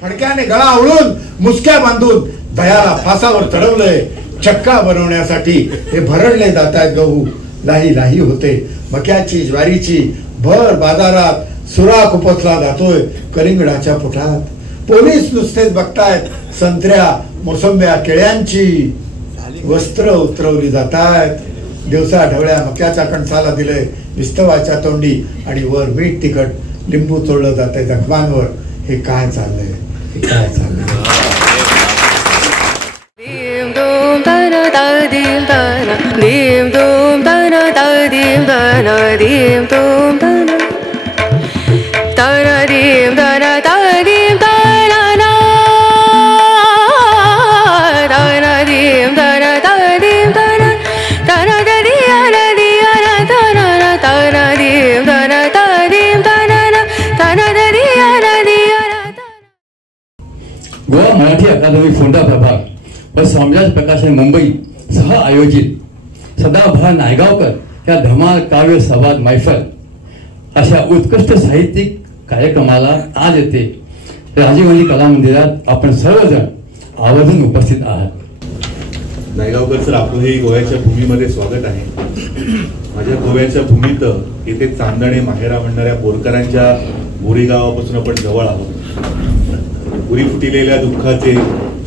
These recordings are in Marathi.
फडक्याने गळा आवळून मुसक्या बांधून दयाला फासावर चढवलंय. चक्का बनवण्यासाठी हे भरडले जात आहेत गहू. लाही लाही होते मक्याची ज्वारीची. भर बाजारात सुराख उपसला जातोय कलिंगडाच्या पोटात. पोलीस नुसतेच बघतायत संत्र्या मोसंब्या केळ्यांची. वस्त्र उतरवली जात आहेत. दिवसा ढवळ्या मक्याच्या कणसाला दिलंय विस्तवाच्या तोंडी आणि वर मीठ तिखट लिंबू चोळलं जातंय जखमांवर. हे काय चाललंय? हे काय चाललंय? गोवा मराठी अकादमी फोंडा प्रभाग व स्वामीराज प्रकाशन मुंबई सह आयोजित सदाभाऊ नायगावकर या धमाल काव्य संवाद मैफल अशा उत्कृष्ट साहित्यिक कार्यक्रमाला आज येथे राजीव गांधी कला मंदिरात आपण सर्वजण आवर्जून उपस्थित आहात. नायगावकर सर, आपलं हे गोव्याच्या भूमीमध्ये स्वागत आहे. माझ्या गोव्याच्या भूमीत येथे चांदणे माहेरा म्हणणाऱ्या बोरकरांच्या बोरी गावापासून आपण जवळ आहोत. पुरी फुटिलेल्या दुःखाचे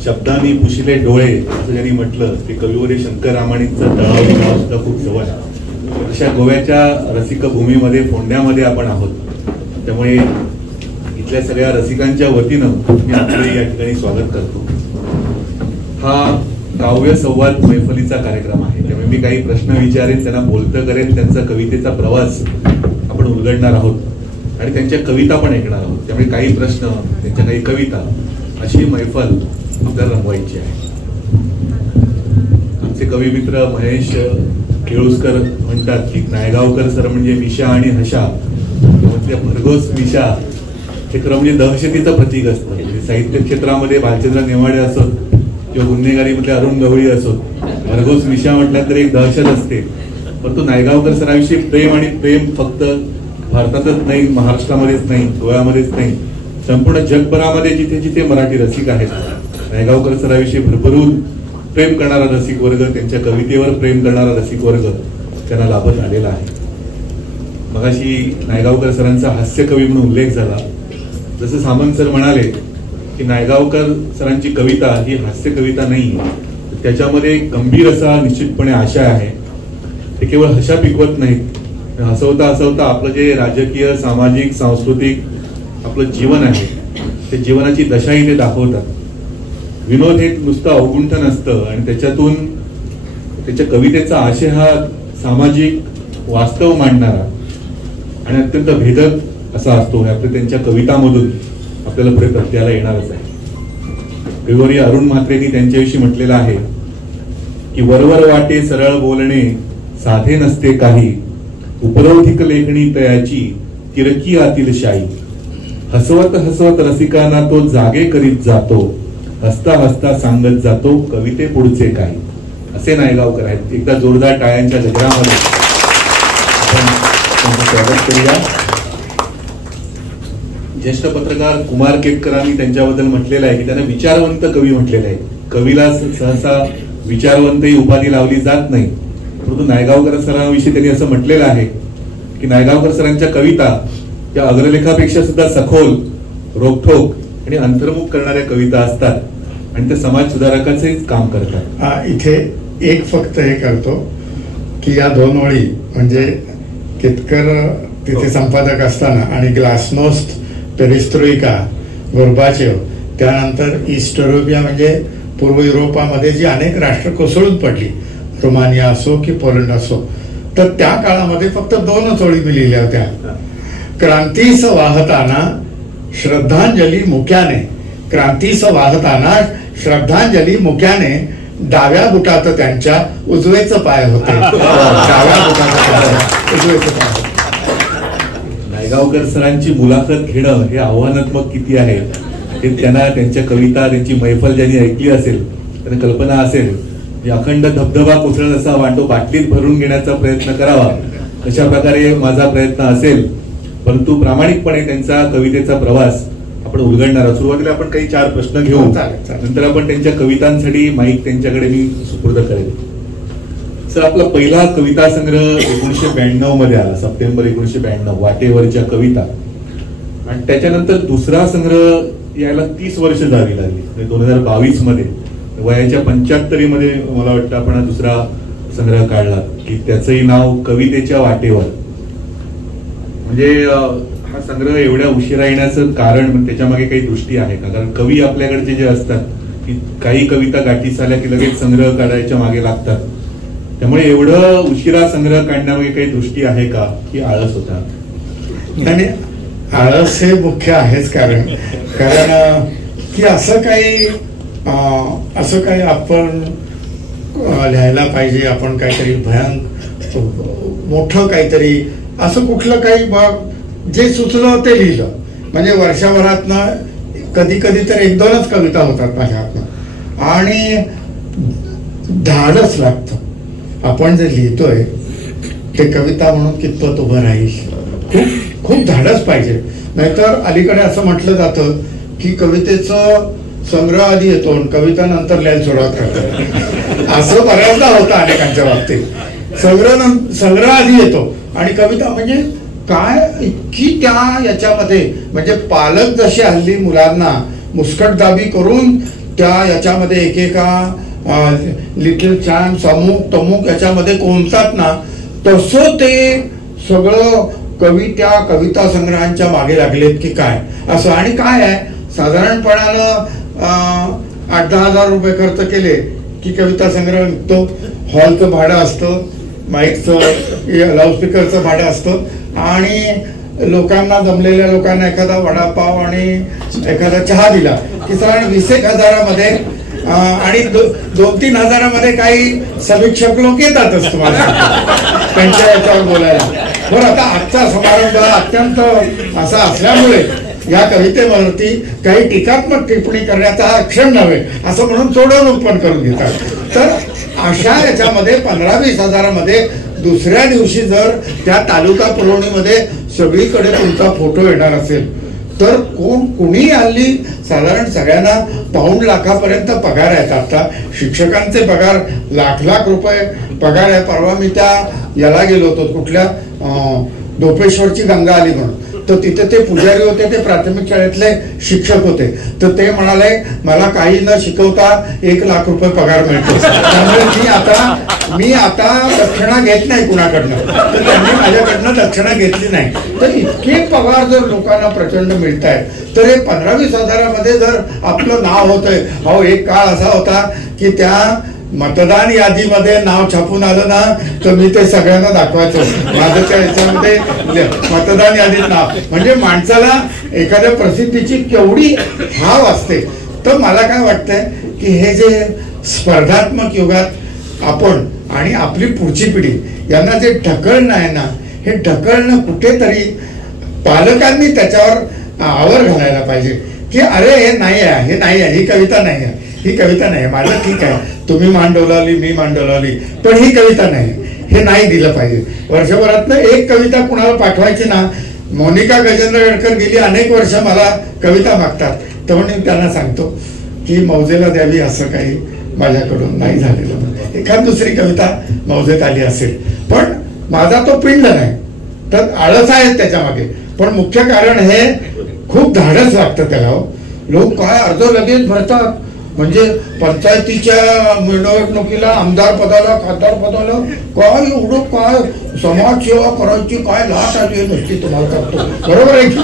शब्दांनी पुशिले डोळे असं ज्यांनी म्हटलं ते कविवर्य शंकर रामाणींचं तळावली गाव सुद्धा खूप जवळ आहे. अशा गोव्याच्या रसिक भूमीमध्ये फोंड्यामध्ये आपण आहोत. त्यामुळे इथल्या सगळ्या रसिकांच्या वतीनं मी आपले या ठिकाणी स्वागत करतो. हा काव्य संवाद मैफलीचा कार्यक्रम आहे. त्यामुळे मी काही प्रश्न विचारेन, त्यांना बोलतं करेन, त्यांचा कवितेचा प्रवास आपण उलगडणार आहोत आणि त्यांच्या कविता पण ऐकणार आहोत. त्यामुळे काही प्रश्न, त्यांच्या काही कविता, अशी मैफल आपल्याला रंगवायची आहे. आमचे कवी मित्र महेश केळुसकर म्हणतात की नायगावकर सर म्हणजे मिशा आणि हशा. भरघोस मिशा हे खरं म्हणजे दहशतीचं प्रतीक असतं. साहित्य क्षेत्रामध्ये भालचंद्र नेवाडे असोत किंवा गुन्हेगारीमधले अरुण गवळी असोत, भरघोस मिशा म्हटलं तर एक दहशत असते. परंतु नायगावकर सरांविषयी प्रेम आणि प्रेम फक्त भारतातच नाही, महाराष्ट्रामध्येच नाही, गोव्यामध्येच नाही, संपूर्ण जगभरामध्ये जिथे जिथे मराठी रसिक आहेत, नायगावकर सरांविषयी भरभरून प्रेम करणारा रसिक वर्ग, त्यांच्या कवितेवर प्रेम करणारा रसिक वर्ग त्यांना लाभत आलेला आहे. मगाशी नायगावकर सरांचा हास्य कवी म्हणून उल्लेख झाला. जसं सामंत सर म्हणाले की नायगावकर सरांची कविता ही हास्य कविता नाही, त्याच्यामध्ये गंभीर असा निश्चितपणे आशय आहे. ते केवळ हशा पिकवत नाहीत, हसवता हसवता आपलं जे राजकीय, सामाजिक, सांस्कृतिक आपलं जीवन आहे ते जीवनाची दशाही ते दाखवतात. विनोद हे नुसतं अवगुंठ नसतं आणि त्याच्यातून त्याच्या कवितेचा आशय हा सामाजिक वास्तव मांडणारा आणि अत्यंत भेदक असा असतो. हे आपल्या त्यांच्या कवितामधून आपल्याला पुढे प्रत्ययाला येणारच आहे. कविवर्य अरुण म्हात्रेंनी त्यांच्याविषयी म्हटलेलं आहे की वरवर वाटे सरळ बोलणे साधे नसते काही, उपरोधिक लेखणी तयाची तिरकी आतील शाई, हसवत हसवत रसिकांना तो जागे करीत जातो, हसता हसता सांगत जातो कविते पुढचे काही. असे नायगावकर आहेत. एकदा जोरदार टाळ्यांच्या गजरामध्ये आपण स्वागत करूया. ज्येष्ठ पत्रकार कुमार केतकरांनी त्यांच्याबद्दल म्हटलेलं आहे की त्यांना विचारवंत कवी म्हटलेलं आहे. कवीला सहसा विचारवंत ही उपाधी लावली जात नाही, परंतु नायगावकर सरांविषयी त्यांनी असं म्हटलेलं आहे की नायगावकर सरांच्या कविता त्या अग्रलेखापेक्षा सुद्धा सखोल, रोखठोक आणि अंतर्मुख करणाऱ्या कविता असतात आणि ते समाज सुधारकाचे काम करतात. इथे एक फक्त हे करतो की या दोन ओळी म्हणजे केतकर तिथे संपादक असताना आणि ग्लासनोस्ट, पेरिस्ट्रोइका, गोर्बाचेव, त्यानंतर ईस्ट युरोपिया म्हणजे पूर्व युरोपामध्ये जी अनेक राष्ट्र कोसळून पडली, रोमानिया असो की पोलंड असो, तर त्या काळामध्ये फक्त दोनच ओळी मी लिहिल्या होत्या. क्रांतीस वाहताना श्रद्धांजली मुक्याने, क्रांतीस वाहताना श्रद्धांजली मुक्याने, डाव्या बुटात त्यांच्या उजवेच पाय होते. डाव्या बुटात उजवेच पाय. नायगावकर सरांची मुलाखत घेणं हे आव्हानात्मक किती आहे हे त्यांना, त्यांच्या कविता, त्यांची मैफल ज्यांनी ऐकली असेल त्यांना कल्पना असेल. अखंड धबधबा कोसळत असा वाटो बाटलीत भरून घेण्याचा प्रयत्न करावा, अशा प्रकारे माझा प्रयत्न असेल. परंतु प्रामाणिकपणे त्यांचा कवितेचा प्रवास आपण उलगडणार आहोत. सुरुवातीला आपण काही 4 प्रश्न घेऊ, नंतर आपण त्यांच्या कवितांसाठी माईक त्यांच्याकडे मी सुपूर्द करेल. सर, आपला पहिला कविता संग्रह 1992 मध्ये आला, सप्टेंबर 1992, वाटेवरच्या कविता. आणि त्याच्यानंतर दुसरा संग्रह यायला 30 वर्ष जावी लागली. 2022 मध्ये वयाच्या 75 मध्ये मला वाटतं आपण हा दुसरा संग्रह काढला, की त्याचंही नाव कवितेच्या वाटेवर. म्हणजे हा संग्रह एवढ्या उशिरा येण्याचं कारण त्याच्या मागे काही दृष्टी आहे का? कारण कवी आपल्याकडचे जे असतात की काही कविता गाठीस आल्या की लगेच संग्रह काढायच्या मागे लागतात, त्यामुळे एवढं उशिरा संग्रह काढण्यामागे काही दृष्टी आहे का, की आळस होता? आणि आळस हे मुख्य आहेच. कारण की असं काही आपण लिहायला पाहिजे, आपण काहीतरी भयंकर मोठं काहीतरी असं कुठलं काही जे सुचलं ते लिहिलं. म्हणजे वर्षभरातनं कधी कधी तर 1-2च कविता होतात माझ्या हातनं. आणि धाडस लागतं. आपण जे लिहितोय ते कविता म्हणून कितपत उभं राहील, खूप खूप धाडस पाहिजे. नाहीतर अलीकडे असं म्हटलं जातं की कवितेचं संग्रह आधी येतो आणि कविता नंतर लिहायला सुरुवात करतो. असं बऱ्याचदा होतं अनेकांच्या बाबतीत. संग्रह आधी येतो आणि कविता म्हणजे काय इतकी त्या याच्यामध्ये, म्हणजे पालक जसे हल्ली मुलांना मुस्कटदाबी करून त्या याच्यामध्ये एकेका लिटिल चॅम्प्स अमुक तमुक याच्यामध्ये कोणतात ना, तसं ते सगळं त्या कविता संग्रहांच्या मागे लागलेत की काय असं. आणि काय आहे, साधारणपणानं 8-10 हजार रुपये खर्च केले की कविता संग्रह निघतो. हॉलचं भाडं असतं, माईकचं लाऊडस्पीकरचं भाडं असतं आणि लोकांना, जमलेल्या लोकांना एखादा वडापाव आणि एखादा चहा दिला की साधारण 20-1 हजारामध्ये आणि 2-3 हजारामध्ये काही समीक्षक लोक येतातच तुम्हाला त्यांच्या याच्यावर बोलायला. बरं, आता आजचा समारंभ अत्यंत असा असल्यामुळे या कवितेवरती काही टीकात्मक टिप्पणी करण्याचा हा क्षण नव्हे असं म्हणून सोडवणूक पण करून घेतात. तर अशा याच्यामध्ये 15-20 हजारामध्ये दुसऱ्या दिवशी जर त्या तालुका पुरवणीमध्ये सगळीकडे तुमचा फोटो येणार असेल तर कुणी हल्ली साधारण सगळ्यांना पाऊण लाखापर्यंत पगार आहेत. आता शिक्षकांचे पगार लाख रुपये पगार आहे. परवा मी त्या याला गेलो होतो, कुठल्या दोपेश्वरची गंगा आली म्हणून, तर तिथे ते पुजारी होते, ते प्राथमिक शाळेतले शिक्षक होते. तर ते म्हणाले मला काही न शिकवता 1 लाख रुपये पगार मिळतो. त्यामुळे मी आता दक्षिणा घेत नाही कुणाकडनं. तर त्यांनी माझ्याकडनं दक्षिणा घेतली नाही. तर इतके पगार जर लोकांना प्रचंड मिळत आहेत तर हे 15-20 हजारामध्ये जर आपलं नाव होतंय. अहो, एक काळ असा होता की त्या मतदान यादीमध्ये नाव छापून आलं ना तर मी ते सगळ्यांना दाखवायचो. माझं त्या याच्यामध्ये मतदान यादीत नाव, म्हणजे माणसाला एखाद्या प्रसिद्धीची केवढी हाव असते. तर मला काय वाटतंय की हे जे स्पर्धात्मक युगात आपण आणि आपली पुढची पिढी यांना जे ढकलणं आहे ना, हे ढकलणं कुठेतरी पालकांनी त्याच्यावर आवर घालायला पाहिजे की अरे हे नाही आहे, हे नाही आहे, ही कविता नाही आहे, ही कविता नाही. माझं ठीक आहे, तुम्ही मान डोलावली, मी मान डोलावली, पण ही कविता नाही, हे नाही दिलं पाहिजे. वर्षभरातनं एक कविता कुणाला पाठवायची ना. मोनिका गजेंद्र गडकर गेली अनेक वर्ष मला कविता मागतात, तर म्हणून त्यांना सांगतो की मौजेला द्यावी असं काही माझ्याकडून नाही झालेलं. एखाद दुसरी कविता मौजेत आली असेल, पण माझा तो पिंड नाही. तर आळस आहे त्याच्या मागे, पण मुख्य कारण हे खूप धाडस लागतं त्याला. लोक काय अर्ज लगेच भरतात. म्हणजे पंचायतीच्या निवडणुकीला आमदार पदाला, खासदार पदाला काय एवढं काय समाजसेवा करायची काय लाट आली आहे नुसती तुम्हाला सांगतो. बरोबर आहे की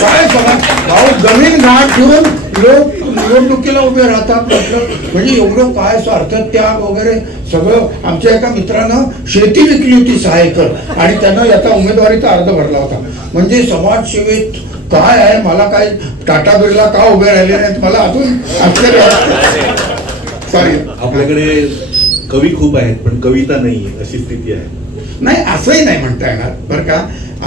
काय समाज जमीन घाट घेऊन लोक निवडणुकीला उभे राहतात. म्हणजे एवढं काय स्वार्थ त्याग वगैरे सगळं. आमच्या एका मित्रानं शेती विकली होती 6 एकर आणि त्यानं याचा उमेदवारीचा अर्ज भरला होता. म्हणजे समाजसेवेत काय आहे. मला काय टाटा बिर्ला का उभे राहिले नाहीत मला अजून आश्चर्य. सॉरी, आपल्याकडे कवी खूप आहेत पण कविता नाही अशी स्थिती आहे. नाही, असंही नाही म्हणता येणार बरं का.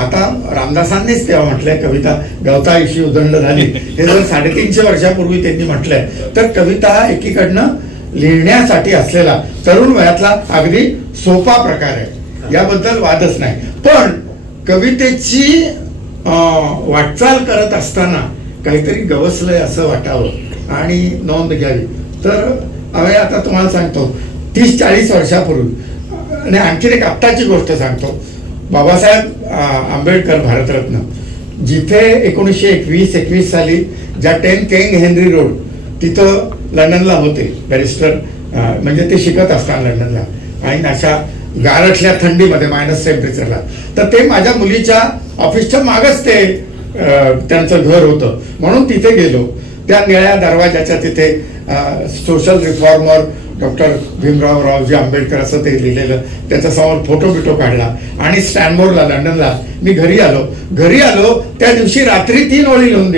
आता रामदासांनीच तेव्हा म्हटलंय कविता गवताईशी उदंड झाली. हे जर 350 वर्षापूर्वी त्यांनी म्हटलंय. तर कविता हा एकीकडनं लिहिण्यासाठी असलेला तरुण वयातला अगदी सोपा प्रकार आहे, याबद्दल वादच नाही. पण कवितेची वाटचाल करत असताना काहीतरी गवसलंय असं वाटावं आणि नोंद घ्यावी. तर आम्ही आता तुम्हाला सांगतो 30-40 वर्षापूर्वी आणि आणखीन एक आत्ताची गोष्ट सांगतो. बाबासाहेब आंबेडकर भारतरत्न जिथे 1921 साली ज्या 10 किंग हेनरी रोड तिथं लंडनला होते बॅरिस्टर, म्हणजे ते शिकत असताना लंडनला आणि अशा गारठल्या थंडीमध्ये मायनस टेम्परेचरला, तर ते माझ्या मुलीच्या ऑफिसच्या मागच ते त्यांचं घर होतं. म्हणून तिथे गेलो. त्या निळ्या दरवाजाच्या तिथे social reformer doctor Bhimrao Raoji Ambedkar असं ते लिहिलेलं, त्याच्यासमोर फोटो बिटो काढला आणि स्टॅनमोरला लंडनला मी घरी आलो. त्या दिवशी रात्री 3 ओळी लिहून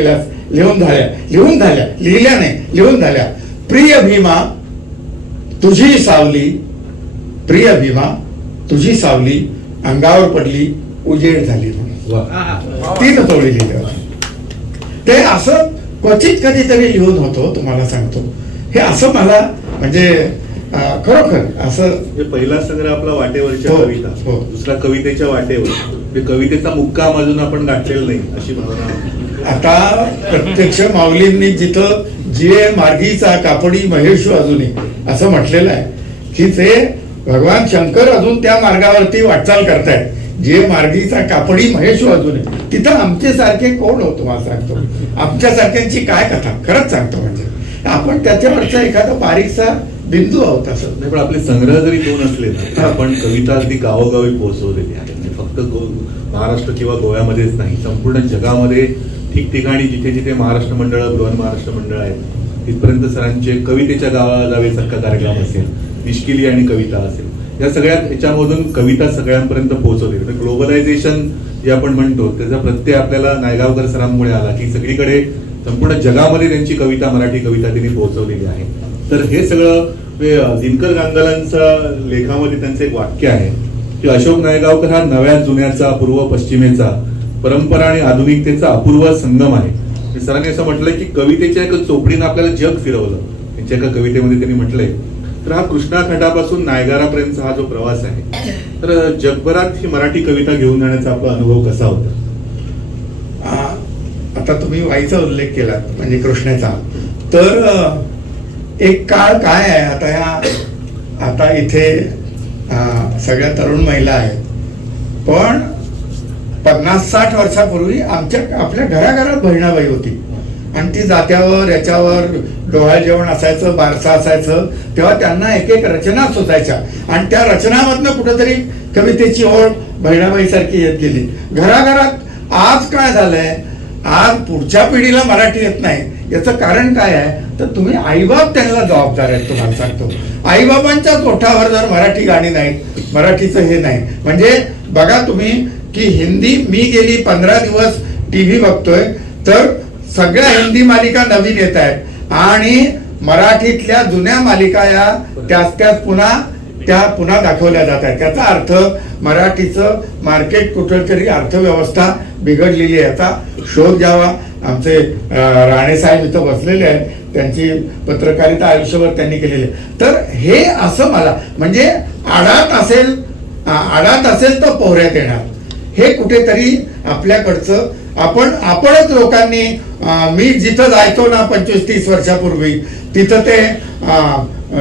झाल्या. प्रिय भीमा तुझी सावली अंगावर पडली उजेड झाली म्हणून 3 ओळी लिहिल्या. ते असं क्वचित कधीतरी लिहून होतो. तुम्हाला सांगतो हे असं मला म्हणजे खरोखर असं पहिला संग्रह आपला वाटेवरच्या कविता, दुसरा कवितेच्या वाटेवर, कवितेचा मुक्काम अजून आपण गाठलेला नाही अशी भावना. आता प्रत्यक्ष माऊलींनी जिथं जिये मार्गीचा कापडी महेशू अजूनही असं म्हटलेलं आहे की ते भगवान शंकर अजून त्या मार्गावरती वाटचाल करतायत. जे मार्गीचा कापडी महेशू अजूनही, तिथं आमचे सारखे कोण होतो मला सांगतो, आमच्या सारख्यांची काय कथा. खरंच सांगतो म्हणजे आपण त्याच्यावरचा एखादा बारीकसा बिंदू आहोत असं नाही. पण आपले संग्रह जरी 2 असले ना, आपण कविता अगदी गावोगावी पोहोचवलेली आहे. म्हणजे फक्त महाराष्ट्र किंवा गोव्यामध्येच नाही, संपूर्ण जगामध्ये ठिकठिकाणी जिथे जिथे महाराष्ट्र मंडळ, बृहन महाराष्ट्र मंडळ आहेत तिथपर्यंत सरांचे कवितेच्या गावाजावेसारखा कार्यक्रम असेल, निष्किली आणि कविता असेल, या सगळ्यात ह्याच्यामधून कविता सगळ्यांपर्यंत पोहोचवली. ग्लोबलायझेशन जे आपण म्हणतो त्याचा प्रत्यय आपल्याला नायगावकर सरांमुळे आला की सगळीकडे संपूर्ण जगामध्ये त्यांची कविता, मराठी कविता त्यांनी पोहोचवलेली आहे. तर हे सगळं दिनकर गांगलांच्या लेखामध्ये त्यांचं एक वाक्य आहे की अशोक नायगावकर हा नव्या जुन्याचा, पूर्व पश्चिमेचा, परंपरा आणि आधुनिकतेचा अपूर्व संगम आहे. सरांनी असं म्हटलंय की कवितेच्या एका चोपडीनं आपल्याला जग फिरवलं. त्यांच्या एका कवितेमध्ये त्यांनी म्हटलंय तर हा कृष्णा खंडापासून नायगारापर्यंतचा हा जो प्रवास आहे, तर जगभरात ही मराठी कविता घेऊन जाण्याचा आपला अनुभव कसा होता? आता तुम्ही वाईचा उल्लेख केला म्हणजे कृष्णेचा, तर एक काळ काय आहे आता इथे सगळ्या तरुण महिला आहेत, पण 50-60 वर्षापूर्वी आपल्या घराघरात बहिणाबाई होती आणि ती जात्यावर याच्यावर डोहाळ जेवण असायचं, बारसा असायचं, तेव्हा त्यांना एक रचना सुचायच्या आणि त्या रचनामधनं कुठेतरी कवितेची ओढ बहिणाबाई सारखी येत गेली घराघरात. आज काय झालंय, आज पुढच्या पिढीला मराठी येत नाही. याचं कारण काय आहे तर तुम्ही आईबाप त्यांना जबाबदार आहेत. तुम्हाला सांगतो आईबाबांच्याच ओठावर जर मराठी गाणी नाही, मराठीचं हे नाही, म्हणजे बघा तुम्ही की हिंदी, मी गेली 15 दिवस टीव्ही बघतोय तर सगळ्या हिंदी मालिका नवीन येत आहेत आणि मराठीतल्या जुन्या मालिका या त्याच पुन्हा दाखवल्या जात आहेत. त्याचा अर्थ मराठीचं मार्केट कुठेतरी अर्थव्यवस्था बिघडलेली आहे. याचा शोध घ्यावा. आमचे राणे साहेब इथं बसलेले आहेत, त्यांची पत्रकारिता आयुष्यभर त्यांनी केलेली आहे. तर हे असं मला म्हणजे आडात असेल तर पोहऱ्यात येणार, हे कुठेतरी आपल्याकडचं आपणच लोकांनी, मी जिथं जायचो ना 25-30 वर्षापूर्वी, तिथं ते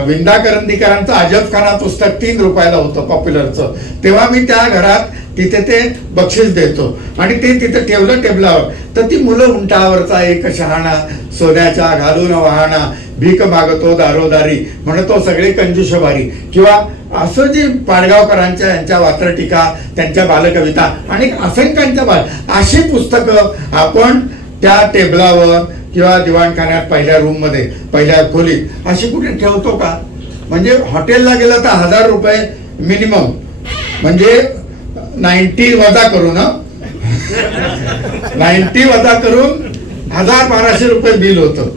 विंदा करंदीकरांचं अजबखाना पुस्तक 3 रुपयाला होतं पॉप्युलरचं, तेव्हा मी त्या घरात तिथे ते बक्षीस देतो आणि ते तिथे ठेवलं टेबलावर. तर ती मुलं उंटावरचा एक शहाणा सोन्याच्या घालून वाहना, भीक मागतो दारोदारी म्हणतो सगळे कंजूषभारी, किंवा असं जे पाडगावकरांच्या यांच्या वात्रटिका, त्यांच्या बालकविता आणि असंख्यांच्या अशी पुस्तकं आपण त्या टेबलावर किंवा दिवाणखान्यात पहिल्या रूम मध्ये, पहिल्या खोलीत अशी कुठे ठेवतो का? म्हणजे हॉटेलला गेलं तर 1000 रुपये मिनिमम, म्हणजे 90 वजा करून 1000-1200 रुपये बिल होतं.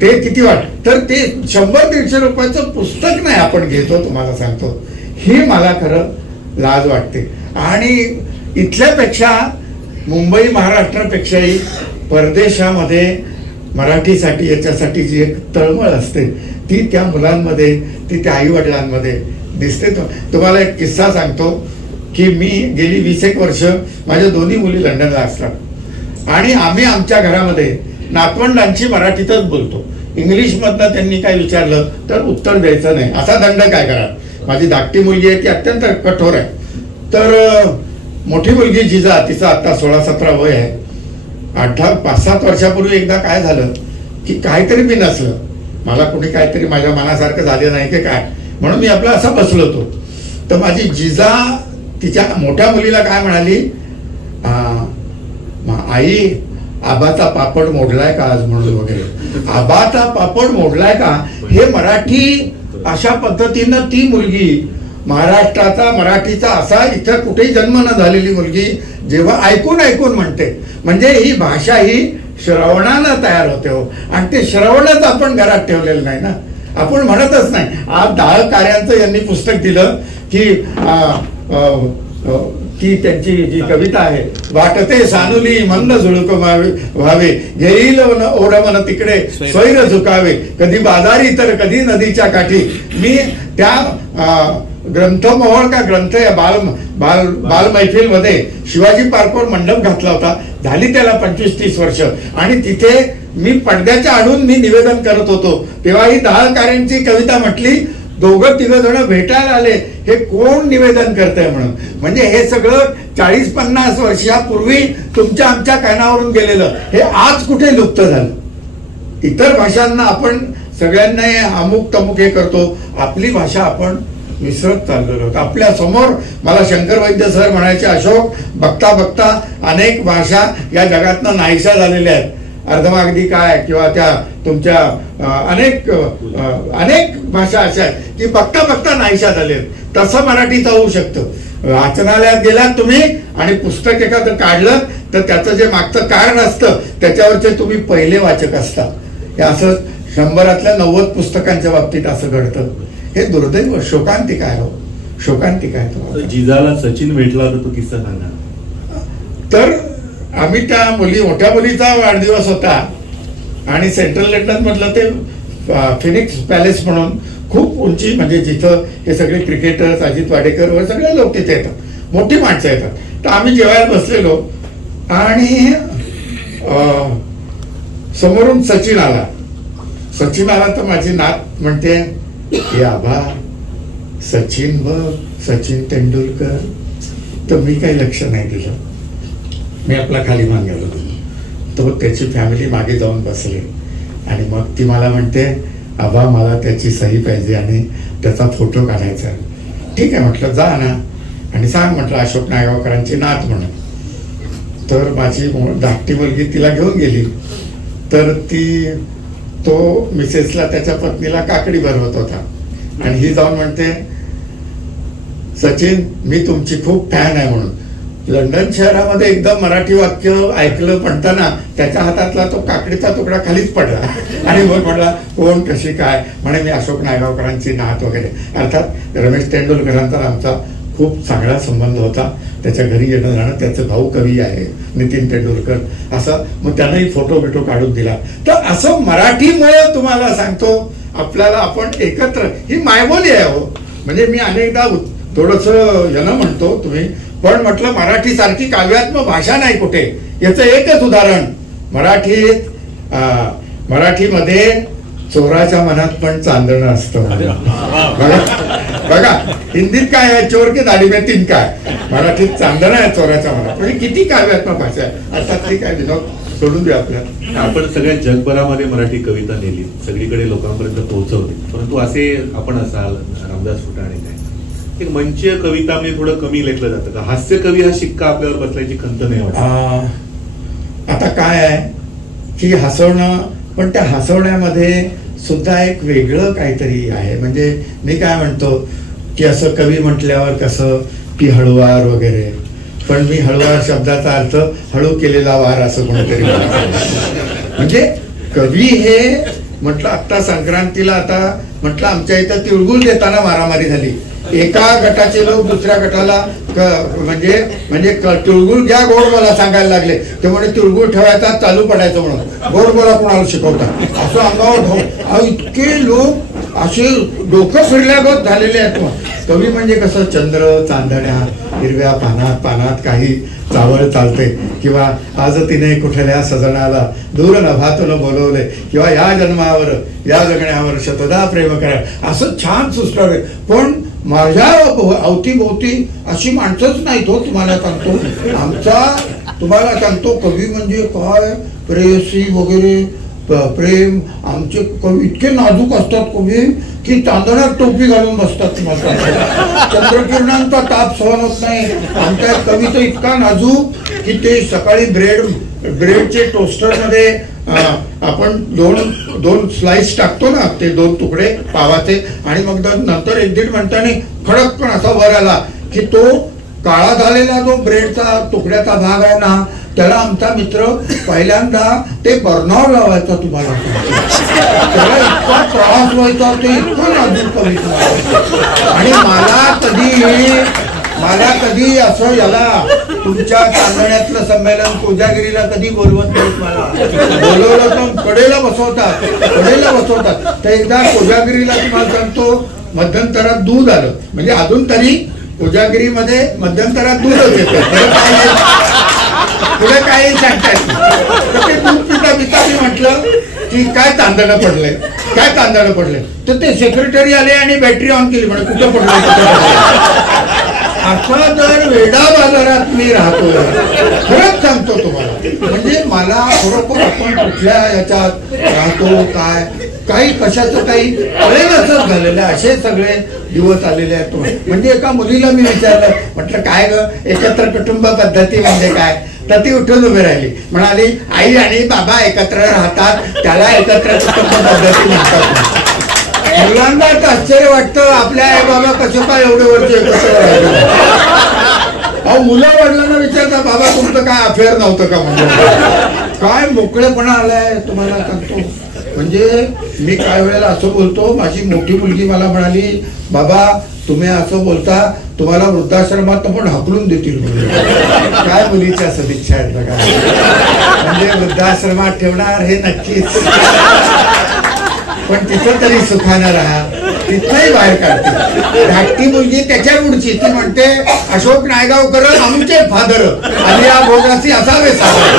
ते किती तर ते 100-150 रुपयाचं पुस्तक नाही आपण घेतो. तुम्हाला सांगतो हे मला खरं लाज वाटते. आणि इथल्यापेक्षा मुंबई महाराष्ट्रापेक्षाही परदेशामध्ये मराठीसाठी याच्यासाठी जी एक तळमळ असते ती त्या मुलांमध्ये, ती त्या आई वडिलांमध्ये दिसते. तुम्हाला एक किस्सा सांगतो की मी गेली 20 एक वर्ष माझ्या दोन्ही मुली लंडनला असतात आणि आम्ही आमच्या घरामध्ये नातवंडांची मराठीतच बोलतो. इंग्लिशमधनं त्यांनी काय विचारलं तर उत्तर द्यायचं नाही, असा दंड काय करा. माझी धाकटी मुलगी आहे ती अत्यंत कठोर आहे. तर मोठी मुलगी जिजा, तिचं आता 16-17 वय आहे. 5-7 वर्षापूर्वी एकदा काय झालं की काहीतरी मी नसलं, मला कुणी काहीतरी माझ्या मनासारखं झालं नाही की काय, म्हणून मी आपला असा बसलो होतो. तर माझी जिजा तिच्या मोठ्या मुलीला काय म्हणाली, आई आबाचा पापड मोडलाय का आज म्हणून वगैरे. आबाचा पापड मोडलाय का हे मराठी अशा पद्धतीनं ती मुलगी महाराष्ट्राचा मराठीचा असा इथं कुठेही जन्म न झालेली मुलगी जेव्हा ऐकून ऐकून म्हणते, म्हणजे ही भाषा ही श्रवणानं तयार होते हो. आणि ते श्रवणच आपण घरात ठेवलेलं नाही ना, आपण म्हणतच नाही. आज डाळकार्यांचं यांनी पुस्तक दिलं की त्यांची जी कविता आहे, वाटते सानुली मंद झुळक व्हावे, घेईल ओढमन तिकडे स्वैर झुकावे, कधी बाजारी तर कधी नदीच्या काठी. मी त्या ग्रंथमोहळ का ग्रंथ या बाल मैफिल मध्ये शिवाजी पार्कवर मंडप घातला होता. झाली त्याला 25-30 वर्ष. आणि तिथे मी पडद्याच्या आडून मी निवेदन करत होतो, तेव्हा ही डाळकार्यांची कविता म्हटली, 2-3 जण भेटायला आले, हे कोण निवेदन करतंय म्हणून. म्हणजे हे सगळं 40-50 वर्षापूर्वी तुमच्या आमच्या कानावरून गेलेलं हे आज कुठे लुप्त झालं. इतर भाषांना आपण सगळ्यांना अमुक तमुक हे करतो, आपली भाषा आपण विसरत चाललेलो आहोत. आपल्या समोर मला शंकर वैद्य सर म्हणायचे, अशोक बघता बघता अनेक भाषा या जगातनं नाहीशा झालेल्या आहेत. अर्धमागधी काय किंवा त्या तुमच्या अनेक भाषा अशा आहेत की बघता बघता नाहीशा झाले. तसं मराठीचं होऊ शकतं. वाचनालयात गेलात तुम्ही आणि पुस्तक एखादं काढलं तर त्याचं जे मागचं कारण असतं त्याच्यावरचे तुम्ही पहिले वाचक असता. हे असं 100 90 पुस्तकांच्या बाबतीत असं घडतं. हे दुर्दैव, शोकांतिक आहे हो, शोकांतिक आहे. जिजाला सचिन भेटला होता, तो किस्सा सांगा. तर आम्ही त्या मोठ्या मुलीचा वाढदिवस होता आणि सेंट्रल लंडन मधलं ते फिनिक्स पॅलेस म्हणून खूप उंची, म्हणजे जिथं हे सगळे क्रिकेटर्स, अजित वाडेकर वगैरे सगळे लोक तिथे येतात, मोठी माणसं येतात. तर आम्ही जेवायला बसलेलो आणि समोरून सचिन आला. तर माझी नात म्हणते, हे आभा सचिन बघ, सचिन तेंडुलकर. तर मी काही लक्ष नाही दिलं, मी आपला खाली मान गेलो. तो त्याची फॅमिली मागे जाऊन बसले आणि मग ती मला म्हणते, आबा मला त्याची सही पाहिजे आणि त्याचा फोटो काढायचा. ठीक आहे म्हटलं, जा ना आणि सांग म्हटलं अशोक नायगावकरांची नात म्हणून. तर माझी धाकटी मुलगी तिला घेऊन गेली. तर तो मिसेसला, त्याच्या पत्नीला काकडी भरवत होता आणि ही जाऊन म्हणते, सचिन मी तुमची खूप फॅन आहे म्हणून. लंडन शहरामध्ये एकदम मराठी वाक्य ऐकलं म्हणताना त्याच्या हातातला तो काकडीचा तुकडा खालीच पडला आणि मग म्हटला, कोण कशी काय, म्हणे मी अशोक नायगावकरांची नात वगैरे. अर्थात रमेश तेंडुलकरांचा आमचा खूप चांगला संबंध होता, त्याच्या घरी येणं जाणं. त्याचं भाऊ कवी आहे नितीन तेंडुलकर, असं. मग त्यानंही फोटो बिटो काढून दिला. तर असं मराठीमुळे तुम्हाला सांगतो आपल्याला आपण एकत्र, ही मायबोली आहे हो. म्हणजे मी अनेकदा थोडस यानं म्हणतो तुम्ही, पण म्हटलं मराठी सारखी काव्यात्मक भाषा नाही कुठे. याचं एकच उदाहरण, मराठीमध्ये चोराच्या मनात पण चांदणं असतं. बघा हिंदीत काय आहे, चोर के दाढी में तीन काय, मराठीत चांदणं आहे चोराच्या मनात. म्हणजे किती काव्यात्मक भाषा आहे. अर्थात ती काय विनोद सोडून द्या आपल्याला. आपण सगळ्या जगभरामध्ये मराठी कविता नेली, सगळीकडे लोकांपर्यंत पोहोचवली, परंतु असे आपण असाल रामदास फुटाणे काय एक मंचीय कविता म्हणजे थोडं कमी लेखलं जातं का? हास्य कवी हा शिक्का आपल्यावर बसल्याची खंत नाही वाटत? आता काय आहे की हसवणं, पण त्या हसवण्यामध्ये सुद्धा एक वेगळं काहीतरी आहे. म्हणजे मी काय म्हणतो की असं कवी म्हटल्यावर कसं की हळुवार वगैरे, पण मी हळुवार शब्दाचा अर्थ हळू केलेला वार असं कोणीतरी म्हणजे कवी हे म्हटलं. आता संक्रांतीला आता म्हटलं आमच्या इथं तिळगुळ देताना मारामारी झाली. एका गटाचे लोक दुसऱ्या गटाला म्हणजे तिळगुळ घ्या गोड बोला सांगायला लागले. ते म्हणे तिळगुळ ठेवायचा चालू पडायचं म्हणून गोड बोला कोणाला शिकवतात असं अंगावर. इतके लोक असे डोकं फिरल्यागत झालेले आहेत. कवी म्हणजे कसं चंद्र चांदण्या हिरव्या पानात काही चावळ चालते, किंवा आज तिने कुठल्या सजनाला दूर नभातून बोलवले, किंवा या जन्मावर या जगण्यावर शतदा प्रेम करा, असं छान सुचलं. पण माझ्या अवतीभोवती अशी माणसंच नाहीत हो. तुम्हाला सांगतो कवी म्हणजे काय, प्रेयसी वगैरे प्रेम. आमचे कवी इतके नाजूक असतात कवी की तांदळात टोपी घालून बसतात. चंद्रकिरणांचा ताप सहन होत नाही. आमच्या कवी तर इतका नाजूक की ते सकाळी ब्रेडचे टोस्टरमध्ये आपण दोन स्लाइस टाकतो ना, ते 2 तुकडे पावाचे, आणि मग नंतर 1-1.5 मिनिटांनी खडक पण असा वर आला की तो काळा झालेला जो ब्रेडचा तुकड्याचा भाग आहे ना, त्याला आमचा मित्र पहिल्यांदा ते बर्नॉर लावायचा. तुम्हाला त्याला इतका त्रास व्हायचा, ते इतकं नाजूक कविता. आणि मला कधी असं याला तुमच्या चांदण्यातलं संमेलन कोजागिरीला कधी बोलवत नाहीत. मला बोलवलं तर कडेला बसवतात. तर एकदा कोजागिरीला तुम्हाला सांगतो मध्यंतरात दूध आलं, म्हणजे अजून तरी कोजागिरीमध्ये मध्यंतरात दूधच येतं, पुढे काही सांगता येत नाही. तर ते दूध पिता मी म्हटलं की काय तांदळं पडले, तर ते सेक्रेटरी आले आणि बॅटरी ऑन केली, म्हणजे कुठं पडलं. असं जर वेडा बाजारात मी राहतो, खरंच सांगतो तुम्हाला. म्हणजे मला खरोखर आपण कुठल्या याच्यात राहतो, काही कशाचं काही कळेनाच झालेलं, असे सगळे दिवस आलेले आहेत. म्हणजे एका मुलीला मी विचारलं, म्हटलं काय ग एकत्र कुटुंब पद्धती म्हणजे काय, तर ती उठून उभी राहिली, म्हणाली आई आणि बाबा एकत्र राहतात, त्याला एकत्र कुटुंब पद्धती म्हणतात. मुलांना तर आश्चर्य वाटतं, आपल्या आई बाबा कसं काय एवढे वर्ष एकत्र राहिले. अहो मुलं वडिलांना विचारता, बाबा तुमचं काय अफेअर नव्हतं का, म्हणजे काय मोकळेपणा आलाय तुम्हाला सांगतो. म्हणजे मी काय वेळेला असं बोलतो, माझी मोठी मुलगी मला म्हणाली, बाबा तुम्ही असं बोलता, तुम्हाला वृद्धाश्रमात पण हाकलून देतील. काय मुलीच्या सदिच्छा आहेत बघा. म्हणजे वृद्धाश्रमात ठेवणार हे नक्कीच, पण तिथं तरी सुखानं राहा, तिथंही बाहेर काढते. धाकटी मुलगी त्याच्या पुढची, ती म्हणते अशोक नायगावकर आमचे फादर आणि या भोगासी असावे सादर.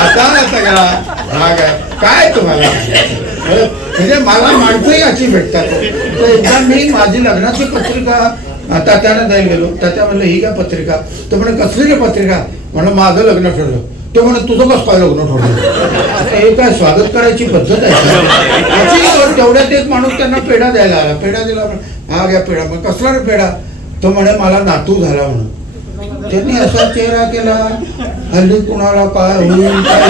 आता सगळा भाग आहे. काय तुम्हाला म्हणजे मला माणसंही अशी भेटतात. तर एकदा मी माझी लग्नाची पत्रिका तात्यानं द्यायला गेलो, तात्या म्हणलं ही काय पत्रिका, तर म्हणे कसली पत्रिका, म्हणून माझं लग्न ठरलं. तो म्हणत तुझं कसं काय लग्न ठरलं, हे काय स्वागत करायची पद्धत आहे. तेवढ्यात एक माणूस त्यांना पेढा द्यायला आला, पेढा दिला, हा घ्या पेढा. मग कसला रे पेढा, तो म्हणे मला नातू झाला म्हणून. त्यांनी असा चेहरा केला, हल्ली कुणाला काय होईल काय.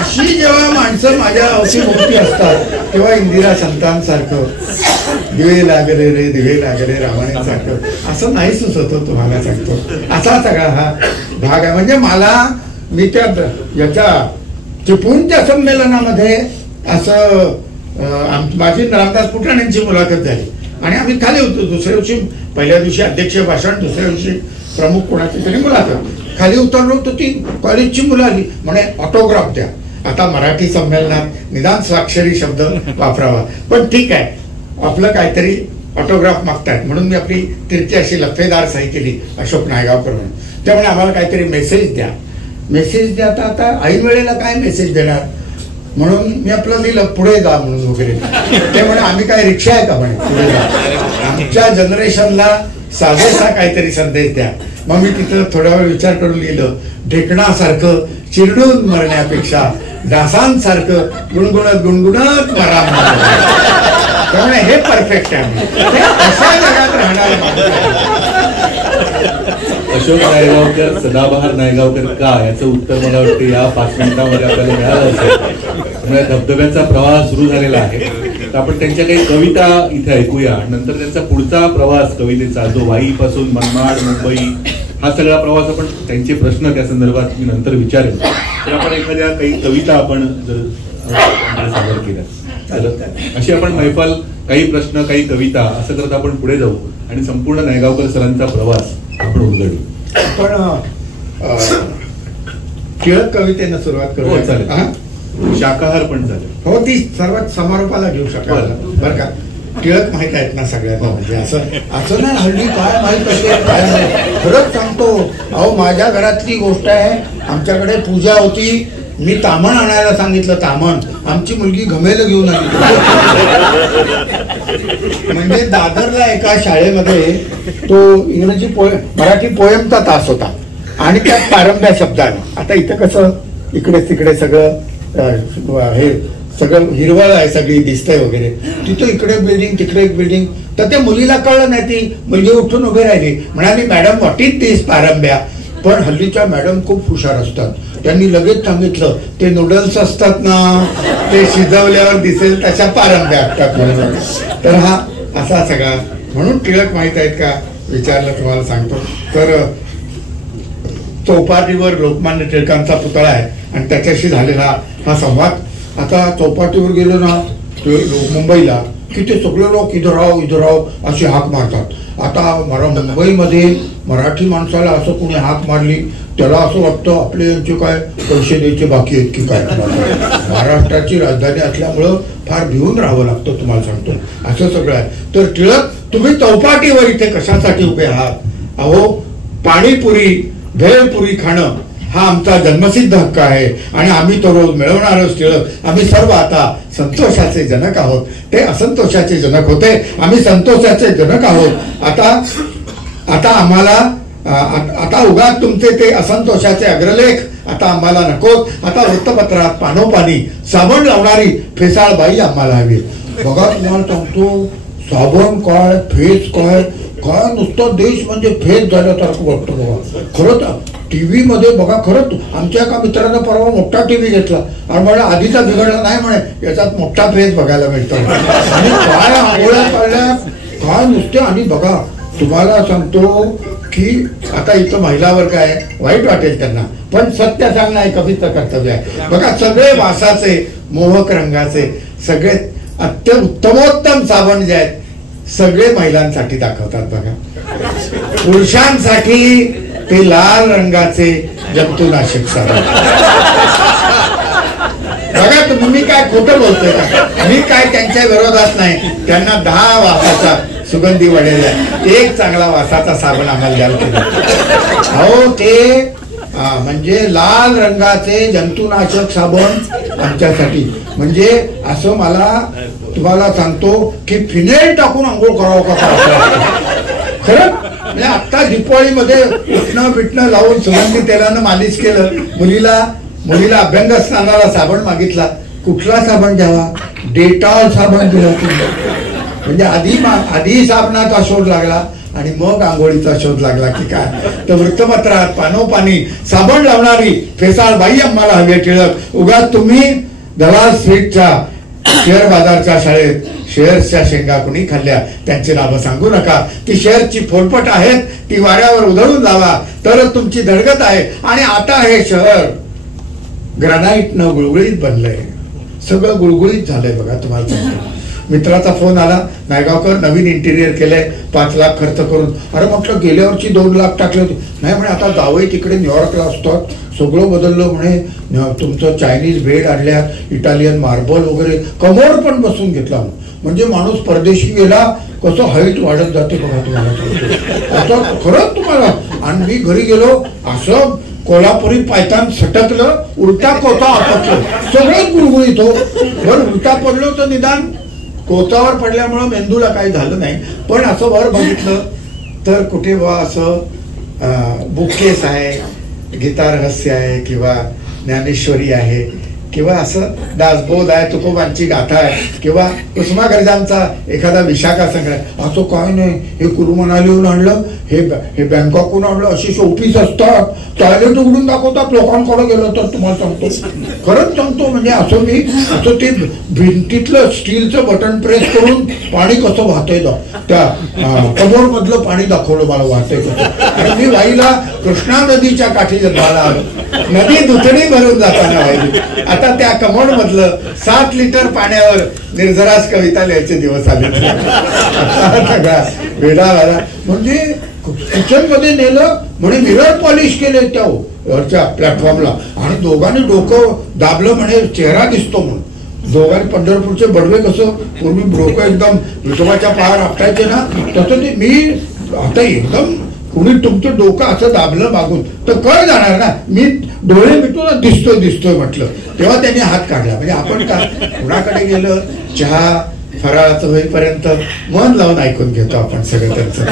अशी जेव्हा माणसं माझ्या अवतीभोवती असतात तेव्हा इंदिरा संतांसारखं दिवे लागले रे दिवे लागले रामायणासारखं असं नाही सुचत तुम्हाला सांगतो. असा सगळा हा भाग आहे. म्हणजे मी त्या याच्या चिपळूणच्या संमेलनामध्ये असं माझी रामदास पुटाण्यांची मुलाखत झाली आणि आम्ही खाली होतो. दुसऱ्या दिवशी, पहिल्या दिवशी अध्यक्ष भाषण, दुसऱ्या दिवशी प्रमुख कोणाची तरी मुलाखत. खाली उतरलो तर ती कॉलेजची मुलं आली, म्हणे ऑटोग्राफ द्या. आता मराठी संमेलनात निदान स्वाक्षरी शब्द वापरावा, पण ठीक आहे आपलं काहीतरी ऑटोग्राफ मागतायत म्हणून मी आपली तिरकी अशी लफेदार सही केली अशोक नायगावकर म्हणून. त्यामुळे आम्हाला काहीतरी मेसेज द्या. तर आता ऐन वेळेला काय मेसेज देणार, म्हणून मी आपलं लिहिलं पुढे जा म्हणून वगैरे. त्यामुळे आम्ही काय रिक्षा आहे का म्हणे, पुढे जा, आमच्या जनरेशनला साधेसा काहीतरी संदेश द्या. मग मी तिथं थोडा वेळ विचार करून लिहिलं, ढेकणासारखं चिरडून मरण्यापेक्षा डासांसारखं गुणगुणत मरा. त्यामुळे हे परफेक्ट आहे. अशा जगात राहणार अशोक नायगावकर सदाबहार नायगावकर का, याचं उत्तर मला वाटतं या 5 मिनिटांमध्ये आपल्याला मिळालं असेल. त्यामुळे धबधब्याचा प्रवास सुरू झालेला आहे. तर आपण त्यांच्या काही कविता इथे ऐकूया. नंतर त्यांचा पुढचा प्रवास कवितेचा जो वाईपासून मनमाड मुंबई हा सगळा प्रवास, आपण त्यांचे प्रश्न त्या संदर्भात मी नंतर विचारेन. तर आपण एखाद्या काही कविता आपण जर सादर केल्या अशी आपण मैफल, काही प्रश्न काही कविता असं करत आपण पुढे जाऊ आणि संपूर्ण नायगावकर सरांचा प्रवास आपण उलगडू. आपण टिळक कवितेनं सुरुवात करू. चालेल, शाकाहार पण चालेल. हो, ती सर्वात समारोपाला घेऊ शकाल बरं का. टिळक माहित आहेत ना सगळ्यांना, म्हणजे असं नाही हल्ली काय माहित असेल काय नाही. खरंच सांगतो, अहो माझ्या घरातली गोष्ट आहे. आमच्याकडे पूजा होती, मी तामण आणायला सांगितलं. तामण आमची मुलगी घमेलं घेऊन आली. म्हणजे दादरला एका शाळेमध्ये तो इंग्रजी मराठी पोएमचा तास होता आणि त्यात पारंब्या शब्दानं. आता इथं कसं इकडे तिकडे सगळं हे सगळं हिरवळ आहे, सगळी दिसतंय वगैरे. तिथं इकडे बिल्डिंग तिकडे एक बिल्डिंग. तर त्या मुलीला कळलं नाही. ती मुलगी उठून उभी राहिली, म्हणाली मॅडम व्हॉट इज दिस पारंब्या. पण हल्लीच्या मॅडम खूप हुशार असतात. त्यांनी लगेच सांगितलं ते नूडल्स असतात ना, ते शिजवल्यावर दिसेल तशा पारंब्या असतात म्हणून. तर हा असा सगळा म्हणून टिळक माहित आहेत का विचारलं तुम्हाला सांगतो. तर चौपाटीवर लोकमान्य टिळकांचा पुतळा आहे आणि त्याच्याशी झालेला हा संवाद. आता चौपाटीवर गेलो ना मुंबईला की ते सगळे लोक इधर आओ अशी हाक मारतात. आता मुंबईमध्ये मराठी माणसाला असं कोणी हाक मारली त्याला असं वाटतं आपले यांचे काय पैसे द्यायचे बाकी आहेत की काय. महाराष्ट्राची राजधानी असल्यामुळं फार भिवून राहावं लागतं तुम्हाला सांगतो. असं सगळं आहे. तर टिळक तुम्ही चौपाटीवर इथे कशासाठी उभे आहात. अहो पाणीपुरी भेळपुरी खाणं हा आमचा जन्मसिद्ध हक्क आहे आणि आम्ही तो रोज मिळवणारच. टिळक आम्ही सर्व आता संतोषाचे जनक आहोत. ते असंतोषाचे जनक होते, आम्ही संतोषाचे जनक आहोत. आता आम्हाला आता उगाच तुमचे ते असंतोषाचे अग्रलेख आता आम्हाला नकोत. आता वृत्तपत्रात पानोपानी साबण लावणारी फेसाळ बाई आम्हाला हवी. बघा तुम्हाला सांगतो, साबण काय फेस काय काय नुसतं देश म्हणजे फेस झाल्यासारखं वाटतं. बघा खरंच टीव्ही मध्ये बघा, खरंच आमच्या एका मित्रानं परवा मोठा टीव्ही घेतला आणि मला आधीचा बिघडला नाही म्हणे, याच्यात मोठा फेस बघायला मिळतो. आणि काय आंघोळ्या काढल्या काय नुसते. आणि बघा तुम्हाला सांगतो की आता इथं महिलावर काय वाईट वाटेल त्यांना, पण सत्य सांगणं हे कधीच कर्तव्य आहे. बघा सगळे वासाचे मोहक रंगाचे सगळे उत्तमोत्तम साबण जे आहेत सगळे महिलांसाठी दाखवतात. बघा पुरुषांसाठी ते लाल रंगाचे जंतुनाशक साबण. बघा तुम्ही, मी काय खोटं बोलतोय का. मी काय त्यांच्या विरोधात नाही. त्यांना 10 वासाचा सुगंधी वडेल एक चांगला वासाचा साबण आम्हाला द्याल केलं. अहो ते म्हणजे लाल रंगाचे जंतुनाशक साबण आमच्यासाठी. म्हणजे असं मला तुम्हाला सांगतो की फिनेल टाकून आंघोळ करावं का खरं. म्हणजे आता दिवाळीमध्ये उठणं बिटणं लावून सुगंधी तेलानं मालिश केलं. मुलीला अभ्यंग स्नानाला साबण मागितला. कुठला साबण द्यावा, डेटॉल साबण दिला. म्हणजे आधी साबणाचा शोध लागला आणि मग आंघोळीचा शोध लागला की काय. तर वृत्तपत्रात पानोपानी साबण लावणारी फेसाळ बाई आम्हाला हवी. टिळक उगाच तुम्ही दलाल स्ट्रीटच्या शेअर बाजारच्या शाळेत शेअर्सच्या शेंगा कुणी खाल्ल्या त्यांची नावं सांगू नका. ती शेअरची फोडपट आहेत, ती वाऱ्यावर उधळून लावा तरच तुमची धडगत आहे. आणि आता हे शहर ग्रॅनाइटनं गुळगुळीत बनलंय, सगळं गुळगुळीत झालंय. बघा तुम्हाला सांगतो, मित्राचा फोन आला, नायगावकर नवीन इंटिरियर केलंय 5 लाख खर्च करून. अरे म्हटलं गेल्या वर्षी 2 लाख टाकले होते. नाही म्हणे आता जावई तिकडे न्यूयॉर्कला असतात, सगळं बदललं म्हणे. तुमचं चायनीज बेड आणल्या, इटालियन मार्बल वगैरे, कमोड पण बसून घेतला. म्हणजे माणूस परदेशी गेला कसं हाईट वाढत जाते बघा तुम्हाला. आता खरंच तुम्हाला. आणि मी घरी गेलो, असं कोल्हापुरी पायतान सटकलं, उलटा कोचा आपटलं, सगळंच गुळगुळीत हो. बरं उलटा पडलो तर निदान कोचावर पडल्यामुळं मेंदूला काही झालं नाही. पण असं वर बघितलं तर कुठे बा असं बुककेस आहे, गीता रहस्य आहे किंवा ज्ञानेश्वरी आहे किंवा असं दासबोध आहे, तुकोबांची गाथा आहे किंवा कुसुमाग्रजांचा एखादा विशाखा संग्रह. असं काय नाही, हे कुरुमनालीहून आणलं, हे बँकॉकहून आणलं, अशी शोपीस असतात. टॉयलेट उघडून दाखवतात लोकांकडे गेलं तर. तुम्हाला सांगतो, खरंच सांगतो, म्हणजे असं मी असं ते भिंतीतलं स्टीलचं बटन प्रेस करून पाणी कसं वाहतंय त्या कमोड मधलं पाणी दाखवलं मला वाहतंय कसं. आणि मी वाईला कृष्णा नदीच्या काठी जन्माला आलो, नदी दुथडी भरून जाताना वाहिली. आता त्या कमोड मधलं 7 लिटर पाण्यावर निर्जरास कविता लिहायचे दिवस आले. सगळा वेडा झाला. म्हणजे किचन मध्ये नेलं म्हणे, मिरर पॉलिश केले त्या वरच्या प्लॅटफॉर्मला आणि दोघांनी डोकं दाबलं म्हणे चेहरा दिसतो म्हणून. दोघांनी पंढरपूरचे बडवे कसं पूर्वी लोक एकदम विठोबाच्या पायावर आपटायचे ना, तसं ते मी आता एकदम कुणी तुमचं डोकं असं दाबलं मागून तर कळ जाणार ना, मी डोळे मिटून दिसतोय म्हटलं. तेव्हा त्यांनी हात काढला. म्हणजे आपण का कुणाकडे गेलं, चहा फराळाचं होईपर्यंत मन लावून ऐकून घेतो आपण सगळं त्यांचं.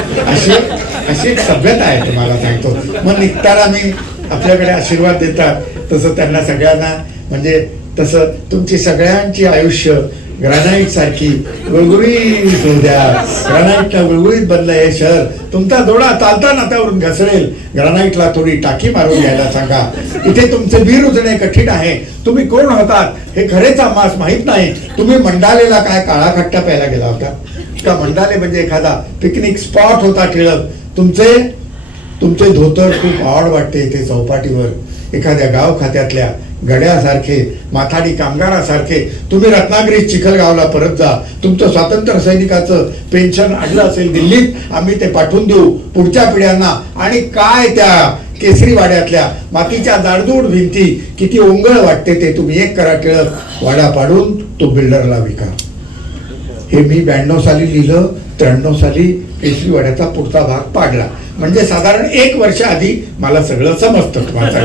अशी एक सभ्यता आहे तुम्हाला सांगतो. मग निघताना मी आपल्याकडे आशीर्वाद देतात तसं त्यांना सगळ्यांना, म्हणजे तसं तुमची सगळ्यांची आयुष्य ग्रॅनाइट सारखी गुळगुळीत होऊ द्या. ग्रॅनाइटला गुळगुळीत बनलं हे शहर. तुमचा जोडा चालताना त्यावरून घसरेल. ग्रॅनाइटला थोडी टाकी मारून घ्यायला सांगा. इथे तुमचे बीर उजणे कठीण आहे. तुम्ही कोण होतात हे खरेच आम्हास माहित नाही. तुम्ही मंडालेला काय काळा खट्टा प्यायला गेला होता का? मंडाले म्हणजे एखादा पिकनिक स्पॉट होता टिळक. तुमचे धोतर खूप आवड वाटते इथे चौपाटीवर एखाद्या गाव खात्यातल्या गड्यासारखे, माथाडी कामगारासारखे तुम्ही रत्नागिरी चिखलगावला परत जा. तुमचं स्वातंत्र्य सैनिकाचं पेन्शन अडलं असेल दिल्लीत, आम्ही ते पाठवून देऊ पुढच्या पिढ्यांना. आणि काय त्या केसरी वाड्यातल्या मातीच्या जाडजूड भिंती किती ओंगळ वाटते ते तुम्ही एक करा टिळक. वाडा पाडून तो बिल्डरला विका. हे मी 92 साली लिहिलं. 93 साली केसरी वाड्याचा पुढचा भाग पाडला. म्हणजे साधारण 1 वर्ष आधी मला सगळं समजतं. तुम्हाला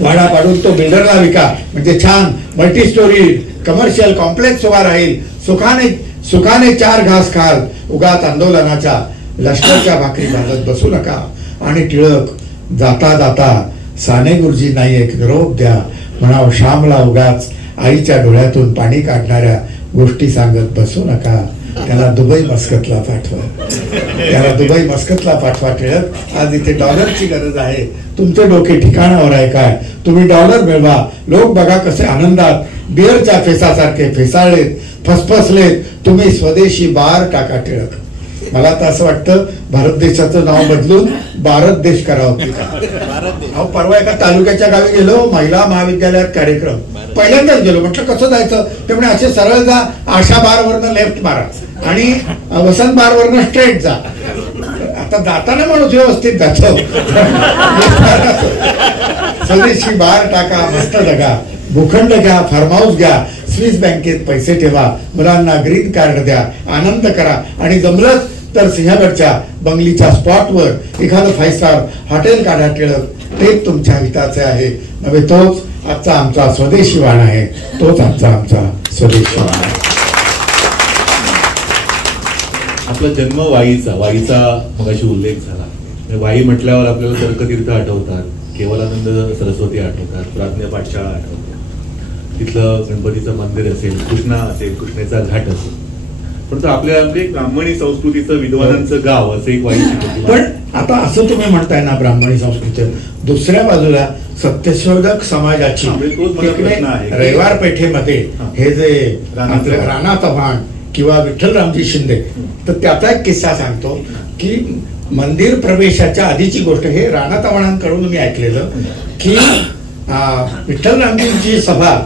वाडा पाडून तो बिल्डरला विका म्हणजे छान मल्टी स्टोरी कमर्शियल कॉम्प्लेक्स उभा राहील. सुखाने 4 घास खाल. उगाच आंदोलनाच्या लष्करच्या भाकरी भाजत बसू नका. आणि टिळक जाता जाता साने गुरुजी नाही एक निरोप द्या म्हणाव. श्यामला उगाच आईच्या डोळ्यातून पाणी काढणाऱ्या गोष्टी सांगत बसू नका. त्याला दुबई मस्कतला पाठवा. टिळक आज इथे डॉलरची गरज आहे. तुमचे डोके ठिकाणावर आहे काय? तुम्ही डॉलर मिळवा. लोक बघा कसे आनंदात बिअरच्या फेसासारखे फेसाळलेत, फसफसलेत. तुम्ही स्वदेशी बार टाका टिळक. मला तर असं वाटतं भारत देशाचं नाव बदलून भारत देश करावं. अहो परवा एका तालुक्याच्या गावी गेलो. महिला महाविद्यालयात कार्यक्रम. पहिल्यांदाच गेलो. म्हटलं कसं जायचं? ते म्हणजे असे सरळ जा. आशा बारवरनं लेफ्ट मारा आणि वसंत बारवरनं स्ट्रेट जा. आता जाताना माणूस व्यवस्थित जातो. स्वदेशी बार टाका. मस्त जगा. भूखंड घ्या. फार्म हाऊस घ्या. स्विस बँकेत पैसे ठेवा. मुलांना ग्रीन कार्ड द्या. आनंद करा. आणि जमलंच तर सिंहगडच्या बंगलीच्या स्पॉटवर एखादं 5 स्टार हॉटेल काढा टिळक. ते तुमच्या हिताचे आहे. नव्हे तोच आजचा आमचा स्वदेशी वाण आहे. तोच आमचा स्वदेशी वाण आहे. आपला जन्म वाईचा मगाशी उल्लेख झाला. वाई म्हटल्यावर आपल्याला तर्कतीर्थ आठवतात, केवलानंद सरस्वती आठवतात, प्राज्ञ पाठशाळा आठवतात. तिथलं गणपतीचं मंदिर असेल, कृष्णा असेल, कृष्णेचा घाट असेल. परंतु आपल्या म्हणजे ब्राह्मणी संस्कृतीचं विद्वानांचं गाव असं एक वाईची. पण आता असं तुम्ही म्हणताय ना ब्राह्मणी संस्कृती, दुसऱ्या बाजूला सत्यशोधक समाजाची रविवार पेठेमध्ये हे जे राणा चव्हाण किंवा विठ्ठलरामजी शिंदे, तर त्याचा एक किस्सा सांगतो की मंदिर प्रवेशाच्या आधीची गोष्ट. हे राणा चव्हाणांकडून मी ऐकलेलं की विठ्ठलरामजींची सभा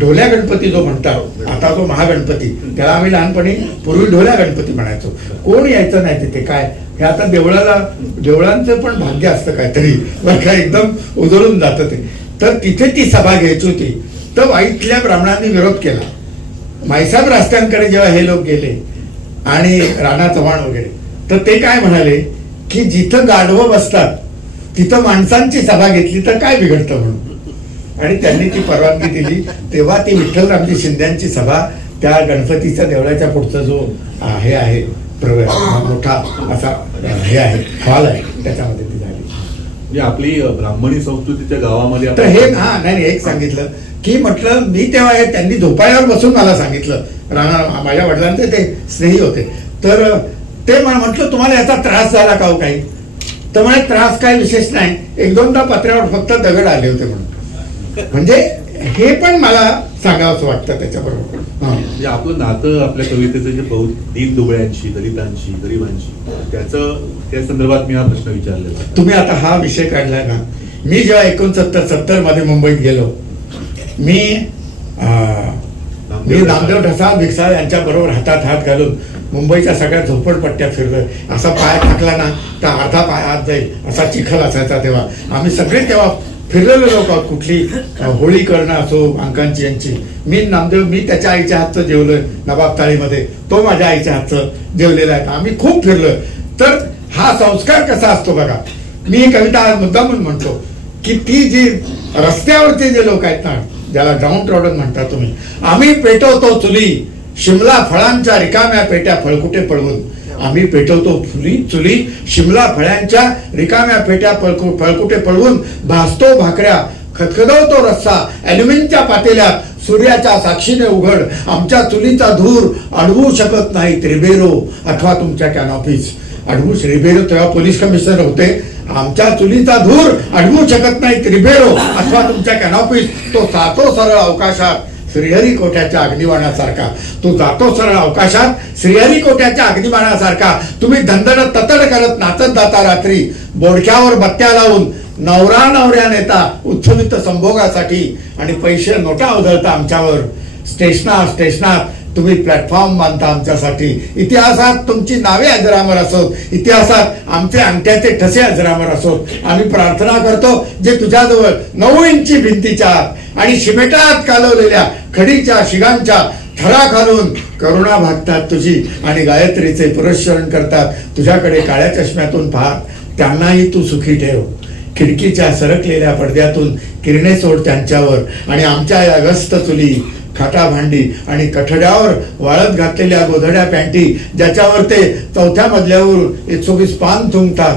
ढोल्या गणपती जो म्हणतात, आता जो महागणपती, त्याला आम्ही लहानपणी पूर्वी ढोल्या गणपती म्हणायचो. कोण यायचं नाही तिथे. काय हे आता देवळांचं पण भाग्य असतं काहीतरी, काय एकदम उजळून जातं ते. तर तिथे ती सभा घ्यायची होती. तर वाईतल्या ब्राह्मणांनी विरोध केला. माईसाहेब रस्त्यांकडे जेव्हा हे लोक गेले आणि राणा चव्हाण वगैरे, तर ते काय म्हणाले की जिथं गाढवं बसतात तिथं माणसांची सभा घेतली तर काय बिघडतं म्हणून. आणि त्यांनी ती परवानगी दिली. तेव्हा ती विठ्ठलरामजी शिंद्यांची सभा त्या गणपतीच्या देवळाच्या पुढचा जो हे आहे मोठा असा हे आहे हॉल आहे, त्याच्यामध्ये ती झाली. म्हणजे आपली ब्राह्मणी संस्कृतीच्या गावामध्ये. तर हे नाही एक सांगितलं की म्हटलं मी तेव्हा हे त्यांनी झोपाळ्यावर बसून मला सांगितलं. राणा माझ्या वडिलांचे ते स्नेही होते. तर ते मला म्हटलं तुम्हाला याचा त्रास झाला का हो काही? तर मला त्रास काय विशेष नाही, 1-2दा पत्र्यावर फक्त दगड आले होते म्हणून. म्हणजे हे पण मला सांगावंच वाटतं त्याच्याबरोबर. म्हणजे आपलं नातं आपल्या कवितेचं जे दीन दुबळ्यांशी, दलितांशी, गरिबांशी, त्या संदर्भात मी हा प्रश्न विचारलेला. तुम्ही आता हा विषय काढलाय ना. मी जेव्हा 69-70 मध्ये मुंबईत गेलो, मी नामदेव ढसाळ भिक्षाळ यांच्या बरोबर हातात हात घालून मुंबईच्या सगळ्या झोपडपट्ट्या फिरलोय. असा पाय टाकला ना तर अर्धा पाय आत जाईल असा चिखल असायचा. तेव्हा आम्ही सगळे तेव्हा फिरलेले लोक आहोत. कुठली होळी करणं असो अंकांची यांची, मी नामदेव मी त्याच्या आईच्या हातचं जेवलोय नवाब थाळीमध्ये, तो माझ्या आईच्या हातचं जेवलेला आहे. आम्ही खूप फिरलोय. तर हा संस्कार कसा असतो बघा. मी ही कविता मुद्दामून म्हणतो की ती जी रस्त्यावरचे जे लोक आहेत ना, ज्याला डाऊन ट्रॉडन म्हणता तुम्ही, आम्ही पेटवतो चुली शिमला फळांच्या रिकाम्या पेट्या फळकुटे पळवून, आम्ही पेटवतो चुली शिमला फळ्यांच्या रिकाम्या पेट्या फळकुटे पळवून, भासतो भाकऱ्या खदखदवतो रस्सा ॲल्युमिनच्या पातेल्यात, सूर्याच्या साक्षीने उघड आमच्या चुलीचा धूर अडवू शकत नाही रिबेरो अथवा तुमच्या कॅनॉपीज. अडवू रिबेरो तेव्हा पोलीस कमिशनर होते. आमच्या चुलीचा धूर अडवू शकत नाही रिबेरो अथवा तुमच्या कॅनॉपीज. तो जातो सरळ अवकाशात श्रीहरिकोट्याच्या अग्निबाणासारखा, तो जातो सरळ अवकाशात श्रीहरिकोट्याच्या अग्निबाणासारखा. तुम्ही धंदड ततड करत नाचत जाता रात्री, बोडक्यावर बत्त्या लावून नवरा नवऱ्या नेता उत्सवित संभोगासाठी, आणि पैसे नोटा उधळता आमच्यावर. स्टेशनात तुम्ही प्लॅटफॉर्म बांधता आमच्यासाठी. इतिहासात तुमची नावे अजरामर असोत, इतिहासात आमचे अंगठ्याचे ठसे अजरामर असोत. आम्ही प्रार्थना करतो जे तुझ्याजवळ 9 इंची भिंतीच्या आत आणि शिमेटात कालवलेल्या खडीच्या शिगांच्या थरा घालून करुणा भागतात तुझी आणि गायत्रीचे पुरस्चरण करतात. तुझ्याकडे काळ्या चष्म्यातून पाहत त्यांनाही तू सुखी ठेव. खिडकीच्या सरकलेल्या पडद्यातून किरणे सोड त्यांच्यावर, आणि आमच्या या व्यस्त चुली खाटा भांडी आणि कठड्यावर वाळत घातलेल्या गोधड्या पॅन्टी ज्याच्यावर ते 4थ्या मजल्यावर 120 पान थुंकतात,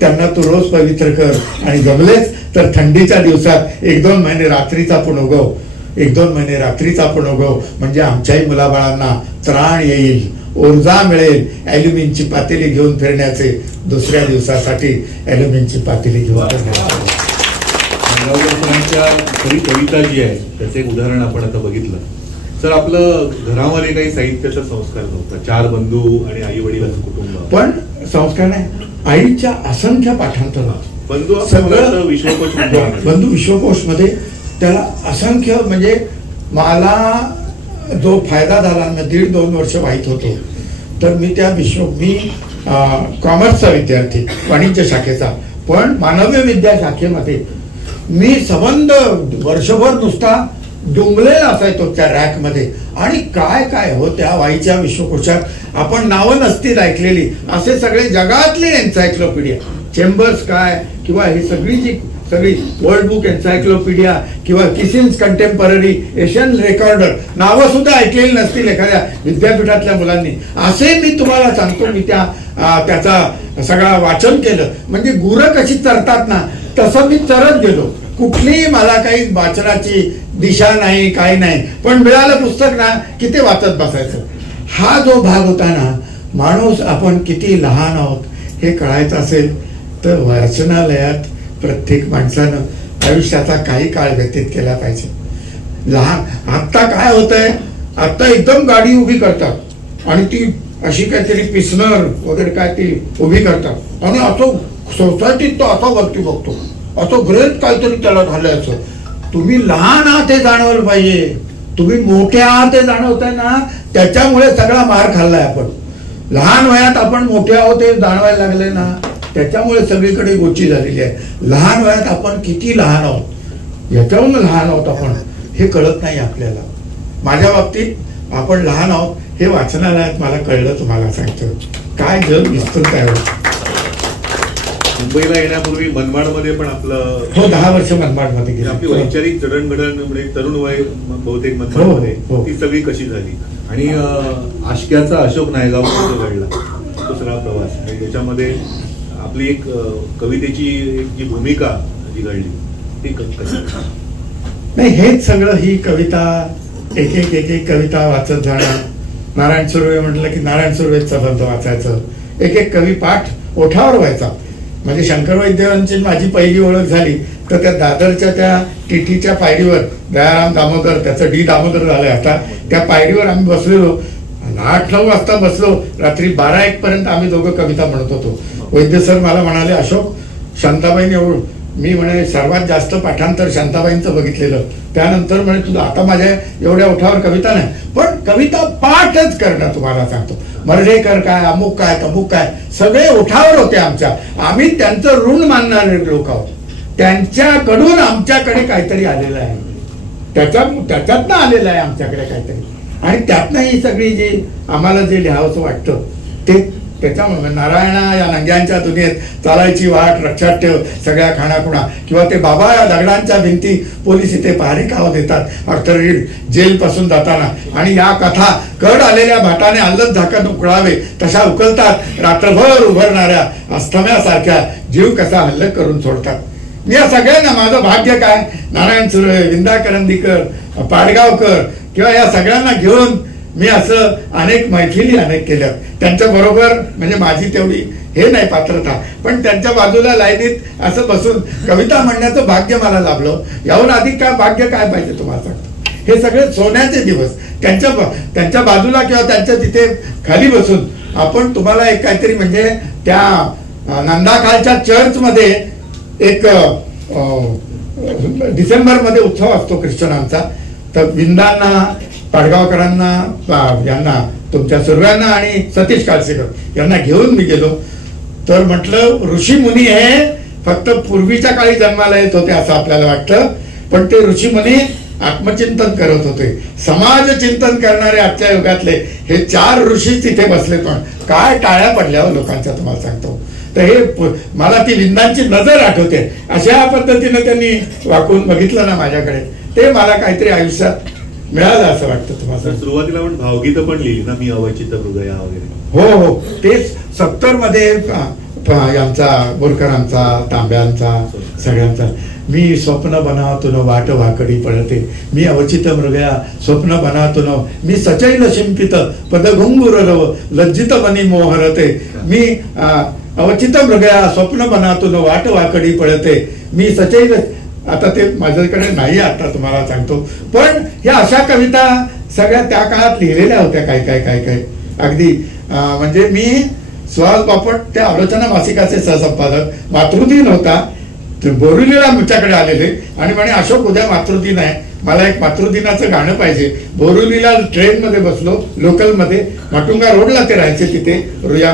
त्यांना तू रोज पवित्र कर. आणि जमलेच तर थंडीच्या दिवसात 1-2 महिने रात्रीचा पण उगव, 1-2 महिने रात्रीचा पण उगव, म्हणजे आमच्याही मुलाबाळांना त्राण येईल, ऊर्जा मिळेल. ॲल्युमिनची पातेली घेऊन फिरण्याचे, दुसऱ्या दिवसासाठी ॲल्युमिनची पातेली घेऊन फिरण्याचे. खरी कविता जी आहे त्याचं एक उदाहरण आपण आता बघितलं. सर, आपलं घरामध्ये काही साहित्याचा संस्कार नव्हता, 4 बंधू आणि आई वडिलांचं कुटुंब. पण संस्कार नाही, आईच्या असंख्य पाठांतर बंधू सगळं विश्वकोश, बंधू विश्वकोश मध्ये त्याला असंख्य, म्हणजे मला जो फायदा झाला, मी 1.5-2 वर्ष वाईट होतो, तर मी मी कॉमर्सचा विद्यार्थी, वाणिज्य शाखेचा, पण मानवी विद्या शाखेमध्ये मी संबंध वर्षभर नुसता डुंबलेला असायचो त्या रॅकमध्ये. आणि काय काय हो त्या वाईच्या विश्वकोशात आपण नावं नसतील ऐकलेली असे सगळे जगातले एन्सायक्लोपीडिया, चेंबर्स काय किंवा ही सगळी वर्ल्ड बुक एन्सायक्लोपीडिया किंवा किसिन्स कंटेम्पररी एशियन रेकॉर्डर नावं सुद्धा ऐकलेली नसतील एखाद्या विद्यापीठातल्या मुलांनी, असे मी तुम्हाला सांगतो. मी त्याचा सगळा वाचन केलं. म्हणजे गुरं कशी चरतात ना तसं मी चरत गेलो. कुठलीही मला काही वाचनाची दिशा नाही, काही नाही, पण मिळालं पुस्तक ना की ते वाचत बसायचं. हा जो भाग होता ना, माणूस आपण किती लहान आहोत हे कळायचं असेल तर वाचनालयात प्रत्येक माणसानं आयुष्याचा काही काळ व्यतीत केला पाहिजे. लहान आत्ता काय होतंय, आत्ता एकदम गाडी उभी करतात आणि ती अशी काहीतरी पिसनर वगैरे काय ती उभी करतात आणि असं सोसायटीत तो असा वरती बघतो, असं ग्रेट काहीतरी त्याला झालंय असं. तुम्ही लहान आहात हे जाणवलं पाहिजे. तुम्ही मोठे आहात हे जाणवताय ना, त्याच्यामुळे सगळा मार खाल्लाय आपण. लहान वयात आपण मोठे आहोत हे जाणवायला लागले ना, त्याच्यामुळे सगळीकडे गोची झालेली आहे. लहान वयात आपण किती लहान आहोत, याच्याहून लहान आहोत आपण हे कळत नाही आपल्याला. माझ्या बाबतीत आपण लहान आहोत हे वाचनालयात मला कळलं. तुम्हाला सांगतो काय जग विस्तृत आहे. मुंबईला येण्यापूर्वी मनमाडमध्ये पण आपलं 10 वर्ष मनमाडमध्ये गेली. आपली वैचारिक जडणघडण म्हणजे तरुण वय बहुतेक मनमाडमध्ये ती सगळी कशी झाली. आणि आशक्याचा अशोक नायगावकर घडला तो सगळा प्रवास, आणि त्याच्यामध्ये आपली एक कवितेची जी भूमिका जी घडली ती कशी. नाही, हेच सगळं ही कविता एक एक कविता वाचत जाणं. नारायण सुर्वे म्हटलं की नारायण सुर्वेचा बंध वाचायचं. एक कवी पाठ ओठावर व्हायचा. म्हणजे शंकर वैद्यांची माझी पहिली ओळख झाली तर त्या दादरच्या त्या टीटीच्या पायरीवर दयाराम दामोदर, त्याचं डी दामोदर झालंय आता, त्या पायरीवर आम्ही बसलेलो. 8-9 वाजता बसलो, रात्री 12-1 पर्यंत आम्ही दोघं कविता म्हणत होतो. वैद्य सर मला म्हणाले, अशोक शांताबाईंनी एवढं, मी म्हणे सर्वात जास्त पाठांतर शांताबाईंचं बघितलेलं, त्यानंतर म्हणे तुझं आता माझ्या एवढ्या ओठावर कविता नाही, पण कविता पाठच करणं तुम्हाला सांगतो. मर्ढेकर काय, अमुक काय, तमुक काय, सगळे ओठावर होते आमच्या. आम्ही त्यांचं ऋण मानणारे लोक आहोत. त्यांच्याकडून आमच्याकडे काहीतरी आलेलं आहे, त्याच्यातनं आलेलं आहे आमच्याकडे काहीतरी, आणि त्यातनं ही सगळी जी आम्हाला जे लिहावंसं वाटतं ते त्याच्यामुळे नारायणा या नंग्यांच्या दुनियेत चालायची वाट लक्षात ठेव सगळ्या खाणाखुणा, किंवा ते बाबा या दगडांच्या भिंती पोलीस इथे पहारे काव देतात अर्थरीड जेल पासून जाताना, आणि या कथा कड आलेल्या भाटाने अल्लद झाकण उकळावे तशा उकलतात, रात्रभर उभरणाऱ्या अस्थम्यासारख्या जीव कसा हल्लक करून सोडतात. मी या सगळ्यांना माझं भाग्य काय, नारायण सुर्वे, विंदा करंदीकर, पाडगावकर किंवा या सगळ्यांना घेऊन मी असं अनेक मैफिली केल्या. त्यांच्या बरोबर म्हणजे माझी तेवढी हे नाही पात्रता, पण त्यांच्या बाजूला लाईनीत असं बसून कविता म्हणण्याचं भाग्य मला लाभलं. याहून अधिक काय भाग्य काय पाहिजे तुम्हाला सांगतो. हे सगळे सोन्याचे दिवस त्यांच्या बाजूला किंवा त्यांच्या तिथे खाली बसून आपण तुम्हाला एक काहीतरी म्हणजे त्या नंदाखालच्या चर्चमध्ये एक डिसेंबरमध्ये उत्सव असतो ख्रिश्चनांचा, तर विंदांना, पाडगावकरांना, यांना तुमच्या सुर्व्यांना आणि सतीश काळसेकर यांना घेऊन मी गेलो. तर म्हटलं ऋषी मुनी हे फक्त पूर्वीच्या काळी जन्माला येत होते असं आपल्याला वाटतं, पण ते ऋषी मुनी आत्मचिंतन करत होते. समाज चिंतन करणारे आजच्या युगातले हे 4 ऋषी तिथे बसले, पण काय टाळ्या पडल्या लोकांच्या तुम्हाला सांगतो. तर हे मला ती विंदांची नजर आठवते. अशा पद्धतीने त्यांनी वाकून बघितलं ना माझ्याकडे, ते मला काहीतरी आयुष्यात मिळालं असं वाटतं तुम्हाला. सुरुवातीला पण भावगीत पण लिहिली ना, मी अवचित हृदया वगैरे. हो हो, तेच 70 मध्ये यांचा बोरकरांचा, तांब्यांचा, सगळ्यांचा. मी स्वप्न बनावतून वाट वाकडी पडते, मी अवचित मृगया स्वप्न बनावतून, मी सचैल शिंपित पदघुंगुर रव लज्जित बनी मोहरते, मी अवचित मृगया स्वप्न बनावतून वाट वाकडी पडते, मी सचैल. आता ते माझ्याकडे नाही आता तुम्हाला सांगतो, पण ह्या अशा कविता सगळ्या त्या काळात लिहिलेल्या होत्या. काय काय काय काय अगदी म्हणजे मी सुहास बापट त्या आलोचना मासिकाचे सहसंपादक, मातृदिन होता, बोरिवलीला आमच्याकडे आलेले आणि म्हणे अशोक उद्या मातृदिन आहे, मला एक मातृदिनाचं गाणं पाहिजे. बोरिवलीला ट्रेन मध्ये बसलो, लोकलमध्ये, माटुंगा रोडला ते राहायचे तिथे,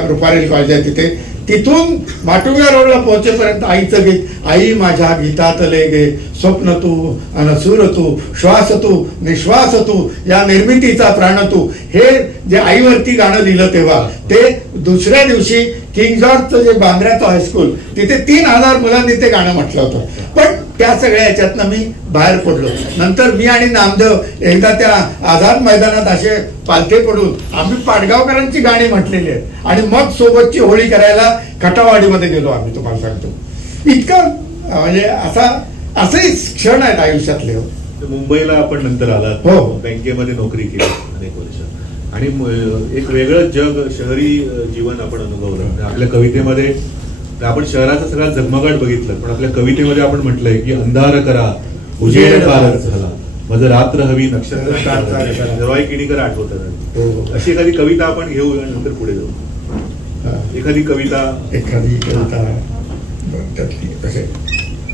रुपारेल कॉलेज आहे तिथे. तिथून माटुंगा रोडला पोहोचेपर्यंत आईचं गीत, आई माझ्या गीतातले गे स्वप्न तू अनसूर तू, श्वास तू निश्वास तू, या निर्मितीचा प्राण तू, हे जे आईवरती गाणं लिहिलं तेव्हा ते दुसऱ्या दिवशी किंग जॉर्जचं जे बांद्र्याचं हायस्कूल तिथे 3000 मुलांनी ते गाणं म्हटलं होतं. पण त्या सगळ्या याच्यातनं मी बाहेर पडलो. नंतर मी आणि नामदेव एकदा त्या आझाद मैदानात असे पालथे पडून आम्ही पाडगावकरांची गाणी म्हटलेली आहेत आणि मग सोबतची होळी करायला खटावाडीमध्ये गेलो आम्ही. तुम्हाला सांगतो इतकं म्हणजे असंही क्षण आहेत आयुष्यातले. मुंबईला आपण नंतर आलात, हो, बँकेमध्ये नोकरी केली अनेक वर्ष, आणि एक वेगळं जग, शहरी जीवन आपण अनुभवलं. आपल्या कवितेमध्ये आपण शहराचा सगळा झगमगाट बघितलं, पण आपल्या कवितेमध्ये आपण म्हटलंय की अंधार करा उजेड फार झाला, माझं रात्र हवी नक्षत्र, जरवाई किणीकर आठवतात. अशी एखादी कविता आपण घेऊ आणि नंतर पुढे जाऊ. एखादी कविता त्यातली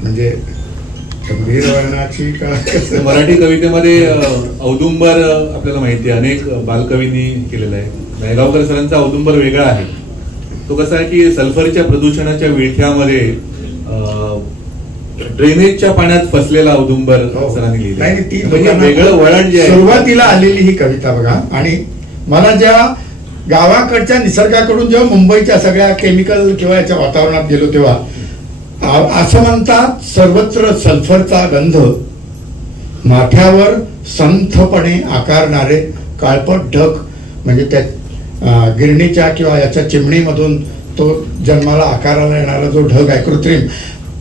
म्हणजे गंभीर वर्णाची का. मराठी कवितेमध्ये औदुंबर आपल्याला माहिती आहे, अनेक बालकवींनी केलेलं आहे. नायगावकर सरांचा औदुंबर वेगळा आहे. तो कसा आहे की सल्फरच्या प्रदूषणाच्या विळख्यामध्ये ड्रेनेजच्या पाण्यात फसलेला औदुंबर सरांनी लिहिलं. वेगळं वळण जे आहे. सुरुवातीला आलेली ही कविता बघा, आणि मला ज्या गावाकडच्या निसर्गाकडून जेव्हा मुंबईच्या सगळ्या केमिकल किंवा याच्या वातावरणात गेलो तेव्हा असं म्हणतात, सर्वत्र सल्फरचा गंध, माथ्यावर संथपणे आकारणारे काळपट ढग, म्हणजे त्या गिरणीच्या किंवा याच्या चिमणीमधून तो जन्माला आकाराला येणारा जो ढग आहे, कृत्रिम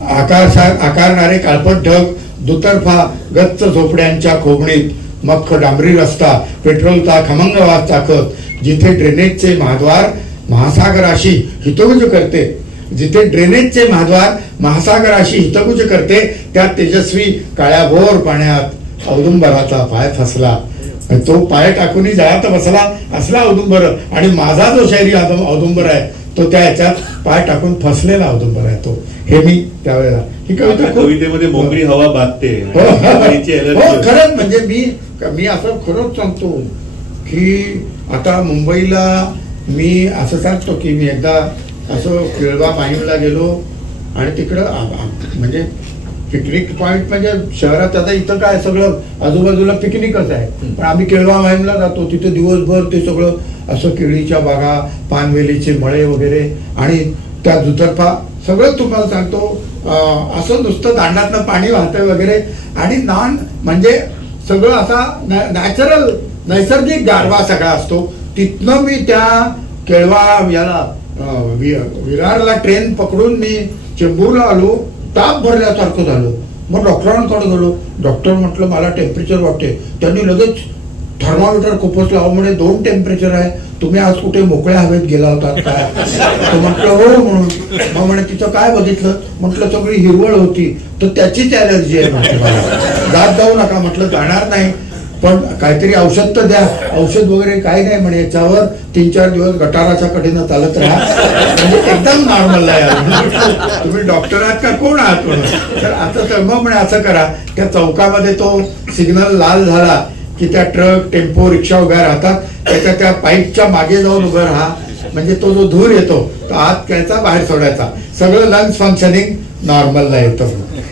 आकारणारे काळपट ढग, दुतर्फा गच्च झोपड्यांच्या खोबणीत मख्ख डांबरी रस्ता, पेट्रोलचा खमंग वास चाकत, जिथे ड्रेनेजचे महाद्वार महासागराशी हितगुज करते, जिथे ड्रेनेजचे महाद्वार महासागराशी हितगुज करते, त्या तेजस्वी काळ्याभोर पाण्यात औदुंबराचा पाय फसला. तो पाय टाकूनही जळात बसला असला औदुंबर, आणि माझा जो शहरी औदुंबर आहे तो त्या ह्याच्यात पाय टाकून फसलेला औदुंबर आहे तो. हे मी त्यावेळेला ही कविता कवितेमध्ये मोकळी हवा बाधते. खरंच म्हणजे मी असं खरंच सांगतो की आता मुंबईला मी असं सांगतो की मी एकदा असं केळवा माहीमला गेलो आणि तिकडं म्हणजे पिकनिक पॉइंट म्हणजे शहरात आता इथं काय सगळं आजूबाजूला पिकनिकच आहे, पण आम्ही केळवा माहीमला जातो, तिथे दिवसभर ते सगळं असं केळीच्या बागा, पानवेलीचे मळे वगैरे, आणि त्या दुतर्फा सगळं तुम्हाला सांगतो असं नुसतं दांडातनं पाणी वाहतंय वगैरे, आणि म्हणजे सगळं असा नॅचरल नैसर्गिक गारवा सगळा असतो. तिथनं मी त्या केळवा याला विरारला ट्रेन पकडून मी चेंबूरला आलो, ताप भरल्यासारखं झालं. मग डॉक्टरांकडे गेलो. डॉक्टर म्हटलं मला टेम्परेचर वाटते. त्यांनी लगेच थर्मामीटर खूपच लावून म्हणे 2 टेम्परेचर आहे, तुम्ही आज कुठे मोकळ्या हवेत गेला होतात काय? तो म्हटलं हो म्हणून. मग म्हणे तिथं काय बघितलं? म्हटलं सगळी हिरवळ होती. तर त्याचीच ॲलर्जी आहे म्हटलं मला, जात जाऊ नका. म्हटलं जाणार नाही, पण काहीतरी औषध तर द्या. औषध वगैरे काही नाही म्हणे, याच्यावर 3-4 दिवस गटाराच्या कडेनं चालत राहा, म्हणजे एकदम नॉर्मल आहे. तुम्ही डॉक्टर आहात का कोण आहात म्हणून? तर आता मग म्हणे असं करा, त्या चौकामध्ये तो सिग्नल लाल झाला की त्या ट्रक, टेम्पो, रिक्षा उभ्या राहतात, त्या पाईपच्या मागे जाऊन उभं राहा, म्हणजे तो जो धूर येतो तो आत घ्यायचा, बाहेर सोडायचा, सगळं लंग्स फंक्शनिंग नॉर्मलला येतं.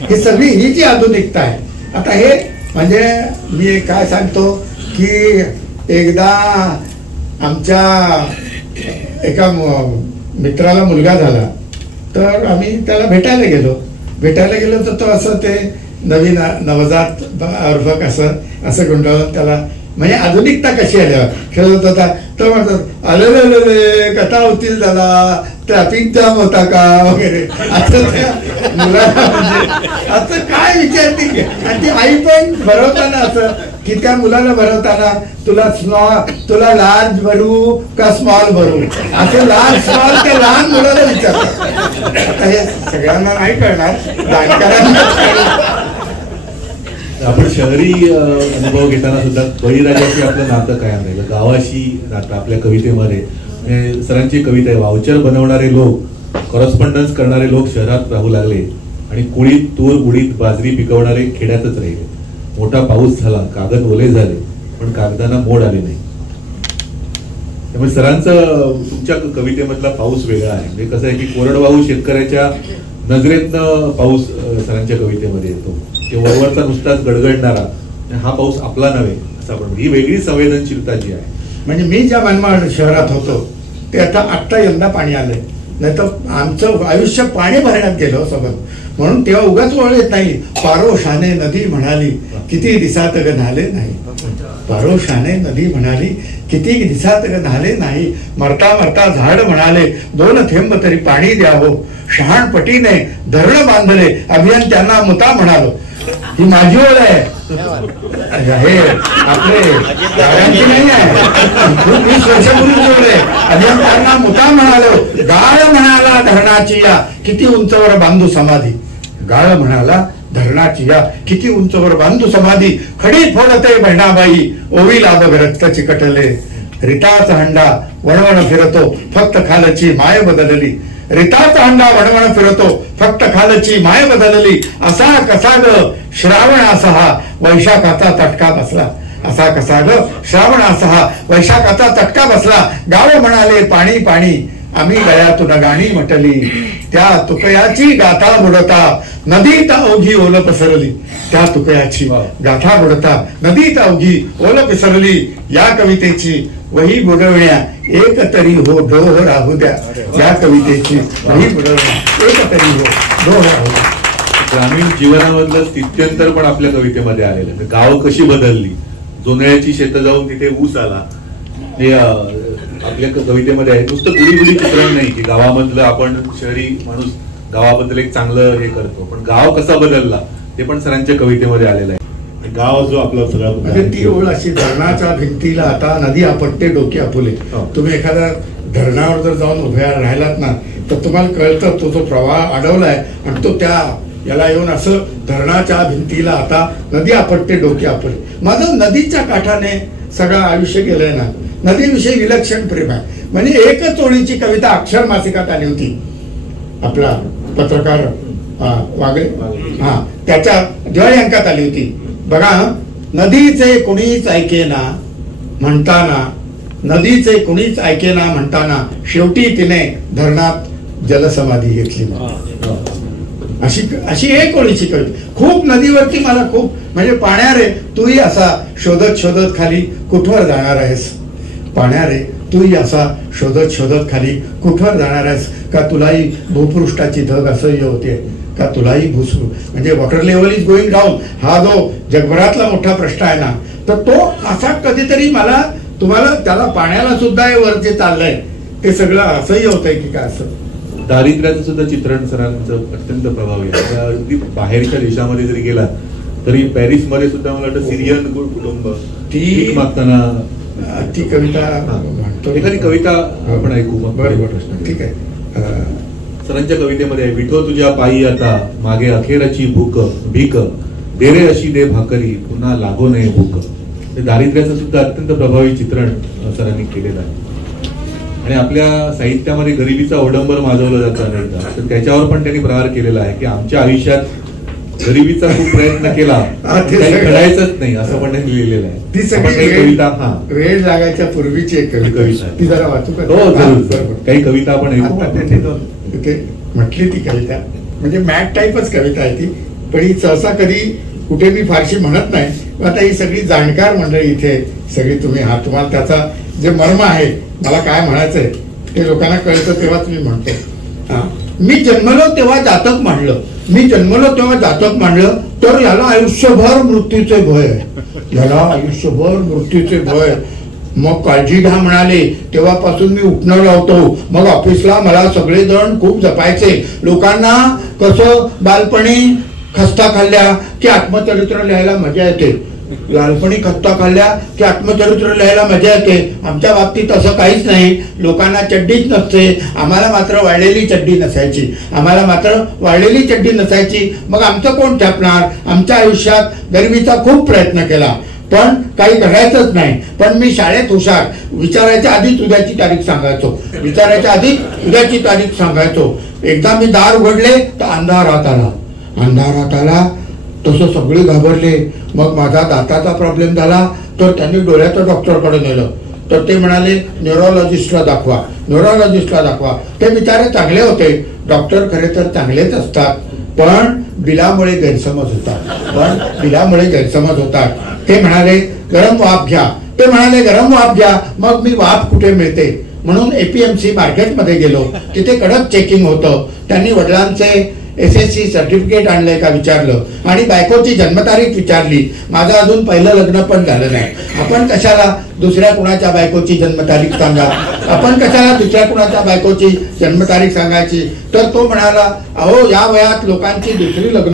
ही सगळी ही जी आधुनिकता आहे. आता हे म्हणजे मी काय सांगतो की एकदा आमच्या एका मित्राला मुलगा झाला, तर आम्ही त्याला भेटायला गेलो तर तो असं ते नवीन नवजात अर्भक असं गुंडाळून त्याला, म्हणजे आधुनिकता कशी आली खेळत होता. तर म्हणतात अरे कथा होतील झाला, ट्रॅफिक जाम होता का वगैरे असं त्या मुलाला, म्हणजे असं काय विचारते. आणि ती आई पण भरवताना असं की त्या मुलाला भरवताना तुला लार्ज भरू का स्मॉल भरू, असं लार्ज स्मॉल त्या लहान मुलाला विचारतात. आता हे सगळ्यांना नाही कळणार, जाणकारांना. आपण शहरी अनुभव घेताना सुद्धा बळीराजाशी आपलं नातं कायम राहिलं, गावाशी नातं आपल्या कवितेमध्ये. सरांची कविता आहे, वाउचर बनवणारे लोक, करस्पॉन्डन्स करणारे लोक शहरात राहू लागले आणि कुळीत तूर उडीत बाजरी पिकवणारे खेड्यातच राहिले. मोठा पाऊस झाला, कागद ओले झाले, पण कागदांना मोड आले नाही. त्यामुळे सरांचं तुमच्या कवितेमधला पाऊस वेगळा आहे. म्हणजे कसं आहे की कोरडवाहू शेतकऱ्याच्या नजरेतनं पाऊस सरांच्या कवितेमध्ये येतो, की वरवरचा नुसताच गडगडणारा, हा पाऊस आपला नव्हे असं आपण, ही वेगळी संवेदनशीलता जी आहे. म्हणजे मी ज्या मनमाड शहरात होतो ते आता यंदा पाणी आलंय, नाही तर आमचं आयुष्य पाणी भरण्यात गेलं सोबत. म्हणून तेव्हा उगाच वळ येत नाही. पारोशाने नदी म्हणाली किती दिसात ग न्हाले नाही, पारोशाने नदी म्हणाली किती दिसात ग न्हाले नाही, मरता मरता झाड म्हणाले 2 थेंब तरी पाणी द्यावं, शहाणपटीने धरण बांधले अभियान त्यांना मुता म्हणालो. ही माझी ओळ आहे, हे आपले गाड्यांची नाही आहे, 20 वर्षापूर्वी ओळ आहे. अभियान त्यांना मुता म्हणालो, गाळ म्हणाला धरणाची या किती उंचवर बांधू समाधी, गाळ म्हणाला धरणाची या किती उंचवर बांधू समाधी, खडी फोडते बहिणाबाई ओवी लाभ रक्त चिकटले, रिताचा हंडा वणवण फिरतो फक्त खालची माय बदलली, रिताचा हंडा वणवण फिरतो फक्त खालची माय बदलली, असा कसा ग श्रावणाचा हा वैशाखाचा तटका बसला, असा कसा ग श्रावणाचा हा वैशाखाचा तटका बसला, गाव म्हणाले पाणी पाणी आम्ही गळ्यातून गाणी म्हटली, त्या तुकयाची गाथा बुडता नदीत अवघी ओल पसरली, त्या तुकयाची गाथा बुडता नदीत अवघी ओल पसरली, या कवितेची वही बुडवण्या एक तरी हो डोह राहू द्या, या कवितेची वही बुडवण्या एक तरी हो डोह राहू द्या. ग्रामीण जीवनामधलं स्थित्यंतर पण आपल्या कवितेमध्ये आलेलं आहे. गाव कशी बदलली, जोंधळ्याची शेतं जाऊन तिथे ऊस आला, हे आपल्या कवितेमध्ये आहे. नुसतं गुढी चित्रण नाही की गावामधलं आपण शहरी माणूस गावाबद्दल एक चांगलं हे करतो, पण गाव कसा बदलला ते पण सरांच्या कवितेमध्ये आलेलं आहे. गाव जो आपला सगळा, म्हणजे ती ओळ अशी, धरणाच्या भिंतीला आता नदी आपटते डोके आपुले. तुम्ही एखाद्या धरणावर जर जाऊन उभ्या राहिलात ना तर तुम्हाला कळतं तो जो प्रवाह अडवलाय आणि तो त्या याला येऊन असं धरणाच्या भिंतीला आता नदी आपटते डोके आपुले. माझं नदीच्या काठाने सगळं आयुष्य गेलंय ना, नदीविषयी विलक्षण प्रेम आहे. म्हणजे एकच ओळीची कविता अक्षर मासिकात आली होती, आपला पत्रकार वागळे, त्याच्या दिवाळी अंकात आली होती बघा. नदीचे कुणीच ऐकेना म्हणताना, नदीचे कुणीच ऐकेना म्हणताना शेवटी तिने धरणात जलसमाधी घेतली. अशी एक ओळीची कविता. खूप नदीवरती मला खूप म्हणजे पाण्यारे तूही असा शोधत शोधत खाली कुठवर जाणार आहेस, पाण्यारे तूही असा शोधत शोधत खाली कुठवर जाणार आहेस, का तुलाही भूपृष्ठाची धग असह्य होते, का तुलाही म्हणजे water level is going down हा जो जगभरातला मोठा प्रश्न आहे ना, तर तो असा कधीतरी मला तुम्हाला त्याला पाण्याला सुद्धा वर जे चाललंय ते सगळं असह्य होतंय की काय असं. दारिद्र्याचं सुद्धा चित्रण सरांचं अत्यंत प्रभावी आहे. अगदी बाहेरच्या देशामध्ये जरी गेला तरी पॅरिस मध्ये सुद्धा मला वाटतं सिरियन कुटुंब ती मागताना ती कविता म्हणतो. एखादी कविता आपण ऐकू मग. बरोबर ठीक आहे. सरांच्या कवितेमध्ये आहे, विठो तुझ्या पायी आता मागे अखेराची भीक दे रे अशी दे भाकरी पुन्हा लागो नये भूक. दारिद्र्याचं सुद्धा अत्यंत प्रभावी चित्रण सरांनी केलेलं आहे. आणि आपल्या साहित्यामध्ये गरिबीचा अवडंबर माजवला जातो अनेकदा, तर त्याच्यावर पण त्यांनी प्रहार केलेला आहे की आमच्या आयुष्यात गरिबीचा खूप प्रयत्न केला काही घडायचंच नाही असं पण त्यांनी लिहिलेलं आहे. ती सगळी कविता वेळ लागायच्या पूर्वीची एक कविता ती जरा वाचू का? हो जरूर. काही कविता आपण ऐकू. तिथे म्हटली ती कविता म्हणजे मॅट टाईपच कविता आहे ती, पण ही सहसा कधी कुठे मी फारशी म्हणत नाही. आता ही सगळी जाणकार मंडळी इथे सगळी तुम्हाला त्याचा जे मर्म आहे मला काय म्हणायचंय ते लोकांना कळतं तेव्हाच मी म्हणतो. मी जन्मलो तेव्हा जातक मांडलं, मी जन्मलो तेव्हा जातक मांडलं, तर याला आयुष्यभर मृत्यूचे भय, याला आयुष्यभर मृत्यूचे भय. मग काळजी घ्या म्हणाले तेव्हापासून मी उठणं लावतो. मग ऑफिसला मला सगळेजण खूप जपायचे. लोकांना कसं बालपणी खस्ता खाल्ल्या की आत्मचरित्र लिहायला मजा येते, लहानपणी खस्ता खाल्ल्या की आत्मचरित्र लिहायला मजा येते. आमच्या बाबतीत असं काहीच नाही. लोकांना चड्डीच नसते, आम्हाला मात्र वाळलेली चड्डी नसायची, आम्हाला मात्र वाळलेली चड्डी नसायची. मग आमचं कोण छापणार? आमच्या आयुष्यात गरिबीचा खूप प्रयत्न केला पण काही घडायचंच नाही. पण मी शाळेत हुशार, विचारायच्या आधीच उद्याची तारीख सांगायचो, विचारायच्या आधीच उद्याची तारीख सांगायचो. एकदा मी दार उघडले तर अंधारात आला, अंधारात आला तसं सगळे घाबरले. मग माझा दाताचा प्रॉब्लेम झाला तर त्यांनी डोळ्याच्या डॉक्टरकडे नेलं, तर ते म्हणाले न्यूरोलॉजिस्टला दाखवा, न्यूरोलॉजिस्टला दाखवा. ते बिचारे चांगले होते, डॉक्टर खरे तर चांगलेच असतात पण बिलामुळे गैरसमज होतात, पण बिलामुळे गैरसमज होतात. ते म्हणाले गरम वाफ घ्या, ते म्हणाले गरम वाफ घ्या. मग मी वाफ कुठे मिळते म्हणून एपीएमसी मार्केटमध्ये गेलो, तिथे कडक चेकिंग होतं. त्यांनी वडिलांचे SSC सर्टिफिकेट आणलंय का विचारलं आणि बायकोची जन्मतारीख विचारली. माझं अजून पहिलं लग्न पण झालं नाही. आपण कशाला दुसऱ्या कुणाच्या बायकोची जन्मतारीख सांगा, आपण कशाला दुसऱ्या कुणाच्या बायकोची जन्मतारीख सांगायची. तर तो म्हणाला अहो या वयात लोकांची दुसरी लग्न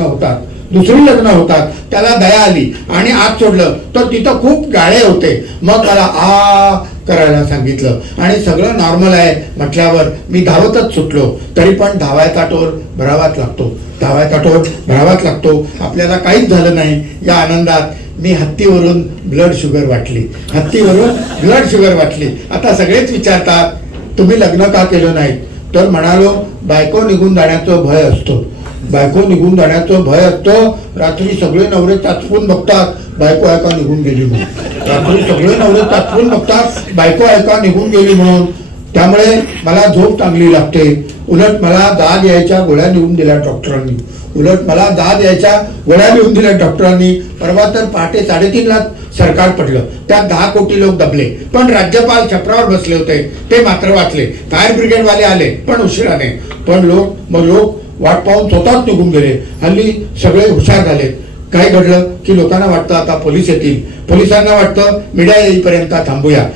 होतात. त्याला दया आली आणि आत सोडलं तर तिथं खूप गाळे होते. मग मला करायला सांगितलं आणि सगळं नॉर्मल आहे म्हटल्यावर मी धावतच सुटलो. तरी पण धावायचा टोर भरावाच लागतो, धावायचा टोर भरावाच लागतो. आपल्याला काहीच झालं नाही या आनंदात मी हत्तीवरून ब्लड शुगर वाटली, हत्तीवरून ब्लड शुगर वाटली. आता सगळेच विचारतात तुम्ही लग्न का केलं नाही, तर म्हणालो बायको निघून जाण्याचं भय असतो, बायको निघून जाण्याचं भय असतो. रात्री सगळे नवरे चाचपून बघतात बायको ऐका निघून गेली म्हणून, रात्री सगळे नवरे चाचपून बघतात बायको ऐका निघून गेली म्हणून. त्यामुळे मला झोप चांगली लागते. उलट मला दाद यायच्या गोळ्या लिहून दिल्या डॉक्टरांनी, उलट मला दाद यायच्या गोळ्या लिहून दिल्या डॉक्टरांनी. परवा तर पहाटे 3:30ला सरकार पडलं, त्यात 10 कोटी लोक दबले, पण राज्यपाल छपरावर बसले होते ते मात्र वाचले. फायर ब्रिगेडवाले आले पण उशिराने, पण लोक वाट पाहून स्वतःच निघून गेले. हल्ली सगळे हुशार झाले. काय घडलं की लोकांना वाटतं आता पोलीस येतील, पोलिसांना वाटतं मीडिया येईपर्यंत थांबूया.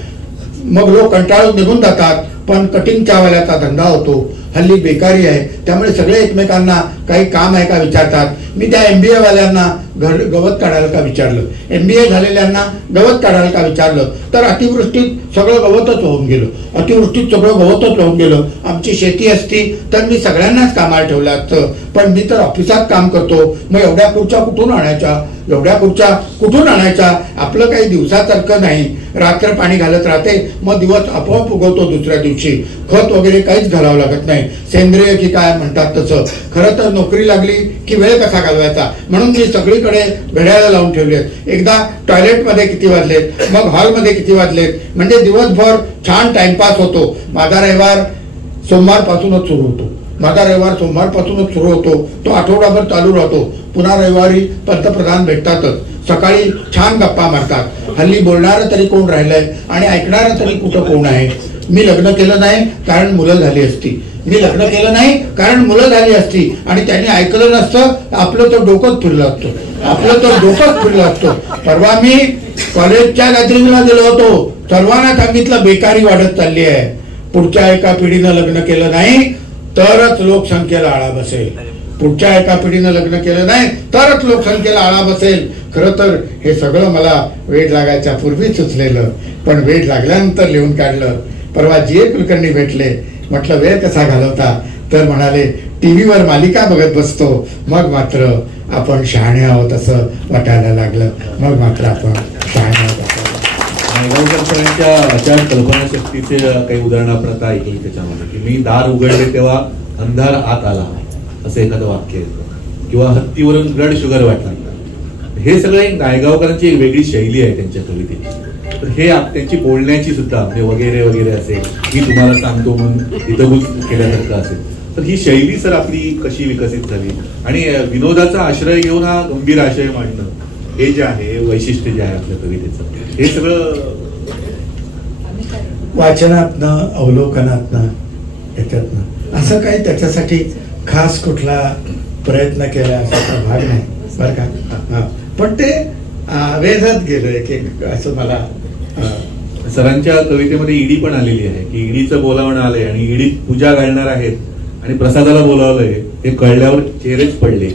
मग लोक कंटाळून निघून जातात. पण कटिंग चहावाल्याचा धंदा होतो, हल्ली बेकारी आहे, त्यामुळे सगळे एकमेकांना काही काम आहे का विचारतात. मी त्या MBA वाल्यांना गवत काढायला का विचारलं, MBA झालेल्यांना गवत काढायला का विचारलं, तर अतिवृष्टीत सगळं गवतच वाहून गेलं, अतिवृष्टीत सगळं गवतच वाहून गेलं. आमची शेती असती तर मी सगळ्यांनाच कामाला ठेवलं असतं, पण मी तर ऑफिसात काम करतो. मग एवढ्या खुर्च्या कुठून आणायच्या, आपलं काही दिवसासारखं नाही. रात्र पाणी घालत राहते, मग दिवस आपोआप उगवतो दुसऱ्या दिवशी. खत वगैरे काहीच घालावं लागत नाही, सेंद्रिय की काय म्हणतात तसं. खरं तर नोकरी लागली की वेळ कसा घालवायचा म्हणून मी सगळीकडे घड्याळं लावून ठेवलेत. एकदा टॉयलेटमध्ये किती वाजलेत, मग हॉलमध्ये किती वाजलेत, म्हणजे दिवसभर छान टाइमपास होतो. माझा रविवार सोमवारपासूनच सुरू होतो, माझा रविवार सोमवारपासूनच सुरू होतो, तो आठवडाभर चालू राहतो. पुन्हा रविवारी पंतप्रधान भेटतातच, सकाळी छान गप्पा मारतात. हल्ली बोलणारं तरी कोण राहिलंय आणि ऐकणारं तरी कुठं कोण आहे. मी लग्न केलं नाही कारण मुलं झाली असती, मी लग्न केलं नाही कारण मुलं झाली असती आणि त्यांनी ऐकलं नसतं, आपलं तर डोकंच फिरलं असतं, आपलं तर डोकंच फिरलं असतं. परवा मी कॉलेजच्या गॅदरिंगला गेलो होतो, सर्वांना सांगितलं बेकारी वाढत चालली आहे, पुढच्या एका पिढीनं लग्न केलं नाही तरच लोकसंख्येला आळा बसेल, पुढच्या एका पिढीनं लग्न केलं नाही तरच लोकसंख्येला आळा बसेल. खरं तर हे सगळं मला वेड लागायच्या पूर्वी सुचलेलं, पण वेड लागल्यानंतर लिहून काढलं. परवा जी.ए. कुलकर्णी भेटले, म्हटलं वेळ कसा घालवता, तर म्हणाले टीव्हीवर मालिका बघत बसतो, मग मात्र आपण शहाणे आहोत असं वाटायला लागलं, मग मात्र आपण शहाणे आहोत. नायगावकर सरांच्या अशा कल्पनाशक्तीचे काही उदाहरणं आपण आता ऐकली त्याच्यामध्ये, की मी दार उघडले तेव्हा अंधार आत आला असं एखादं वाक्य येतं, किंवा हत्तीवरून ब्लड शुगर वाटला. हे सगळं एक नायगावकरांची एक वेगळी शैली आहे त्यांच्या कवितेची. तर हे त्यांची बोलण्याची सुद्धा म्हणजे वगैरे वगैरे असेल, मी तुम्हाला सांगतो म्हणून हितगुज केल्यासारखं असेल. तर ही शैली सर आपली कशी विकसित झाली आणि विनोदाचा आश्रय घेऊन हा गंभीर आशय मांडणं, हे जे आहे वैशिष्ट्य जे आहे आपल्या कवितेचं, हे सगळं वाचनातनं अवलोकनातनं याच्यातनं असं काही त्याच्यासाठी खास कुठला प्रयत्न केला असा भाग नाही बरं का. पण ते वेधत गेलं एक असं मला. सरांच्या कवितेमध्ये ईडी पण आलेली आहे, की ईडीचं बोलावणं आलंय आणि ईडी पूजा घालणार आहेत आणि प्रसादाला बोलावलंय, हे कळल्यावर चेहरेच पडले.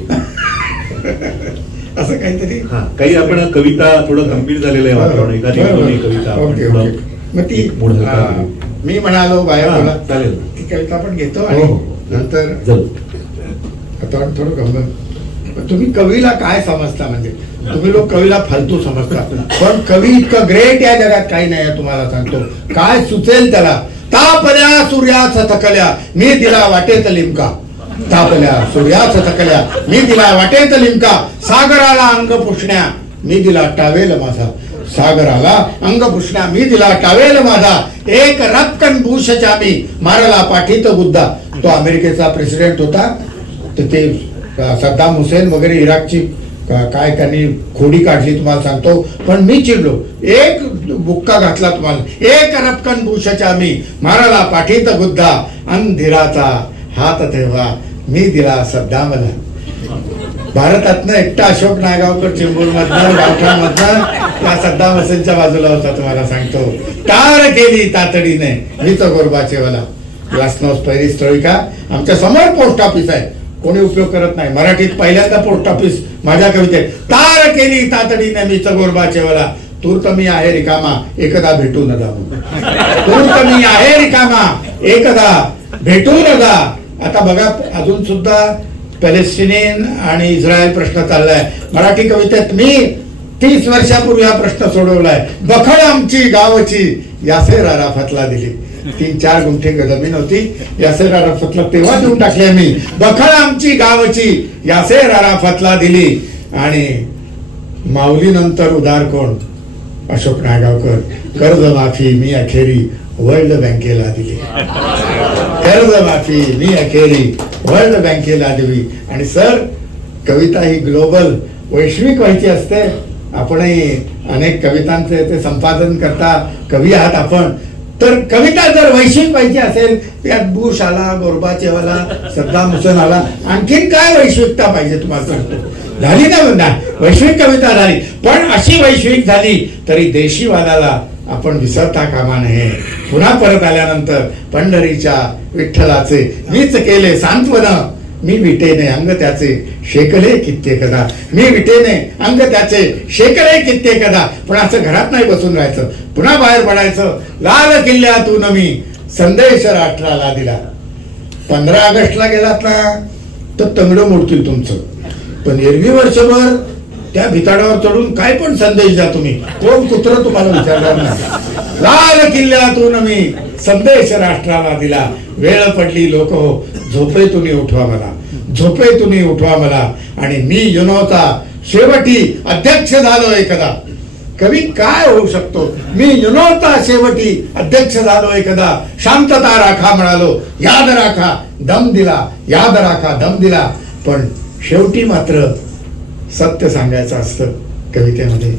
असं काहीतरी काही आपण कविता थोडं गंभीर झालेलं आहे वातावरण, एखादी कविता मग ती मी म्हणालो बाया बोला चालेल, ती कविता आपण घेतो आणि नंतर आता थोडं गंभीर. तुम्ही कवीला काय समजता, म्हणजे तुम्ही लोक कवीला फालतू समजता, पण कवी इतकं ग्रेट या जगात काही नाही, तुम्हाला सांगतो. काय सुचेल त्याला, तापल्या सूर्याच थकल्या मी दिला वाटेत लिमका, तापल्या सूर्याच थकल्या मी दिला वाटेत लिमका, सागराला अंग पुसण्या मी दिला टावेल माझा, सागराला अंग पुसण्या मी दिला टावेल माझा, एक रक्कन भूषच्या मी मारला पाठीत बुद्धा. तो अमेरिकेचा प्रेसिडेंट होता, तर ते सद्दाम हुसेन वगैरे इराकची काय त्यांनी खोडी काढली तुम्हाला सांगतो, पण मी चिडलो, एक बुक्का घातला तुम्हाला, एक रपकन भूषच्या मी माराला पाठीत गुद्धा, अंधिराचा हात तेव्हा मी दिला सद्दामला. भारतातनं एकटा अशोक नायगावकर चेंबूरमधनं गावठाणमधनं त्या सद्दाम हुसेनच्या बाजूला होता तुम्हाला सांगतो. टार केली तातडीने मीच गोरबाचेवाला. ग्लासनोस्ट पेरिस्ट्रोइका आमच्या समोर पोस्ट ऑफिस आहे, कोणी उपयोग करत नाही. मराठीत पहिल्यांदा पोस्ट ऑफिस माझ्या कवितेत. तार केली तातडीने मीच गोरबाचेवाला, तूर्त मी आहे रिकामा एकदा भेटू न जा, तूर्त मी आहे रिकामा एकदा भेटू न जा. आता बघा अजून सुद्धा पॅलेस्टिनियन आणि इस्रायल प्रश्न चाललाय. मराठी कवितेत मी 30 वर्षापूर्वी हा प्रश्न सोडवलाय. बखळ आमची गावची यासेर अराफतला दिली. 3-4 गुंठे जमीन होती, यासेर अराफतला तेव्हा देऊन टाकली मी. बखळ आमची गावची यासेर अराफतला दिली. आणि माऊली नंतर उदार कोण, अशोक नायगावकर. कर्जमाफी मी अखेरी वर्ल्ड बँकेला दिली. कर्जमाफी मी अखेरी वर्ल्ड बँकेला दिली. आणि सर कविता ही ग्लोबल वैश्विक व्हायची असते. आपणही अनेक कवितांचे ते संपादन करता कवी आहात आपण. तर कविता जर वैश्विक व्हायची असेल, त्यात बुश आला, गोरबाचेवाला, सद्दाम हुसेन आला, आणखीन काय वैश्विकता पाहिजे तुम्हाला सांगतो. झाली ना बंदा वैश्विक कविता झाली, पण अशी वैश्विक झाली तरी देशीवादाला आपण विसरता कामा नये. पुन्हा परत आल्यानंतर पंढरीच्या विठ्ठलाचे मीच केले सांत्वन, मी विटेने अंग त्याचे शेकले कित्येकदा. मी विटेने अंग त्याचे शेकले कित्येकदा. पण असं घरात नाही बसून राहायचं, पुन्हा बाहेर पडायचं. लाल किल्ल्यातून मी संदेश राष्ट्राला दिला. 15 ऑगस्टला गेलात ना तर तंगडं मोडतील तुमचं, पण एरवी वर्षभर त्या भिताडावर चढून काय पण संदेश द्या तुम्ही, कोण कुत्र तुम्हाला विचारणार नाही. लाल किल्ल्यातून मी संदेश राष्ट्राला दिला. वेळ पडली लोक हो, झोपेतून उठवा मला, झोपेतून उठवा मला. आणि मी युनोचा शेवटी अध्यक्ष झालो एकदा. कवी काय होऊ शकतो. मी युनोता शेवटी अध्यक्ष झालो एकदा, शांतता राखा म्हणालो, याद राखा दम दिला, याद राखा दम दिला. पण शेवटी मात्र सत्य सांगायचं असतं कवितेमध्ये.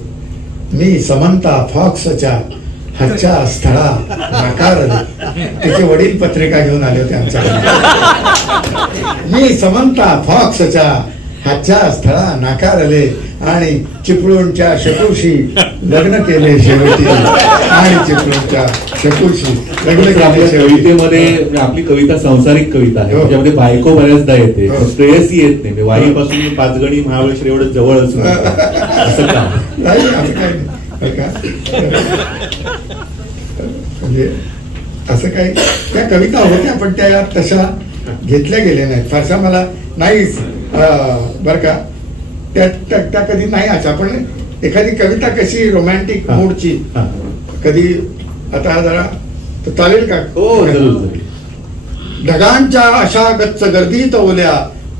मी समंता फॉक्सच्या हातच्या स्थळा नाकारले. तिचे वडील पत्रिका घेऊन आले होते आमच्याकडे. मी समंता फॉक्सच्या हातच्या स्थळा नाकारले आणि चिपळूणच्या शकूशी लग्न केले शेवटी, आणि चिपळूणच्या शकूशी लग्न केले. आपल्या कवितेमध्ये आपली कविता सांसारिक कविता आहे, त्याच्यामध्ये बायको बऱ्याचदा येते, प्रेयसी येत नाही. वाईपासून पाचगणी महाबळेश्वर एवढं जवळ असून असं का नाही, असं काही नाही. म्हणजे असं काही त्या कविता होत्या, पण त्या तशा घेतल्या गेल्या नाहीत. फारसा मला नाहीच बर का, त्या कधी नाही आच्या. पण एखादी कविता कशी रोमॅन्टिक मूडची कधी आता जरा तर चालेल का? हो, ढगांच्या अशा गच्च गर्दीत ओल्या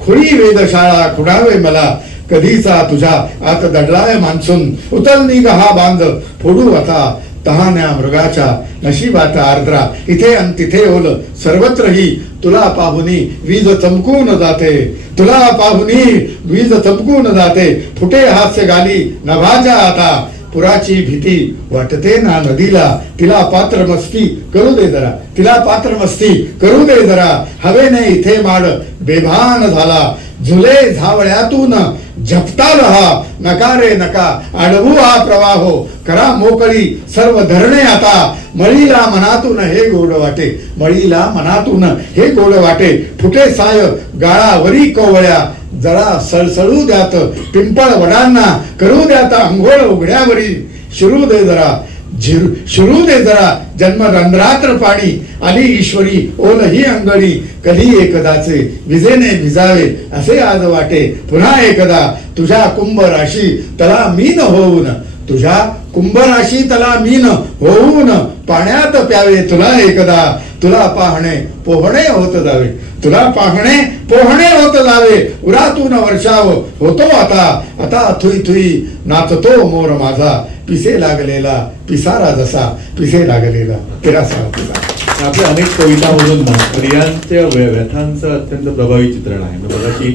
खुळी वेधशाळा खुडावे मला, कधीचा तुझ्या आत दडलाय मान्सून, उचल निघ हा बांध फोडू आता, तहान्या मृगाच्या नशिबात आर्द्रा, इथे अन तिथे ओल सर्वत्रही, तुला पाहुनी वीज चमकून जाते, तुला पाहुनी वीज चमकून जाते, फुटे हास्य गाली नभाच्या आता, पुराची भीती वाटते ना नदीला, तिला पात्र मस्ती करू दे जरा, तिला पात्र मस्ती करू दे जरा, हवेने इथे माड बेभान झाला, झुले झावळ्यातून झपता रहा, नकारे नका अडवू हा प्रवाहो, करा मोकळी सर्व धरणे आता, मळीला मनातून हे गोड वाटे, मळीला मनातून हे गोड वाटे, फुटे साय गाळावरी कोवळ्या, जरा सळसळू द्यात पिंपळ वडांना, करू द्यात अंघोळ उघड्यावरी, शिरू दे जरा शिरू दे जरा जन्म रंध्रात्र पाणी, आली ईश्वरी ओल ही अंगणी, कधी एकदाचे विजेने भिजावे असे आज वाटे, पुन्हा एकदा तुझ्या कुंभ राशी तला मीन होऊन, तुझ्या कुंभ राशी तला मीन होऊन, पाण्यात प्यावे तुला एकदा, तुला पाहणे पोहणे होत जावे, तुला पाहणे पोहणे होत जावे, उरातून वर्षाव होतो आता, आता थुई थुई नाचतो मोर माझा, पिसे लागलेला पिसारा जसा, पिसे लागलेला पिरासा पिसा. आपल्या अनेक कवितांमधून स्त्रियांच्या व्यथांचं अत्यंत प्रभावी चित्रण आहे. मगाशी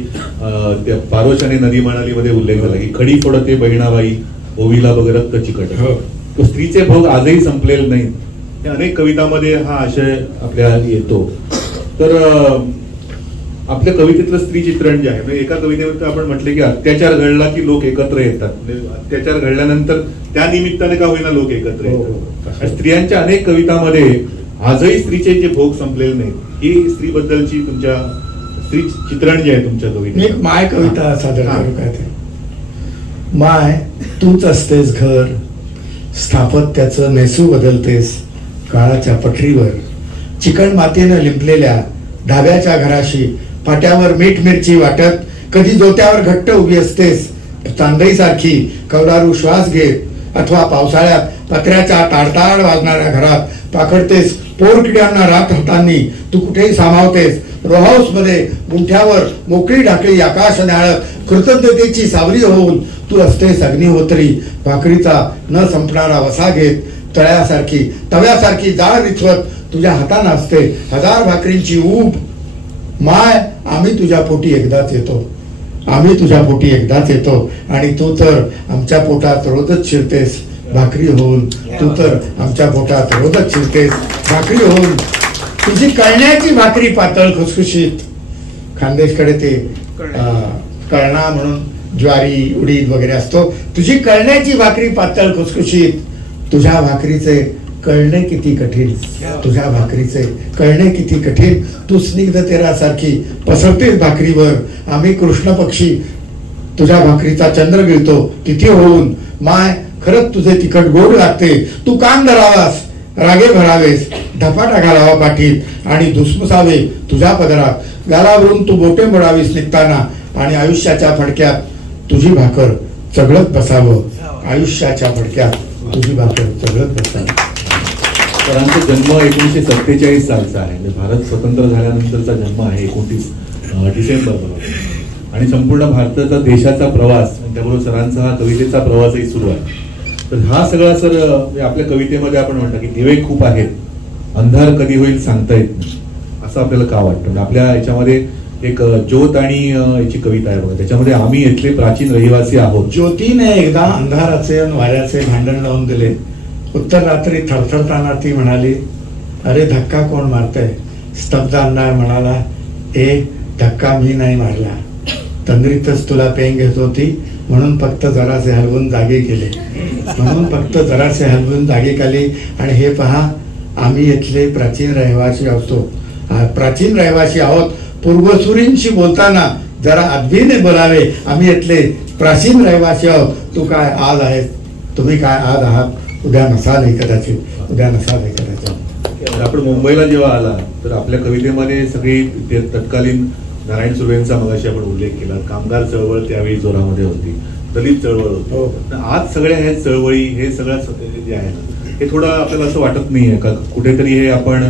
त्या पारोशाने नदी म्हणालीमध्ये उल्लेख झाला की खडी फोडते बहिणाबाई ओवीला बघ रक्त चिकट. तो स्त्रीचे भोग आजही संपलेले नाहीत. अनेक कवितांमध्ये हा आशय आपल्याला येतो. तर आपल्या कवितेतलं स्त्री चित्रण जे आहे, म्हणजे एका कवितेमध्ये आपण म्हटले की अत्याचार घडला की लोक एकत्र येतात, अत्याचार घडल्यानंतर त्या निमित्ताने का होईना लोक एकत्र येतात. स्त्रियांच्या अनेक कवितांमध्ये आजही स्त्रीचे जे भोग संपलेले नाहीत, ही स्त्री बद्दलची तुमच्या स्त्री चित्रण जे आहे तुमच्या कवितेत. माय कविता सादर करू काय ते. माय तूच असतेस घर, स्थापत्याचं नेसू बदलतेस काळाच्या पठरीवर, चिकण मातीनं लिंपलेल्या ढाब्याच्या घराशी, पाट्यावर मीठ मिरची वाटत कधी जोत्यावर घट्ट उभी असतेस, चांदईसारखी कवदारू श्वास घेत, अथवा पावसाळ्यात पत्र्याच्या ताडताड वाजणाऱ्या घरात पाखडतेस पोरकिड्यांना रात हातांनी, तू कुठेही सामावतेस. रोहाऊस मध्ये गुंठ्यावर मोकळी ढाकळी आकाश न्याळत कृतज्ञतेची सावली होऊन तू असतेस अग्निहोत्री, भाकरीचा न संपणारा वसा घेत, तव्यासारखी जाळ रिचवत तुझ्या हातानं असते हजार भाकरींची ऊब. माय आम्ही तुझ्या पोटी एकदाच येतो, आम्ही तुझ्या पोटी एकदाच येतो, आणि तू तर आमच्या पोटात रोजच शिरतेस भाकरी होऊन, तू तर आमच्या पोटात रोजच शिरतेस भाकरी होऊन. तुझी कळण्याची भाकरी पातळ खुसखुशीत, खानदेशकडे ते कळणा म्हणून ज्वारी उडीद वगैरे असतो, तुझी कळण्याची भाकरी पातळ खुसखुशीत, तुझ्या भाकरीचे कळणे किती कठीण, तुझ्या भाकरीचे कळणे किती कठीण, तू स्निग्ध तेरासारखी पसरतेस भाकरीवर, आम्ही कृष्ण पक्षी तुझ्या भाकरीचा चंद्र गिळतो तिथे होऊन. माय खरंच तुझे तिखट गोड लागते, तू कान धरावास रागे भरावेस, धपाटा घालावा पाठीत आणि धुसमुसावे तुझ्या पदरात, गालावरून तू बोटे मोडावीस निघताना, आणि आयुष्याच्या फडक्यात तुझी भाकर चघळत बसावं, आयुष्याच्या फडक्यात तुझी भाकर चघळत बसावं. सरांचा जन्म 1947 सालचा आहे, भारत स्वतंत्र झाल्यानंतरचा जन्म आहे 29 डिसेंबर, आणि संपूर्ण भारताचा देशाचा प्रवास, त्याबरोबर सरांचा हा कवितेचा प्रवासही सुरू आहे. तर हा सगळा सर आपल्या कवितेमध्ये आपण म्हणतो की दिवे खूप आहेत, अंधार कधी होईल सांगता येत नाही, असं आपल्याला का वाटतं? म्हणजे आपल्या याच्यामध्ये एक ज्योत आणि याची कविता आहे बघा, त्याच्यामध्ये आम्ही इथले प्राचीन रहिवासी आहोत. ज्योतीने एकदा अंधाराचे आणि वाऱ्याचे भांडण लावून दिले. उत्तर रात्री थरथरताना ती म्हणाली, अरे धक्का कोण मारतंय? स्तब्ध अंधार म्हणाला, ए धक्का मी नाही मारला, तंद्रीतच तुला पेंग घेत होती म्हणून फक्त जरासे हलवून जागे केले, म्हणून फक्त जरासे हलवून जागे केले. आणि हे पहा, आम्ही इथले प्राचीन रहिवासी असतो, प्राचीन रहिवासी आहोत. पूर्वसुरींशी बोलताना जरा अद्भीने बोलावे, आम्ही इथले प्राचीन रहिवासी आहोत. तू काय आज आहेस, तुम्ही काय आज आहात, उद्या नसाल हे कदाचित, उद्या नसाल हे कदाचित. आपण मुंबईला जेव्हा आला तर आपल्या कवितेमध्ये सगळी तत्कालीन नारायण सुर्वेंचा मगाशी आपण उल्लेख केला, कामगार चळवळ त्यावेळी जोरामध्ये होती, दलित चळवळ होती. आज सगळ्या ह्या चळवळी हे सगळ्या जे आहे हे थोडं आपल्याला असं वाटत नाहीये का कुठेतरी हे आपण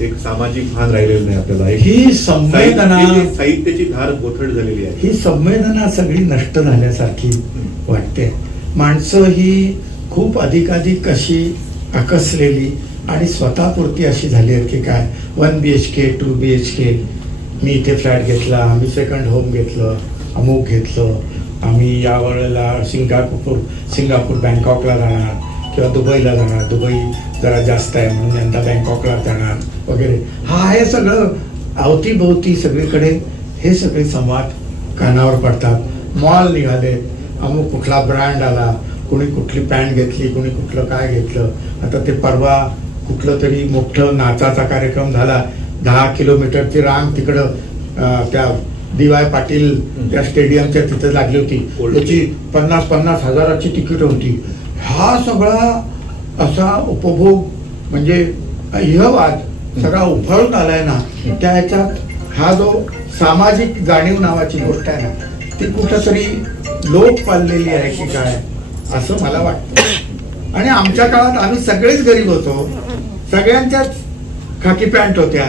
एक सामाजिक भान राहिलेलं नाही आपल्याला? ही संवेदना, साहित्याची धार गोथड झालेली आहे, ही संवेदना सगळी नष्ट झाल्यासारखी वाटते. माणसं ही खूप अधिकाधिक अशी आकसलेली आणि स्वतःपुरती अशी झाली आहे की काय 1 BHK 2 BHK, मी इथे फ्लॅट घेतला, आम्ही सेकंड होम घेतलं, अमुक घेतलं, आम्ही या वेळेला सिंगापूर बँकॉकला जाणार किंवा दुबईला जाणार, दुबई जरा जास्त आहे म्हणून यंदा बँकॉकला जाणार वगैरे. हा हे सगळं अवतीभोवती सगळीकडे हे सगळे संवाद कानावर पडतात. मॉल निघाले, अमुक कुठला ब्रँड आला, कोणी कुठली पॅन्ट घेतली, कोणी कुठलं काय घेतलं. आता ते परवा कुठलं तरी मोठं नाचाचा कार्यक्रम झाला, 10 किलोमीटरची रांग तिकडं त्या DY पाटील त्या स्टेडियमच्या तिथे लागली होती, त्याची 50-50 हजाराची तिकीट होती. हा सगळा असा उपभोग म्हणजे इहवाद सगळा उफाळून आलाय ना, त्या ह्याच्यात हा जो सामाजिक जाणीव नावाची गोष्ट आहे ना, ती कुठंतरी लोप पाललेली आहे की काय असं मला वाटतं. आणि आमच्या काळात आम्ही सगळेच गरीब होतो, सगळ्यांच्याच खाकी पॅन्ट होत्या,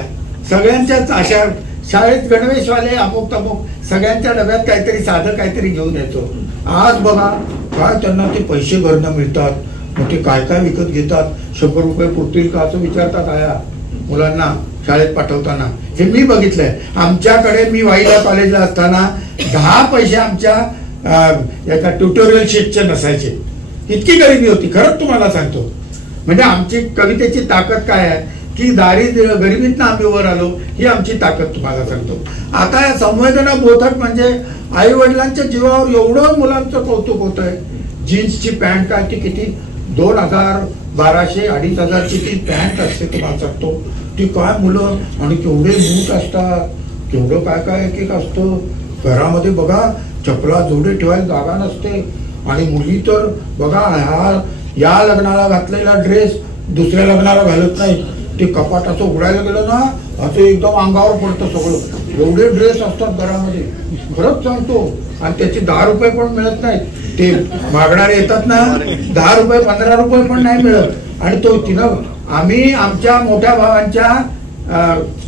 सगळ्यांच्याच अशा शाळेत गणवेशवाले अमुक तमुक सगळ्यांच्या डब्यात काहीतरी साधं काहीतरी घेऊन येतो. आज बघा काय त्यांना ते पैसे भरणं मिळतात, मग ते काय काय विकत घेतात, 100 रुपये पुरतील का असं विचारतात आया मुलांना शाळेत पाठवताना. हे मी बघितलंय. आमच्याकडे मी वाईला कॉलेजला असताना 10 पैसे आमच्या याच्या ट्युटोरियल शीटचे नसायचे, इतकी गरिबी होती. खरंच तुम्हाला सांगतो, म्हणजे आमची कवितेची ताकद काय आहे की दारिद्र्य गरिबीतनं आम्ही वर आलो, ही आमची ताकद तुम्हाला सांगतो. आता या संवेदना बोधक म्हणजे आई वडिलांच्या जीवावर एवढं मुलांचं कौतुक होतंय. जीन्सची पॅन्ट काय ती किती 2000 1200-2500ची ती पॅन्ट असते तुम्हाला सांगतो. ती काय मुलं आणि केवढे बूट असतात, केवढं काय काय एक एक असतं. घरामध्ये बघा चपला जोडे ठेवायला जागा नसते. आणि मुली तर बघा या लग्नाला घातलेला ड्रेस दुसऱ्या लग्नाला घालत नाही. ते कपाट असं उघडायला गेलं ना असं एकदम अंगावर पडतं सगळं. एवढे ड्रेस असतात घरामध्ये, खरंच सांगतो. आणि त्याचे 10 रुपये पण मिळत नाहीत. ते मागणारे येतात ना, 10 रुपये 15 रुपये पण नाही मिळत. आणि तो तिनं आम्ही आमच्या मोठ्या भावांच्या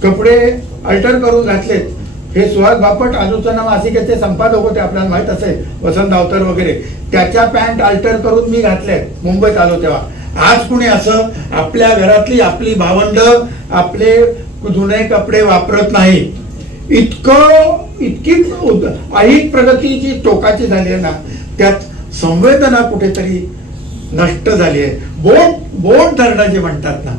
कपडे अल्टर करून घातलेत. हे सुहास बापट आलोचना मासिकाचे संपादक होते, आपल्याला माहित असेल, वसंत अवतर वगैरे. त्याच्या पॅन्ट अल्टर करून मी घातले मुंबईत आलो तेव्हा. आज कुणी असं आपल्या घरातली आपली भावंड आपले जुने कपडे वापरत नाही. इतकी ऐहिक प्रगती जी टोकाची झाली आहे ना, त्यात संवेदना कुठेतरी नष्ट झाली आहे. बोट धरणं जे म्हणतात ना,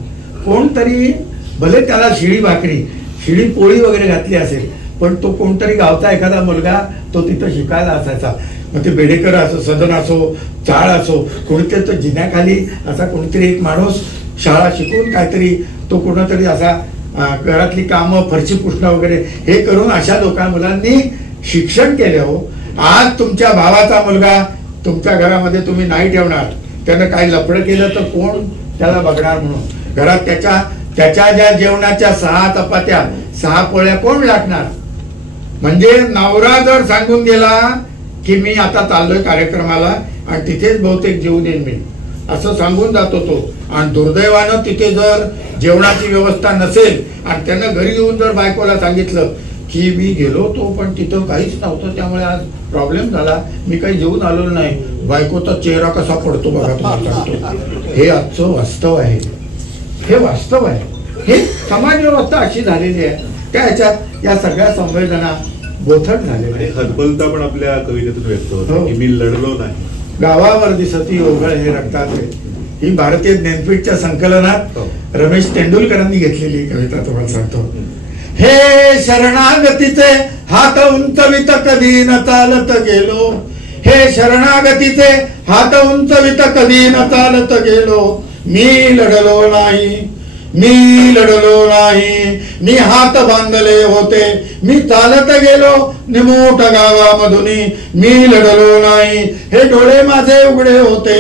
कोणतरी भले त्याला शिळी भाकरी शिळी पोळी वगैरे घातली असेल, पण तो कोणतरी गावचा एखादा मुलगा तो तिथं शिकायला असायचा. मग ते बेडेकर असो, सदन असो, चाळ असो, कोणीतरी तो जिन्याखाली असा कोणीतरी एक माणूस शाळा शिकून काहीतरी तो कोणतरी असा घरातली कामं फरशी पुसणं वगैरे हे करून अशा मुलांनी शिक्षण केले. हो, आज तुमच्या भावाचा मुलगा तुमच्या घरामध्ये तुम्ही नाही ठेवणार, त्यानं काही लफडं केलं तर कोण त्याला बघणार म्हणून. घरात त्याच्या ज्या जेवणाच्या 6 चपात्या 6 पोळ्या कोण लागणार. म्हणजे नवरा जर सांगून गेला की मी आता चाललोय कार्यक्रमाला आणि तिथेच बहुतेक जेवून येईन मी असं सांगून जातो तो. आणि दुर्दैवानं तिथे जर जेवणाची व्यवस्था नसेल आणि त्यानं घरी येऊन जर बायकोला सांगितलं की मी गेलो होतो पण तिथं काहीच नव्हतं, त्यामुळे आज प्रॉब्लेम झाला, मी काही जेवून आलो नाही. बायकोचा चेहरा कसा पडतो बघा तुम्हाला सांगतो. हे आजचं वास्तव आहे, हे वास्तव आहे. हे समाज व्यवस्था अशी झालेली आहे, त्या ह्याच्यात या सगळ्या संवेदना बोथट झालेल्या. हतबलता पण आपल्या कवितेतून व्यक्त होतो की मी लढलो नाही. गावावर दिसती ओघळ हे रक्ताचे, ही भारतीय ज्ञानपीठच्या संकलनात रमेश तेंडुलकरांनी घेतलेली कविता तुम्हाला सांगतो. हे शरणागतीचे हात उंचवित कधी न चालत गेलो, हे शरणागतीचे हात उंचवित कधी न चालत गेलो. मी लढलो नाही, मी लढलो नाही, मी हात बांधले होते, मी चालत गेलो निमोठ गावामधून. मी लढलो नाही, हे डोळे माझे उघडे होते,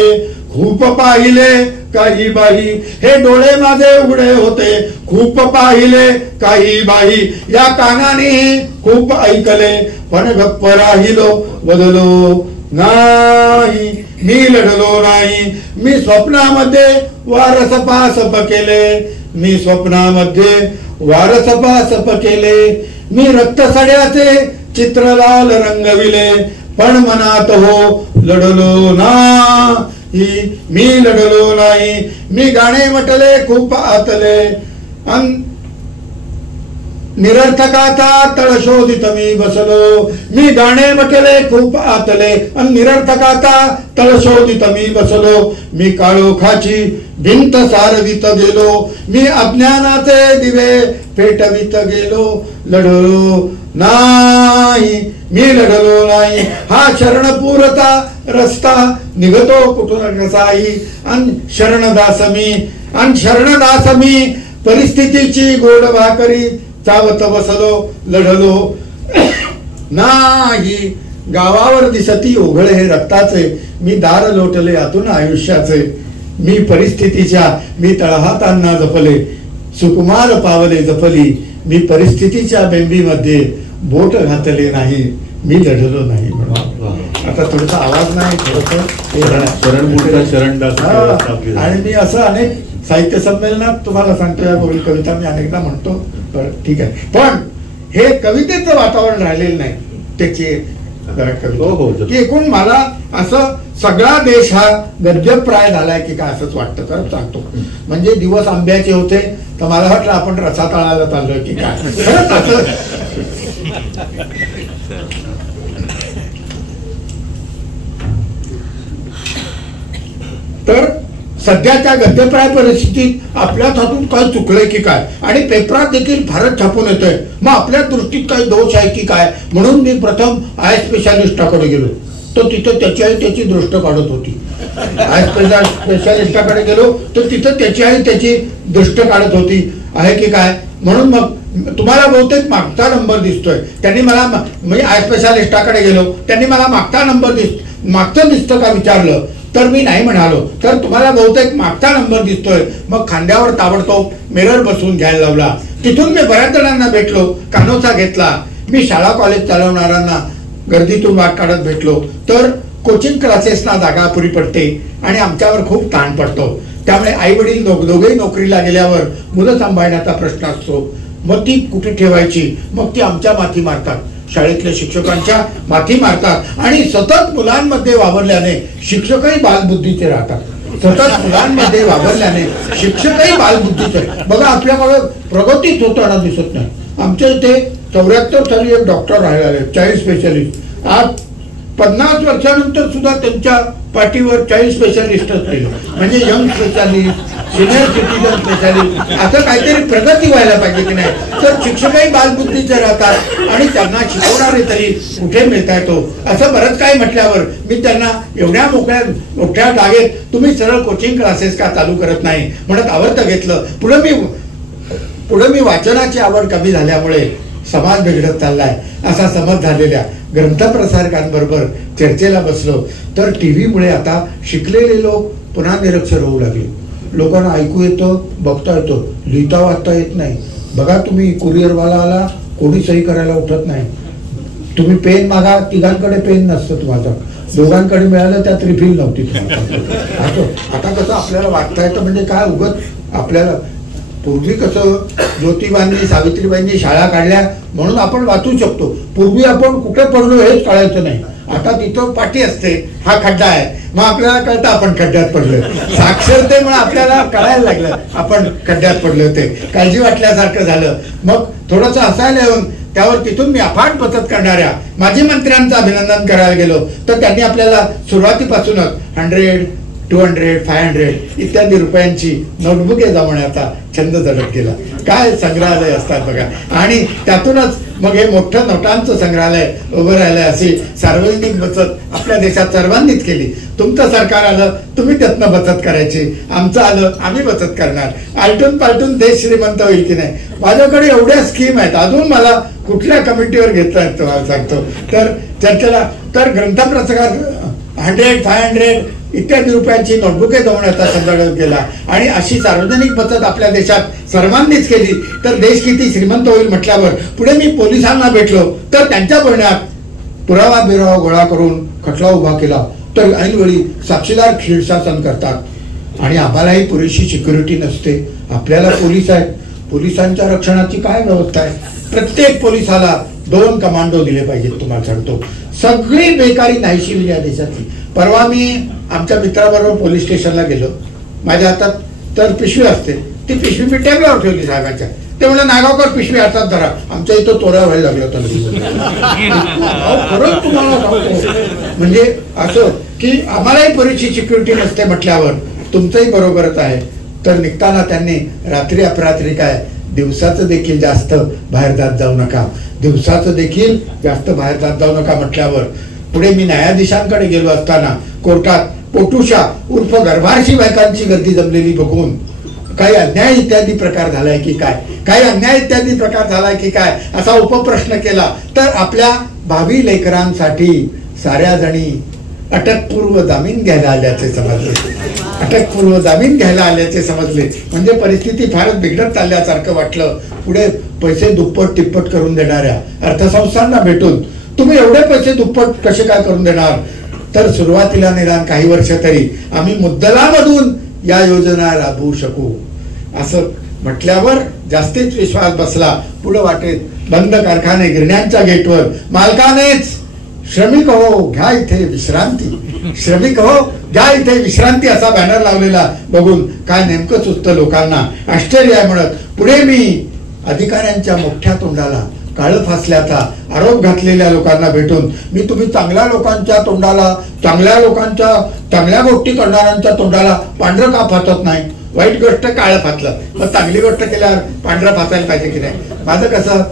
खूप पाहिले काही बाई. हे डोळे माझे उघडे होते, खूप पाहिले काही बाई. या कानाने खूप ऐकले, पण गप्प राहिलो बदलो नाही. मी लढलो नाही, मी स्वप्नामध्ये वारसपासप केले, मी स्वप्नामध्ये वारसपासप केले. मी रक्तसड्याचे चित्र लाल रंगविले, पण मनात हो लढलो नाही, मी लढलो नाही. मी गाणे म्हटले खूप आतले, निरर्थकाचा तळ शोधित मी बसलो. मी गाणे म्हटले खूप आतले, निरर्थकाचा तळ शोधित मी बसलो. मी काळोखाची भिंत सारवित गेलो, मी अज्ञानाचे दिवे पेटवित गेलो. लढलो नाही, मी लढलो नाही. हा शरणपूरचा रस्ता निघतो कुठून कसाही, अन शरणदास मी, अन शरणदास मी. परिस्थितीची गोड भाकरी चावत बसलो, लढलो नाही. गावावर दिसती ओघळ हे रक्ताचे, मी दार लोटले आतून आयुष्याचे. मी परिस्थितीच्या मी तळहातांना जपले, सुकुमार पावले जपली. मी परिस्थितीच्या बेंबीमध्ये बोट घातले नाही, मी लढलो नाही. म्हणून आता थोडासा आवाज नाही, आणि मी असं अनेक साहित्य संमेलनात तुम्हाला सांगतो, या गोल कविता मी अनेकदा म्हणतो. ठीक आहे, पण हे कवितेचं वातावरण राहिलेलं नाही. त्याची की एकूण मला असं सगळा देश हा गद्यप्राय झालाय की काय असंच वाटतं. तर सांगतो, म्हणजे दिवस आंब्याचे होते तर मला वाटलं आपण रसातळाला चाललोय की काय. खरंच असं तर सध्याच्या गद्यप्राय परिस्थितीत आपल्याच हातून काय चुकलंय की काय, आणि पेपरात देखील फारच छापून येतोय. मग आपल्या दृष्टीत काही दोष आहे की काय, म्हणून मी प्रथम आय स्पेशालिस्टाकडे गेलो. तो तिथं त्याची आई त्याची दृष्ट काढत होती. आय स्पेशालिस्टाकडे गेलो तर तिथं त्याची आई त्याची दृष्ट काढत होती आहे की काय. म्हणून मग तुम्हाला बहुतेक मागचा नंबर दिसतोय. त्यांनी मला, म्हणजे आय स्पेशालिस्टाकडे गेलो, त्यांनी मला मागचा नंबर मागचं दिसतं का विचारलं, तर मी नाही म्हणालो. तर तुम्हाला बहुतेक मागचा नंबर दिसतोय. मग खांद्यावर ताबडतोब मिरर बसवून घ्यायला लावला. तिथून मी बऱ्याच जणांना भेटलो, कानोसा घेतला. मी शाळा कॉलेज चालवणाऱ्यांना गर्दीतून वाट काढत भेटलो. तर कोचिंग क्लासेसना जागा अपुरी पडते आणि आमच्यावर खूप ताण पडतो. त्यामुळे आई वडील दोघेही नोकरीला गेल्यावर मुलं सांभाळण्याचा प्रश्न असतो. मग ती कुठे ठेवायची, मग ती आमच्या माथी मारतात, शाळेतल्या शिक्षकांच्या माथी मारतात. आणि सतत मुलांमध्ये वावरल्याने शिक्षकही बालबुद्धीचे राहतात. सतत मुलांमध्ये वावरल्याने शिक्षकही बालबुद्धीचे. बघा आपल्याकडे प्रगतीच होताना दिसत नाही. आमच्या इथे 74 साली एक डॉक्टर राहिले, चाइल्ड स्पेशालिस्ट. आज 50 वर्षानंतर सुद्धा त्यांच्या पाठीवर चाइल्ड स्पेशालिस्टच नाही. म्हणजे young specialist, senior citizen specialist, असं काहीतरी प्रगती व्हायला पाहिजे की नाही. तर शिक्षकही बालबुद्धीचे राहतात आणि त्यांना शिकवणारे तरी कुठे मिळता येतो. असं बरंच काही म्हटल्यावर मी त्यांना एवढ्या मोठ्या जागेत तुम्ही सरळ कोचिंग क्लासेस का चालू करत नाही म्हणत आवडतं घेतलं. पुढे मी वाचनाची आवड कमी झाल्यामुळे समाज बिघडत चाललाय असा समज झालेल्या ग्रंथप्रसारकांबरोबर चर्चेला बसलो. तर टीव्हीमुळे आता शिकलेले लोक पुन्हा निरक्षर होऊ लागले. लोकांना ऐकू येतं, बघता येतं, लिहिता वाचता येत नाही. बघा तुम्ही कुरिअरवाला आला, कोणी सही करायला उठत नाही. तुम्ही पेन मागा, तिघांकडे पेन नसतं तुम्हाला, दोघांकडे मिळालं त्यात रिफिल नव्हती तुम्हाला. आता कसं आपल्याला वाचता येतं म्हणजे काय, उगत आपल्याला पूर्वी कसं ज्योतिबांनी सावित्रीबाईंनी शाळा काढल्या म्हणून आपण वाचू शकतो. पूर्वी आपण कुठे पडलो हेच कळायचं नाही. आता तिथं पाठी असते, हा खड्डा आहे, मग आपल्याला कळतं आपण खड्ड्यात पडलोय. साक्षरतेमुळे आपल्याला कळायला लागलं आपण खड्ड्यात पडले होते, काळजी वाटल्यासारखं झालं. मग थोडंसं हसायला येऊन त्यावर तिथून मी अफाट बचत करणाऱ्या माजी मंत्र्यांचं अभिनंदन करायला गेलो तर त्यांनी आपल्याला सुरुवातीपासूनच 100, 200, 500 इत्यादी रुपयांची नोटबुके जमवण्याचा छंद जडत गेला. काय संग्रहालय असतात बघा. आणि त्यातूनच मग हे मोठं नोटांचं संग्रहालय उभं राहिलंय. अशी सार्वजनिक बचत आपल्या देशात सर्वांनीच केली. तुमचं सरकार आलं, तुम्ही त्यातनं बचत करायची. आमचं आलं, आम्ही बचत करणार. आलटून पालटून देश श्रीमंत होईल की नाही. माझ्याकडे एवढ्या स्कीम आहेत, अजून मला कुठल्या कमिटीवर घेतलं आहेत तुम्हाला सांगतो. तर चर्चेला तर ग्रंथप्रसार 100, 500 इत्यादी रुपयांची नोटबुके जमवण्याचा संदर्भ केला. आणि अशी सार्वजनिक बचत आपल्या देशात सर्वांनीच केली तर देश किती श्रीमंत होईल म्हटल्यावर पुढे मी पोलिसांना भेटलो तर त्यांच्या बोलण्यात पुरावा बिरावा गोळा करून खटला उभा केला तर ऐनवेळी साक्षीदार शीर्षासन करतात आणि आम्हालाही पुरेशी सिक्युरिटी नसते. आपल्याला पोलीस आहेत, पोलिसांच्या रक्षणाची काय व्यवस्था आहे. प्रत्येक पोलिसाला 2 कमांडो दिले पाहिजेत. तुम्हाला सांगतो सगळी बेकारी नाहीशी होईल या देशातली. परवा मी आमच्या मित्राबरोबर पोलीस स्टेशनला गेलो. माझ्या हातात तर पिशवी असते, ती पिशवी मी टेबलावर ठेवली साहेबांच्या. ते म्हणलं नागावकर पिशवी हातात धरा. आमच्या इथं चोऱ्या व्हायला लागल्या होत्या. खरंच तुम्हाला सांगतो म्हणजे असं की आम्हालाही पुरेशी सिक्युरिटी नसते म्हटल्यावर तुमचंही बरोबरच आहे. तर निघताना त्यांनी रात्री अपरात्री काय दिवसाचं देखील जास्त बाहेर जात जाऊ नका, दिवसाचं देखील जास्त बाहेर जात जाऊ नका म्हटल्यावर पुढे मी न्यायाधीशांकडे गेलो असताना कोर्टात पोटुशा उर्फ गर्भारशी बायकांची गर्दी जमलेली बघून काही अन्याय इत्यादी प्रकार झालाय की काय, काही अन्याय इत्यादी प्रकार झालाय की काय असा उपप्रश्न केला तर आपल्या भावी लेकरांसाठी साऱ्या जणी अटकपूर्व जामीन घ्यायला आल्याचे समजले. अटकपूर्व जामीन घ्यायला आल्याचे समजले म्हणजे परिस्थिती फारच बिघडत चालल्यासारखं वाटलं. पुढे पैसे दुप्पट तिप्पट करून देणाऱ्या अर्थसंस्थांना भेटून तुम्ही एवढे पैसे दुप्पट कसे काय करून देणार. तर सुरुवातीला निदान काही वर्ष तरी आम्ही मुद्दलामधून या योजना राबवू शकू असं म्हटल्यावर जास्तीच विश्वास बसला. पुढे वाटेत बंद कारखाने गिरण्यांच्या गेटवर मालकानेच श्रमिक हो घ्या इथे विश्रांती, श्रमिक हो घ्या इथे विश्रांती असा बॅनर लावलेला बघून काय नेमकं सुचतं लोकांना. आश्चर्य आहे म्हणत पुढे मी अधिकाऱ्यांच्या मोठ्या तोंडाला काळं फासल्याचा आरोप घातलेल्या लोकांना भेटून मी तुम्ही चांगल्या लोकांच्या तोंडाला चांगल्या गोष्टी करणाऱ्यांच्या तोंडाला पांढरं का फासत नाही. वाईट गोष्ट काळं फासलं मग चांगली गोष्ट केल्यावर पांढरं फासायला पाहिजे की नाही. माझं कसं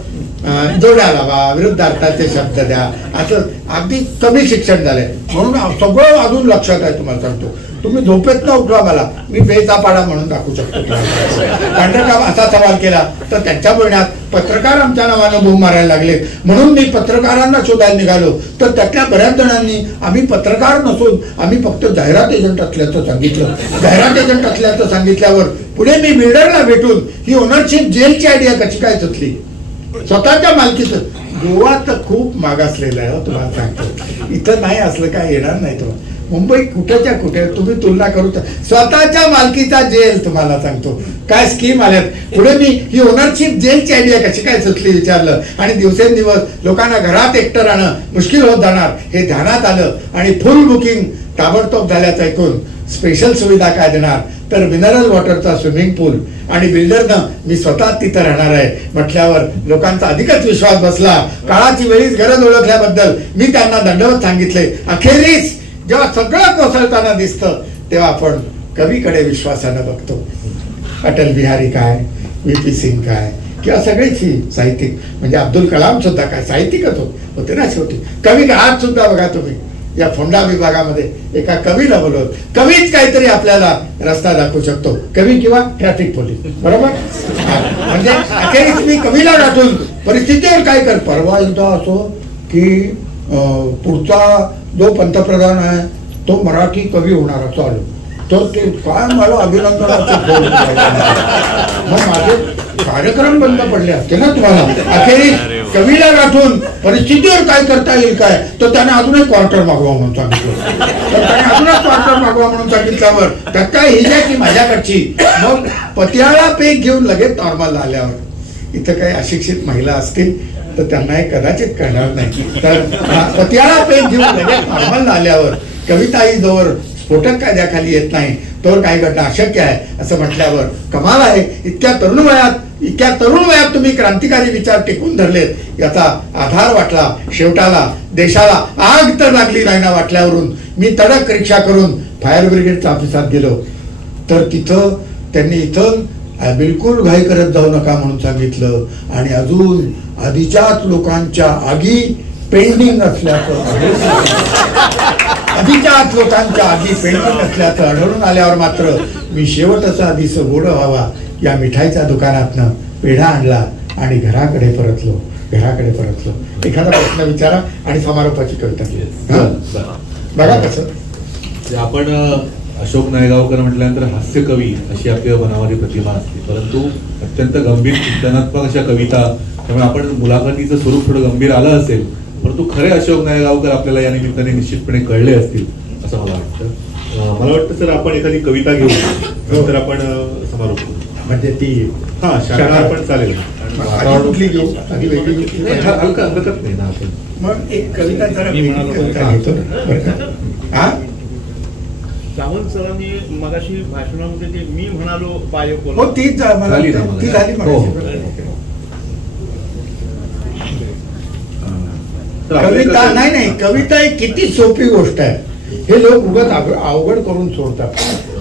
जोड्या लावा, विरुद्धार्थाचे शब्द द्या असं अगदी कमी शिक्षण झालंय म्हणून सगळं अजून लक्षात आहे. तुम्हाला सांगतो तुम्ही झोपेत न उठवा मला मी बेचापाडा म्हणून दाखवू शकतो. पांढरकाम असा सवाल केला तर त्यांच्या बोलण्यात पत्रकार आमच्या नावानं भूम मारायला लागले म्हणून मी पत्रकारांना शोधायला निघालो तर त्यातल्या बऱ्याच जणांनी आम्ही पत्रकार नसून आम्ही फक्त जाहिरात एजंट असल्याचं सांगितलं. जाहिरात एजंट असल्याचं सांगितल्यावर पुढे मी बिल्डरला भेटून ही ओनरशिप जेलची आयडिया कशी काय सुचली. स्वतःच्या मालकीचं गोवा तर खूप मागासलेलं आहे तुम्हाला सांगतो. इथं नाही असलं काय येणार नाही. तुम्हाला मुंबई कुठेच्या कुठे तुम्ही तुलना करू स्वतःच्या मालकीचा जेल तुम्हाला सांगतो काय स्कीम आल्यात. पुढे मी ही ओनरशिप जेलची आयडिया कशी काय सुचली विचारलं आणि दिवसेंदिवस लोकांना घरात एकटं राहणं मुश्किल होत जाणार हे ध्यानात आलं आणि फुल बुकिंग ताबडतोब झाल्याचं ऐकून स्पेशल सुविधा काय देणार तर मिनरल वॉटरचा स्विमिंग पूल आणि बिल्डरनं मी स्वतः तिथं राहणार आहे म्हटल्यावर लोकांचा अधिकच विश्वास बसला. काळाची वेळीच गरज ओळखल्याबद्दल मी त्यांना दंडवत सांगितले. अखेरीस जेव्हा सगळं कोसळताना दिसतं तेव्हा आपण कवीकडे विश्वासानं बघतो. अटल बिहारी काय, VP सिंग काय किंवा सगळेच ही साहित्यिक म्हणजे अब्दुल कलाम सुद्धा काय साहित्यिकच होते ना शेवटी. कवी आज सुद्धा बघा तुम्ही या फोंडा विभागामध्ये एका कवीला बोलवत. कवीच काहीतरी आपल्याला रस्ता दाखवू शकतो, कवी किंवा ट्रॅफिक पोलीस बरोबर. म्हणजे अखेरीस मी कवीला गाठून परिस्थितीवर काय कर. परवा एकदा असो की पुढचा जो पंतप्रधान आहे तो मराठी कवी होणार असं आलो तर ते काय मला अभिनंदनाचं मग माझे कार्यक्रम बंद पडले असते ना तुम्हाला. अखेरीस कवीला गाठून परिस्थितीवर काय करता येईल काय, तर त्याने अजून एक क्वार्टर मागवा म्हणून सांगितलं. तर त्याने अजून एक क्वार्टर मागवा म्हणून सांगितल्यावर त्यात काय हिजाची माझ्याकडची. मग पतियाळा पेक घेऊन लगेच नॉर्मल आल्यावर इथं काही अशिक्षित महिला असतील तर त्यांना हे कदाचित कळणार नाही. तर पतियाळा पेक घेऊन लगेच नॉर्मल आल्यावर कविताई जोवर स्फोटक कायद्याखाली येत नाही तर काही घटना अशक्य आहे असं म्हटल्यावर कमाल आहे. इतक्या तरुण वयात तुम्ही क्रांतिकारी विचार टिकून धरलेत याचा आधार वाटला. शेवटाला देशाला आग तर लागली नाही ना वाटल्यावरून मी तडक रिक्षा करून फायर ब्रिगेडच्या ऑफिसात गेलो. तर तिथं त्यांनी इथं बिलकुल घाई करत जाऊ नका म्हणून सांगितलं. आणि अजून आधीच्याच लोकांच्या आगी पेंडिंग असल्याचं आढळून आल्यावर मात्र मी शेवटचा दिस गोड व्हावा या मिठाईच्या दुकानातनं पेढा आणला आणि घराकडे परतलो. एखादा प्रश्न विचारा आणि समारोपाची कविता बघा कसं. आपण अशोक नायगावकर म्हटल्यानंतर हास्य कवी अशी आपल्या बनावरी प्रतिमा असते, परंतु अत्यंत गंभीर चिंतनात्मक अशा कविता, त्यामुळे आपण मुलाखतीचं स्वरूप थोडं गंभीर आलं असेल, परंतु खरे अशोक नायगावकर आपल्याला या निमित्ताने निश्चितपणे कळले असतील असं मला वाटतं. मला वाटतं सर आपण एखादी कविता घेऊ नंतर आपण समारोप करू. म्हणजे ती शाळा पण चालेल. हरकत नाही ना. मग एक कविता सावंत सरांनी मगाशी भाषणामध्ये जे मी म्हणालो बायोकोल ती झाली. कविता नाही कविता एक किती सोपी गोष्ट आहे. हे लोक उगाच अवघड करून सोडतात.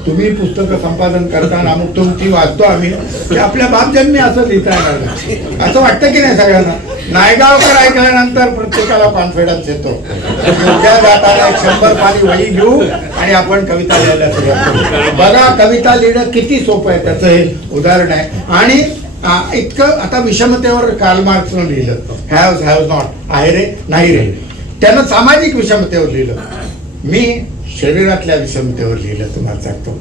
तुम्ही पुस्तकं संपादन करताना अमुक तुमची वाचतो आम्ही की आपल्या बापजन्मी असं लिहिता येणार नाही असं वाटतं की नाही सगळ्यांना. नायगावकर ऐकल्यानंतर प्रत्येकाला कॉन्फिडन्स येतो. उद्या जाताना 100 पानी वही घेऊ आणि आपण कविता लिहायला सुरुवात करू. बघा कविता लिहिणं किती सोपं आहे त्याचं हे उदाहरण आहे. आणि इतकं आता विषमतेवर कार्ल मार्क्सनं लिहिलं, हॅव नॉट, आहे रे नाही रे. त्यानं सामाजिक विषमतेवर लिहिलं. मी शरीरातल्या विषमतेवर लिहिलं. तुम्हाला सांगतो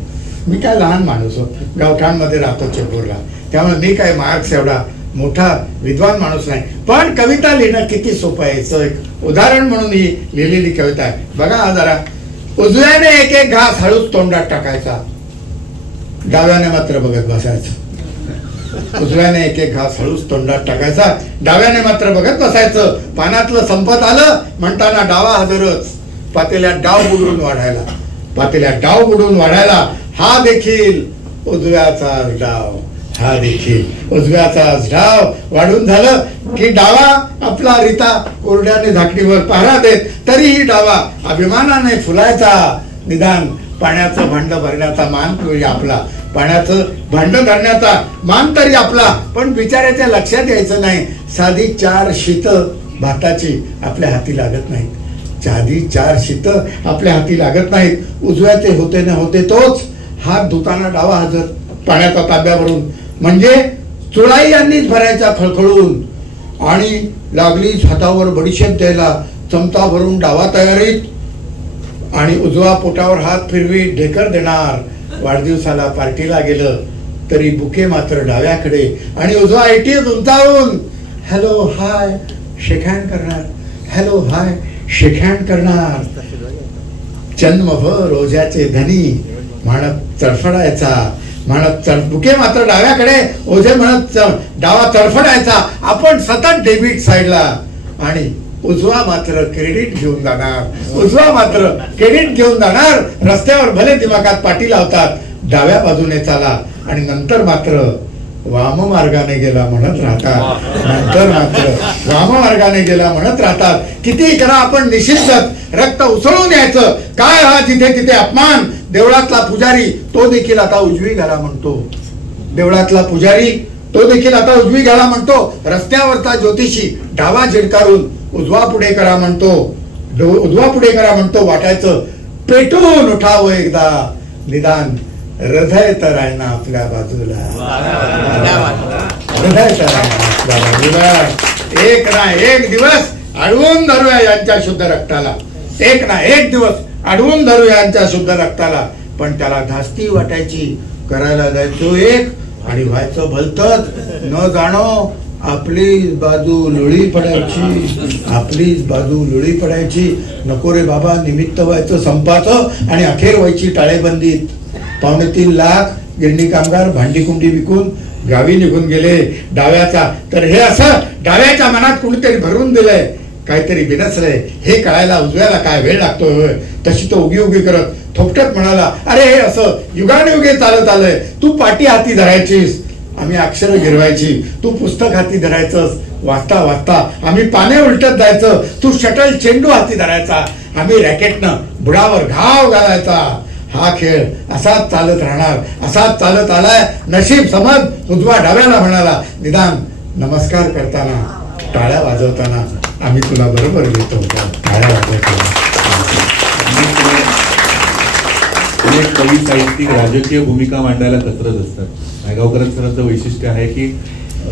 मी काय लहान माणूस होतो, गावठाणमध्ये राहतो चेंबूरला, त्यामुळे मी काय मार्क्स एवढा मोठा विद्वान माणूस नाही. पण कविता लिहिणं किती सोपं आहे याचं एक उदाहरण म्हणून ही लिहिलेली कविता आहे. बघा हा जरा. उजव्याने एक एक घास हळूच तोंडात टाकायचा, डाव्याने मात्र बघत बसायचं. उजव्याने एक एक घास हळूच तोंडात टाकायचा, डाव्याने मात्र बघत बसायचं. पानातलं संपत आलं म्हणताना डावा हजरच, पातेल्यात डाव बुडवून वाढायला हा देखील उजव्याचाच डाव, उजव्याचाच डाव वाढून झालं की डावा आपला रिता कोरड्याने झाकणीवर पहारा देत तरीही डावा अभिमानाने फुलायचा. निदान पाण्याचं भांड भरण्याचा मान तरी आपला, पाण्याचं भांड धरण्याचा मान तरी आपला. पण बिचाऱ्याच्या लक्षात यायचं नाही साधी 4 शीत भाताची आपल्या हाती लागत नाहीत. साधी 4 शीत आपल्या हाती लागत नाहीत. उजव्याचे होते न होते तोच हात धुताना डावा हजर पाण्याचा ताब्यावरून. म्हणजे चुळाई यांनीच भरायचा खळखळून आणि लागलीच हातावर बडीशेप द्यायला. चमचा भरून डावा तयारीत आणि उजवा पोटावर हात फिरवी ढेकर देणार. वाढदिवसाला पार्टीला गेलं तरी बुके मात्र डाव्याकडे आणि उजवा एटीएस उंचावून हॅलो हाय शेक हँड करणार, हॅलो हाय शेक हँड करणार. जन्मभर रोजाचे धनी म्हणत चडफडायचा, बुके मात्र डाव्याकडे, ओझे म्हणत डावा चडफडायचा. आपण सतत डेबिट साईडला आणि उजवा मात्र क्रेडिट घेऊन जाणार. रस्त्यावर भले दिमागात पाटी लावतात, डाव्या बाजूने चाला आणि नंतर मात्र वाममार्गाने गेला म्हणत राहतात. किती करा आपण निषिद्धच रक्त उसळून यायचं. काय हा जिथे तिथे अपमान. देवळातला पुजारी तो देखील आता उजवी घाला म्हणतो. रस्त्यावरचा ज्योतिषी डावा झिडकारून उजवा पुढे करा म्हणतो. वाटायचं पेटून उठावं एकदा, निदान हृदय तर आहे ना आपल्या बाजूला. एक ना एक दिवस अडवून धरूया यांच्या शुद्ध रक्ताला. पण त्याला धास्ती वाटायची, करायला जायचो एक आणि व्हायचं भलतच न जाणो आपलीच बाजू लुळी पडायची, आपलीच बाजू लुळी पडायची. नको रे बाबा, निमित्त व्हायचं संपाचं आणि अखेर व्हायची टाळेबंदीत. 2.25 लाख गिरणी कामगार भांडी कुंडी विकून गावी निघून गेले डाव्याचा. तर हे असं डाव्याच्या मनात कुणीतरी भरून दिलंय, काहीतरी बिनसलंय हे कळायला उजव्याला काय वेळ लागतोय. तशी तो उगी उगी करत थोपटत म्हणाला, अरे हे असं युगानुयुगे चालत आलंय. तू पाटी हाती धरायचीस, आम्ही अक्षर गिरवायची. तू पुस्तक हाती धरायचंस, वाचता वाचता आम्ही पाने उलटत जायचं. तू शटल चेंडू हाती धरायचा, आम्ही रॅकेटनं बुडावर घाव घालायचा. हा खेळ असाच चालत राहणार, असाच चालत आलाय. नशीब समज उजवा डाव्याला म्हणाला, निदान नमस्कार करताना टाळ्या वाजवताना आम्ही तुला बरोबर घेतो होतो. टाळ्या वाजवताना कवी साहित्यिक राजकीय भूमिका मांडायला कचरत असतात. नायगावकर सरांचं वैशिष्ट्य आहे की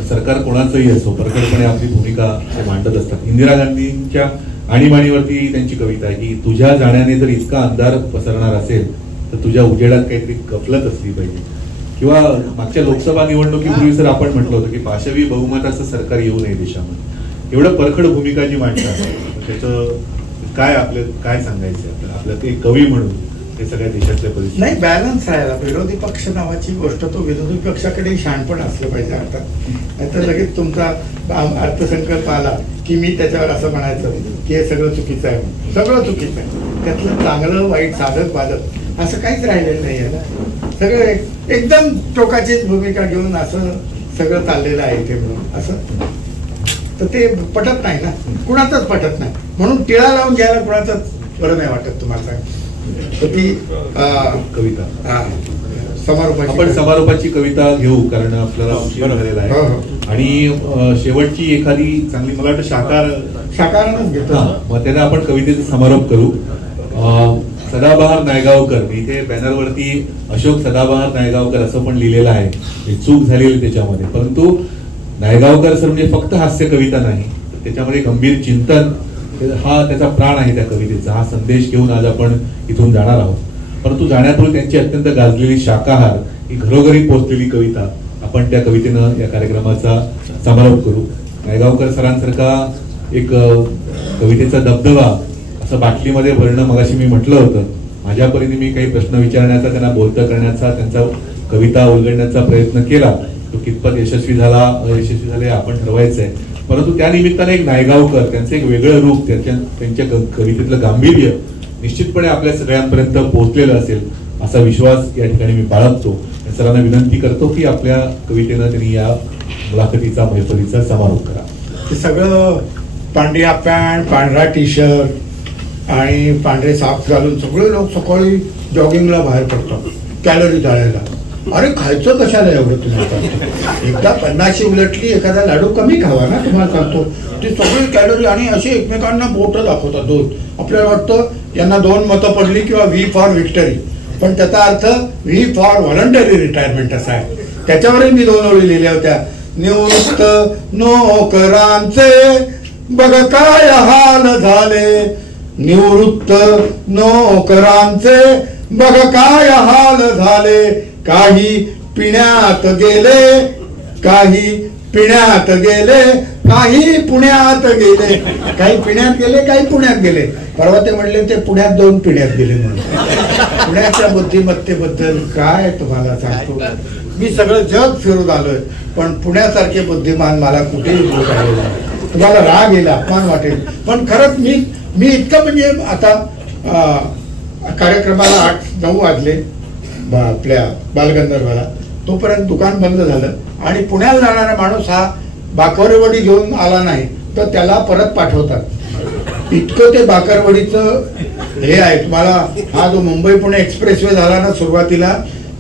सरकार कोणाचंही असो परखडपणे आपली भूमिका ते मांडत असतात. इंदिरा गांधींच्या आणीबाणीवरती त्यांची कविता आहे की तुझ्या जाण्याने जर इतका अंधार पसरणार असेल तर तुझ्या उजेडात काहीतरी गफलत असली पाहिजे. किंवा मागच्या लोकसभा निवडणुकीपूर्वी सर आपण म्हटलं होतं की पाशवी बहुमताचं सरकार येऊ नये देशामध्ये. एवढं परखड भूमिका जी मांडतात त्याचं काय आपलं काय सांगायचं आपलं एक कवी म्हणून हे सगळ्या देशातल्या परिस्थिती नाही. बॅलन्स राहायला विरोधी पक्ष नावाची गोष्ट, तो विरोधी पक्षाकडे शहाणपण असलं पाहिजे अर्थात. नाहीतर लगेच तुमचा अर्थसंकल्प आला की मी त्याच्यावर असं म्हणायचं की हे सगळं चुकीचं आहे. सगळं चुकीचं आहे, त्यातलं चांगलं वाईट साधक बाधक असं काहीच राहिलेलं नाही आहे ना. सगळं एकदम टोकाचीच भूमिका घेऊन असं सगळं चाललेलं आहे ते म्हणून असं. तर ते पटत नाही ना, कुणाचंच पटत नाही. म्हणून टिळा लावून घ्यायला कुणाचंच बरं नाही वाटत तुम्हाला. ती कविता समारोपाची आपण समारोपाची कविता घेऊ कारण आपल्याला उशीर झालेला आहे. आणि शेवटची एखादी चांगली मला वाटतं शाकाहारच घेतो मग त्याने आपण कवितेचा समारोप करू. सदाबहार नायगावकर, इथे बॅनरवरती अशोक सदाबहार नायगावकर असं पण लिहिलेलं आहे. चूक झालेली त्याच्यामध्ये, परंतु नायगावकर सर म्हणजे फक्त हास्य कविता नाही, त्याच्यामध्ये गंभीर चिंतन हा त्याचा प्राण आहे त्या कवितेचा. हा संदेश घेऊन आज आपण इथून जाणार आहोत. परंतु जाण्यापूर्वी त्यांची अत्यंत गाजलेली शाकाहार ही घरोघरी पोहोचलेली कविता आपण त्या कवितेनं या कार्यक्रमाचा समारोप करू. नायगावकर सरांसारखा एक कवितेचा दबदबा असं बाटलीमध्ये भरणं मगाशी मी म्हटलं होतं. माझ्या परीने मी काही प्रश्न विचारण्याचा, त्यांना बोलतं करण्याचा, त्यांचा कविता उलगडण्याचा प्रयत्न केला. तो कितपत यशस्वी झाला अयशस्वी झाले आपण ठरवायचंय. परंतु त्या निमित्ताने एक नायगावकर त्यांचं एक वेगळं रूप, त्यांच्या कवितेतलं गांभीर्य निश्चितपणे आपल्या सगळ्यांपर्यंत पोहोचलेलं असेल असा विश्वास या ठिकाणी मी बाळगतो. सरांना विनंती करतो की आपल्या कवितेनं त्यांनी या मुलाखतीचा मैफलीचा समारोप करा. ते सगळं पांढऱ्या पॅन्ट, पांढरा टी शर्ट आणि पांढरे साफ घालून सगळे लोक सकाळी जॉगिंगला बाहेर पडतात कॅलरी जाळायला. अरे खायचं कशाला एवढं तुम्हाला? एकदा 50 उलटली, एखादा लाडू कमी खावा ना, तुम्हाला सांगतो. ते सगळी कॅलरी आणि असे एकमेकांना बोट दाखवतात दोन. आपल्याला वाटतं यांना 2 मतं पडली किंवा व्ही फॉर विक्टरी, पण त्याचा अर्थ व्ही फॉर व्हॉलंटरी रिटायरमेंट असा आहे. त्याच्यावरही मी 2 ओळी लिहिल्या होत्या. निवृत्त नोकरांचे बघ काय हाल झाले, निवृत्त नोकरांचे बघ काय हाल झाले. काही पिण्यात गेले, काही पिण्यात गेले, काही पुण्यात गेले. काही पिण्यात गेले, काही पुण्यात गेले. परवा ते म्हणले ते पुण्यात 2 पिण्यात गेले म्हणून. पुण्याच्या बुद्धिमत्तेबद्दल काय तुम्हाला सांगतो. मी सगळं जग फिरून आलोय, पण पुण्यासारखे बुद्धिमान मला कुठेही आलेला नाही. तुम्हाला राग येईल, अपमान वाटेल, पण खरंच मी इतकं म्हणजे आता कार्यक्रमाला 8-9 वाजले आपल्या बालगंधर्वाला, तोपर्यंत दुकान बंद झालं आणि पुण्याला जाणारा माणूस हा बाकरवडी घेऊन आला नाही तर त्याला परत पाठवतात. इतकं ते बाकरवडीचं हे आहे. तुम्हाला हा जो मुंबई पुणे एक्सप्रेसवे झाला ना सुरुवातीला,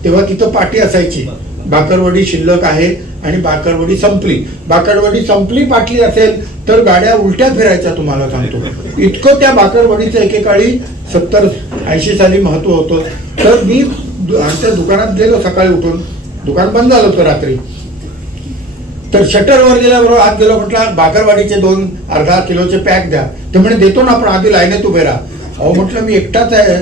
तेव्हा तिथं पाटी असायची, बाकरवडी शिल्लक आहे आणि बाकरवडी संपली. बाकरवडी संपली पाटली असेल तर गाड्या उलट्या फिरायच्या, तुम्हाला सांगतो. इतकं त्या बाकरवडीचं एकेकाळी 70-80 साली महत्व होतं. तर मी आमच्या दुकानात गेलो सकाळी उठून, दुकान बंद झालं होतं रात्री. तर शटरवर गेल्याबरोबर आत गेलो, म्हटलं बाकरवाडीचे 2 अर्धा किलोचे पॅक द्या. ते म्हणे देतो ना, आपण आधी लाईनीत उभे राहा. अहो म्हटलं मी एकटाच आहे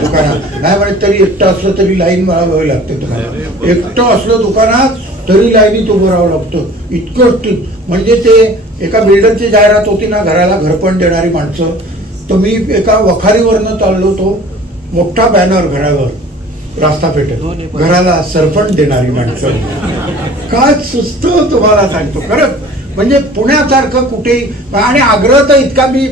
दुकानात. नाही म्हणे तरी एकटा असलं तरी लाईन मला घ्यावी लागते तुम्हाला. एकटं असलं दुकानात तरी लाईनीत उभं राहावं लागतं. इतकं म्हणजे ते एका बिल्डरची जाहिरात होती ना, घराला घरपण देणारी माणसं. तर मी एका वखारीवरनं चाललो, तो मोठा बॅनर घरावर, रास्ता पेठेत, घराला सरपण देणारी माणसं. काय सुचतं तुम्हाला सांगतो खरंच. म्हणजे पुण्यासारखं कुठेही. आणि आग्रह तर इतका, मी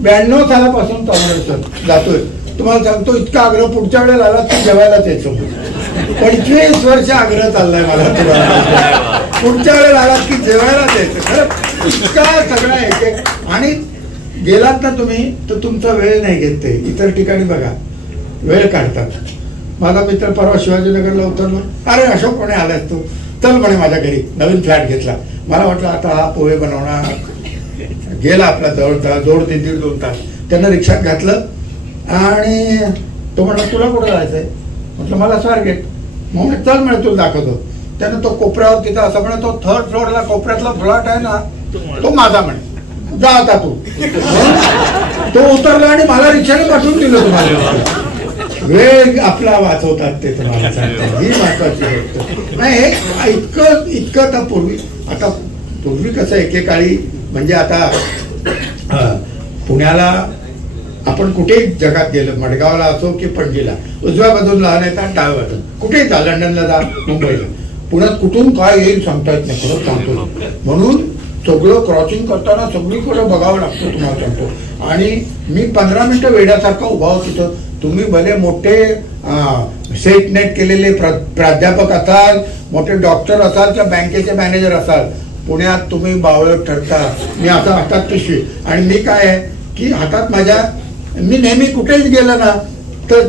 92 सालापासून तळमळीत जातोय. तुम्हाला सांगतो इतका आग्रह पुढच्या वेळेला आला की जेवायलाच यायचो. 25 वर्ष आग्रह चाललाय मला तुला. पुढच्या वेळेला आला की जेवायलाच यायचं. खरं इतका सगळा एक. आणि गेलात ना तुम्ही तर तुमचा वेळ नाही घेत ते. इतर ठिकाणी बघा वेळ काढतात. माझा मित्र परवा शिवाजीनगरला उतरलो. अरे अशोक कोणी आलास तू, चल म्हणे माझ्या घरी. नवीन फ्लॅट घेतला. मला वाटलं आता हा पोहे बनवणार. गेला आपला जवळ जोड 1.5-2 तास. त्यांना रिक्षात घातलं आणि तो म्हणला तुला कुठं जायचंय. म्हटलं मला स्वारगेट. मग चल म्हणे तुला दाखवतो. त्यानं तो कोपऱ्यावर तिथं असं म्हणे, तो 3rd फ्लोअरला कोपऱ्यातला फ्लॅट आहे ना तो माझा म्हणे, जा आता तू. तो उतरला आणि मला रिक्षाने पाठवून दिलं. तुम्हाला वेळ आपला वाचवतात ते तुम्हाला सांगतात. ही महत्वाची गोष्ट नाही. हे इतकं आता पूर्वी कसं एकेकाळी म्हणजे आता पुण्याला आपण कुठेही जगात गेलं, मडगावला असो की पणजीला, उजव्या बाजूला नाही तर डाव्या बाजून कुठेही जा, लंडनला जा, मुंबईला. पुण्यात कुठून काय येईल सांगता येत नाही. खरंच सांगतो. म्हणून सगळं क्रॉसिंग करताना सगळीकडे बघावं लागतं तुम्हाला सांगतो. आणि मी 15 मिनिटं वेड्यासारखा उभा होतो तिथं. तुम्ही भले मोठे सेट नेट केलेले प्राध्यापक असाल, मोठे डॉक्टर असाल किंवा बँकेचे मॅनेजर असाल, पुण्यात तुम्ही बावळट ठरता. मी आता हातात पिशवी. आणि मी काय आहे की हातात माझ्या, मी नेहमी कुठेच गेलं ना तर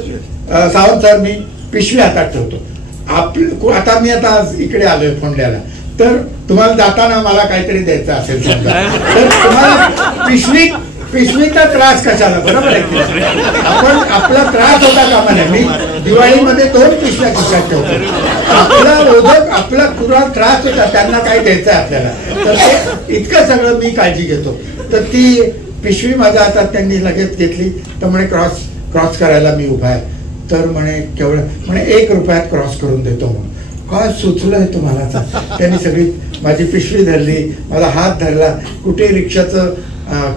सावंत सर मी पिशवी हातात ठेवतो. आता मी आता इकडे आलोय फोंड्याला, तर तुम्हाला जाताना मला काहीतरी द्यायचं असेल तर तुम्हाला पिशवीचा त्रास कशाला. बरोबर आहे. आपण आपला त्रास होता कामा नये. मी दिवाळीमध्ये 2 पिशव्या खिशात ठेवतो. आपला रोधक, आपला पुरा त्रास होता, त्यांना काही द्यायचं आपल्याला, तर ते इतकं सगळं मी काळजी घेतो. तर ती पिशवी माझ्या हातात त्यांनी लगेच घेतली. तर म्हणे क्रॉस करायला मी उभा आहे. तर म्हणे केवढं, म्हणे 1 रुपयात क्रॉस करून देतो म्हणून. काय सुचलंय तुम्हाला. त्यांनी सगळी माझी पिशवी धरली, माझा हात धरला. कुठे रिक्षाचं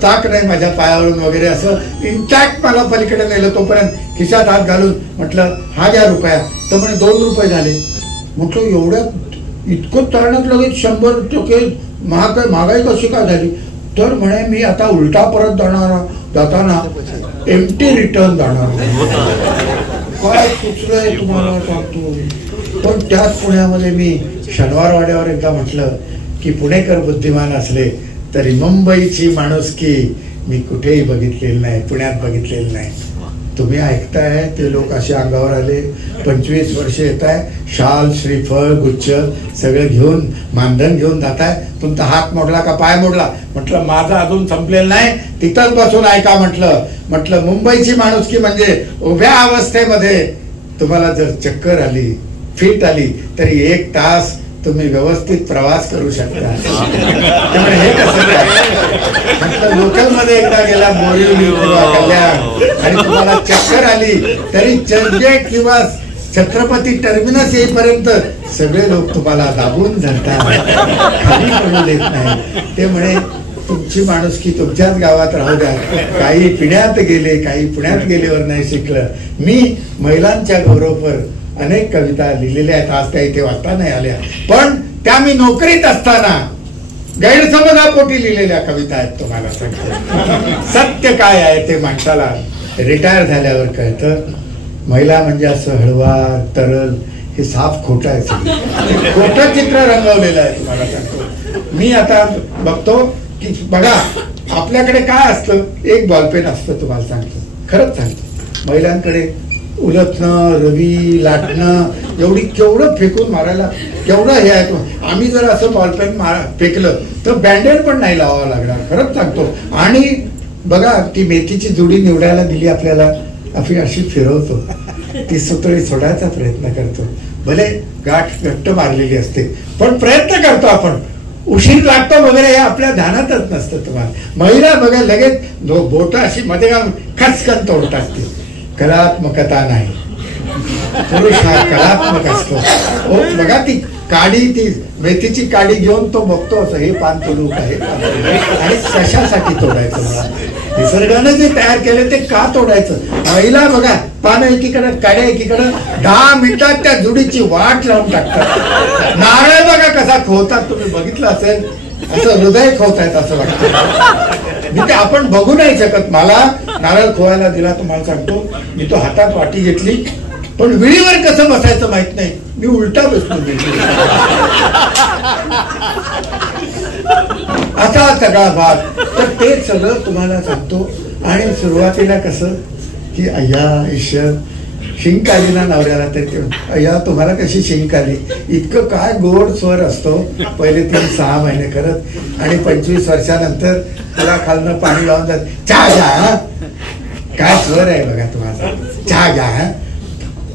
चाक नाही माझ्या पायावरून वगैरे, असं इंटॅक्ट मला पलीकडे नेलं. तोपर्यंत खिशात हात घालून म्हटलं हा घ्या रुपया. तर म्हणे 2 रुपये झाले. म्हटलं एवढ्यात इतकं चालण्यात लगेच 100% महागाई कशी काय झाली. तर म्हणे मी आता उलटा परत जाताना एम्प्टी रिटर्न जाणार. काय सुचलंय तुम्हाला सांगतो. पण त्याच पुण्यामध्ये मी शनिवारवाड्यावर एकदा म्हटलं की पुणेकर बुद्धिमान असले तरी मुंबईची माणुसकी मी कुठेही बघितलेली नाही, पुण्यात बघितलेली नाही. तुम्ही ऐकताय ते लोक असे अंगावर आले. 25 वर्ष येत आहे, शाल, श्रीफळ, गुच्छ सगळं घेऊन, मानधन घेऊन जाताय. तुमचा हात मोडला का पाय मोडला. म्हटलं माझं अजून संपलेलं नाही, तिथंच बसून ऐका. म्हटलं मुंबईची माणुसकी म्हणजे उभ्या अवस्थेमध्ये तुम्हाला जर चक्कर आली, फिट आली, तरी 1 तास तुम्ही व्यवस्थित प्रवास करू शकता. त्यामुळे हे कसं म्हटलं लोकलमध्ये एकदा गेला बोरिवली किंवा कल्याण आणि तुम्हाला चक्कर आली तरी चर्चगेट किंवा छत्रपती टर्मिनस येईपर्यंत सगळे लोक तुम्हाला दाबून धरतात, खाली पडू देत नाही. ते म्हणे तुमची माणुसकी तुमच्याच गावात राहू द्या. काही पिण्यात गेले, काही पुण्यात गेल्यावर नाही शिकलं. मी महिलांच्या गौरवपर अनेक कविता लिहिलेल्या आहेत. आज त्या इथे वाचता नाही आल्या, पण त्या मी नोकरीत असताना गैरसमजापोटी लिहिलेल्या कविता आहेत. तुम्हाला सांगतो सत्य काय आहे ते माणसाला रिटायर झाल्यावर कळतं. महिला म्हणजे असं हळवार, तरल, हे साफ खोटं आहे. खोटं चित्र रंगवलेलं आहे. तुम्हाला सांगतो मी आता बघतो की बघा आपल्याकडे काय असतं, एक बॉलपेन असतं. तुम्हाला सांगतो, खरंच सांगतो, महिलांकडे उलटणं, रवी, लाटणं, एवढी केवढं फेकून मारायला केवढं हे आहे. आम्ही जर असं बॉलपेन फेकलं तर बँडेड पण नाही लावावं लागणार. खरंच सांगतो. आणि बघा ती मेथीची जुडी निवडायला दिली आपल्याला, आपण अशी फिरवतो, ती सुतळी सोडायचा प्रयत्न करतो. भले गाठ घट्ट मारलेली असते पण प्रयत्न करतो आपण. उशीर लागतो वगैरे हे आपल्या ध्यानातच नसतं. तुम्हाला महिला बघा लगेच बोट अशी मध्ये घालून खचकन तोड टाकते. कलात्मकता नाही, पुरुष हा कलात्मक असतो. हो बघा ती काडी, ती मेथीची काडी घेऊन तो बघतो असं, हे पान तोडू का, हे पान तोडू, आणि कशासाठी तोडायचं? मला निसर्गानं जे तयार केले ते का तोडायचं? महिला बघा पानं एकीकडे, काड्या एकीकडे, 10 मिनिटात त्या जुडीची वाट लावून टाकतात. नारळ बघा कसा खोवतात, तुम्ही बघितलं असेल, असं हृदय खोवतायत असं वाटतं. मी ते आपण बघू नाही शकत. मला नारळ खोवायला दिला, तुम्हाला सांगतो, मी तो हातात वाटी घेतली, पण विळीवर कसं बसायचं माहित नाही, मी उलटा बसलो. असा सगळा भाग. तर ते सगळं तुम्हाला सांगतो. आणि सुरुवातीला कसं की अय्या ईश्वर शिंक आली ना नवऱ्याला, तर अय्या तुम्हाला कशी शिंक आली, इतकं काय गोड स्वर असतो पहिले 3-6 महिने करत, आणि 25 वर्षानंतर तुला खालनं पाणी लावून जात, चहा घ्या. काय स्वर आहे बघा तुम्हाला, चहा घ्या.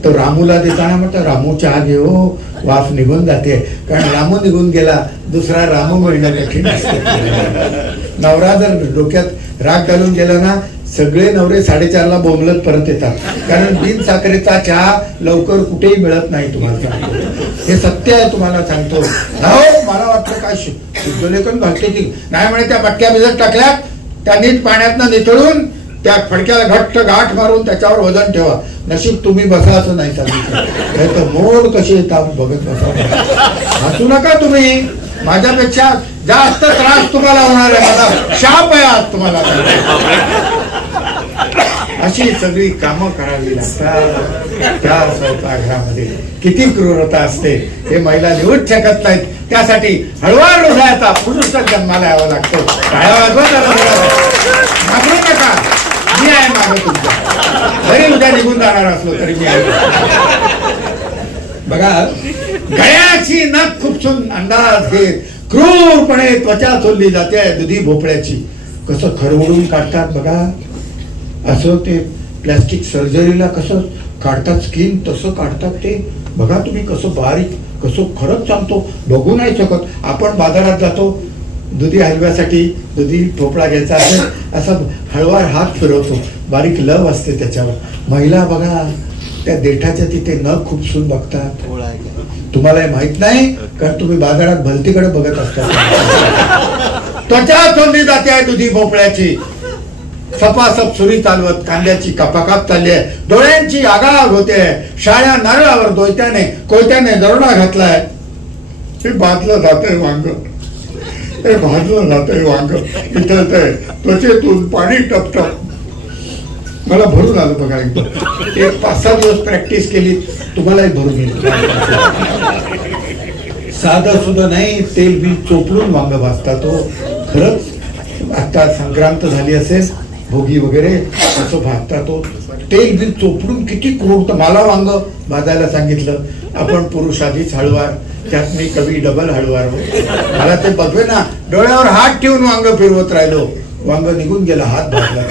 तो रामूला देताना म्हटलं, रामू चहा घे हो, वाफ निघून जाते. कारण रामू निघून गेला, दुसरा रामू मिळणं कठीण असते. नवरा जर डोक्यात राग घालून गेला ना, सगळे नवरे 4:30ला बोंबलत परत येतात. कारण बिन साखरेचा चहा लवकर कुठेही मिळत नाही, तुम्हाला सांगतो, हे सत्य आहे, तुम्हाला सांगतो. हो मला वाटतं काय शुद्धलेखन घालते की नाही म्हणे, त्या मटक्या भिजत टाकल्यात, त्या नीट पाण्यातनं निथळून त्या फडक्याला घट्ट गाठ मारून त्याच्यावर वजन ठेवा. नशीब तुम्ही बसा असं नाही सांगितलं, तर मोड कशी येतात बघत बसा. हसू नका तुम्ही, माझ्यापेक्षा जास्त त्रास तुम्हाला होणार आहे, मला शाप आहे आज तुम्हाला. अशी सगळी कामं करावी लागतात त्या स्वयंपाकघरामध्ये. किती क्रूरता असते हे महिला लिहूच शकत नाहीत. त्यासाठी हळूवार हृदयाचा पुरुष जन्माला यावं लागतो. टाळ्या वाजवत नका, मी आहे मागं तुमच्या, जरी उद्या निघून जाणार असलो तरी मी आहे. बघा गळ्याची नख खुपसून अंदाज घेत क्रूरपणे त्वचा चोलली जाते दुधी भोपळ्याची. कसं खरवडून काढतात बघा, असं ते प्लॅस्टिक सर्जरीला कसं काढतात स्किन, तसं काढतात ते. बघा तुम्ही कसं बारीक, कसं, खरंच सांगतो बघू नाही शकत. आपण बाजारात जातो दुधी हलव्यासाठी, दुधी भोपळा घ्यायचा असेल, असं हळवार हात फिरवतो, बारीक लव असते त्याच्यावर. महिला बघा त्या देठाच्या तिथे नख खुपसून बघतात. तुम्हाला हे माहित नाही, कारण तुम्ही बाजारात भलतीकडे बघत असता. त्वचा चोलली जाते आहे दुधी भोपळ्याची, सपासप सुरी चालवत कांद्याची कापाकाप चालली आहे, डोळ्यांची आगाग होते, शाळ्या नारळावर कोयत्याने दरोडा घातलाय. हे भाजलं जातंय वांग, हे भाजलं जातंय वांग, इथं त्वचेतून पाणी टपटप. मला भरून आलं बघा एकदम. एक 5-6 दिवस प्रॅक्टिस केली, तुम्हालाही भरून येईल. साधं सुद्धा नाही, तेल बी चोपडून वांग भाजतात. तो खरंच आता संक्रांत झाली असेल, भोगी वगैरे, असं भाजता तो तेल बिल चोपडून. किती क्रूर. मला वांग भाजायला सांगितलं, आपण पुरुष आधीच हळवार, त्यात मी कवी डबल हळवार. मला ते बघवे ना, डोळ्यावर हात ठेवून वांग फिरवत राहिलो, वांग निघून गेला, हात भाजला.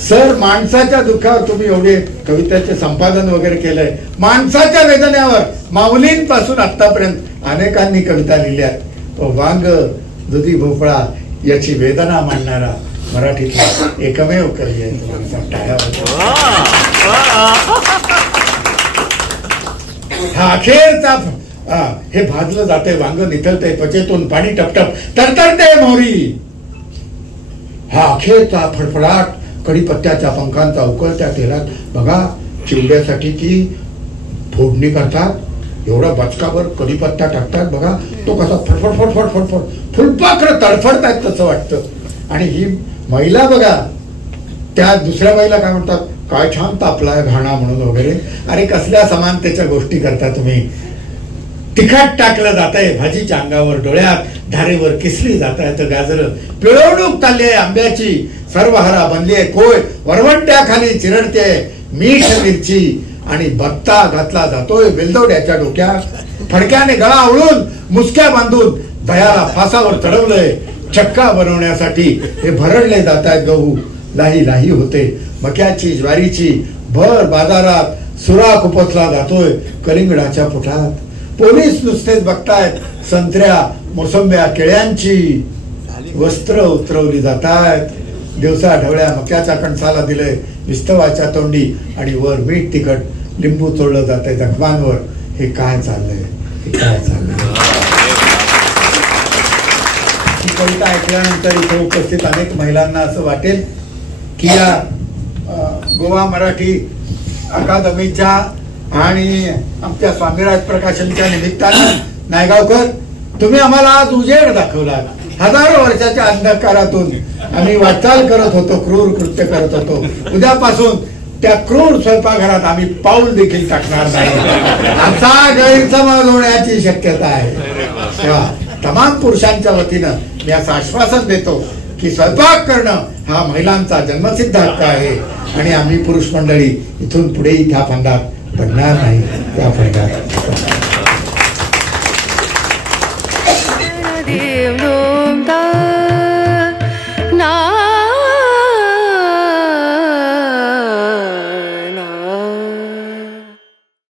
सर माणसाच्या दुःखावर तुम्ही एवढे कवितेचे संपादन वगैरे केलंय, माणसाच्या वेदनेवर माऊलींपासून आतापर्यंत अनेकांनी कविता लिहिल्यात. वांग दुधी भोपळा याची वेदना मांडणारा मराठीतला एकमेव कवी आहे. हा अखेरचा हे भाजलं जाते वांग, निथळते त्वचेतून पाणी टपटप, तरतरते मोहरी. हा अखेरचा फडफडाट कढीपत्त्याच्या पंखांचा उकळत्या तेलात. बघा चिवड्यासाठी ती फोडणी करतात, एवढा बचकावर कढीपत्ता टाकतात. बघा तो कसा फडफड फडफड फडफड फुलपाखरं तडफडतायत तसं वाटतं. आणि ही महिला बघा, त्या दुसऱ्या महिला काय म्हणतात, काय छान तापलाय घाणा म्हणून वगैरे. अरे कसल्या समानतेच्या गोष्टी करता तुम्ही. तिखट टाकलं जात आहे भाजीच्या अंगावर, डोळ्यात धारेवर किसली जात आहे तर गाजर, पिळवणूक चालली आहे आंब्याची, सर्वहारा बनली आहे कोय, वरवंट्याखाली चिरडते मीठ मिरची, आणि बत्ता घातला जातोय वेलदोड्याच्या डोक्यात. फडक्याने गळा आवळून मुसक्या बांधून दह्याला फासावर चढवलंय. चक्का बनवण्यासाठी हे भरडले जात आहेत गहू, लाही लाही होते मक्याची ज्वारीची. भर बाजारात सुरा खुपसला जातोय कलिंगडाच्या पोटात. पोलीस नुसतेच बघतायत संत्र्या मोसंब्या केळ्यांची. वस्त्र उतरवली जातायत दिवसा ढवळ्या मक्याच्या कणसाला दिलंय विस्तवाच्या तोंडी आणि वर मीठ तिखट लिंबू चोळलं जातंय जखमांवर. हे काय चाललंय, हे काय चाललंय? ही कविता ऐकल्यानंतर इथे उपस्थित अनेक महिलांना असं वाटेल की या गोवा मराठी अकादमीच्या आणि आमच्या स्वामीराज प्रकाशनच्या निमित्तानं नायगावकर तुम्ही आम्हाला आज उजेड दाखवला. हजारो वर्षाच्या अंधकारातून आम्ही वाटचाल करत होतो, क्रूर कृत्य करत होतो. उद्यापासून त्या क्रूर स्वयंपाकघरात आम्ही पाऊल देखील टाकणार नाही असा गैरसमज होण्याची शक्यता आहे. तेव्हा तमाम पुरुषांच्या वतीनं मी असं आश्वासन देतो की स्वयंपाक करणं हा महिलांचा जन्मसिद्ध हक्क आहे आणि आम्ही पुरुष मंडळी इथून पुढेही त्या फंदात पडणार नाही. त्या फंदात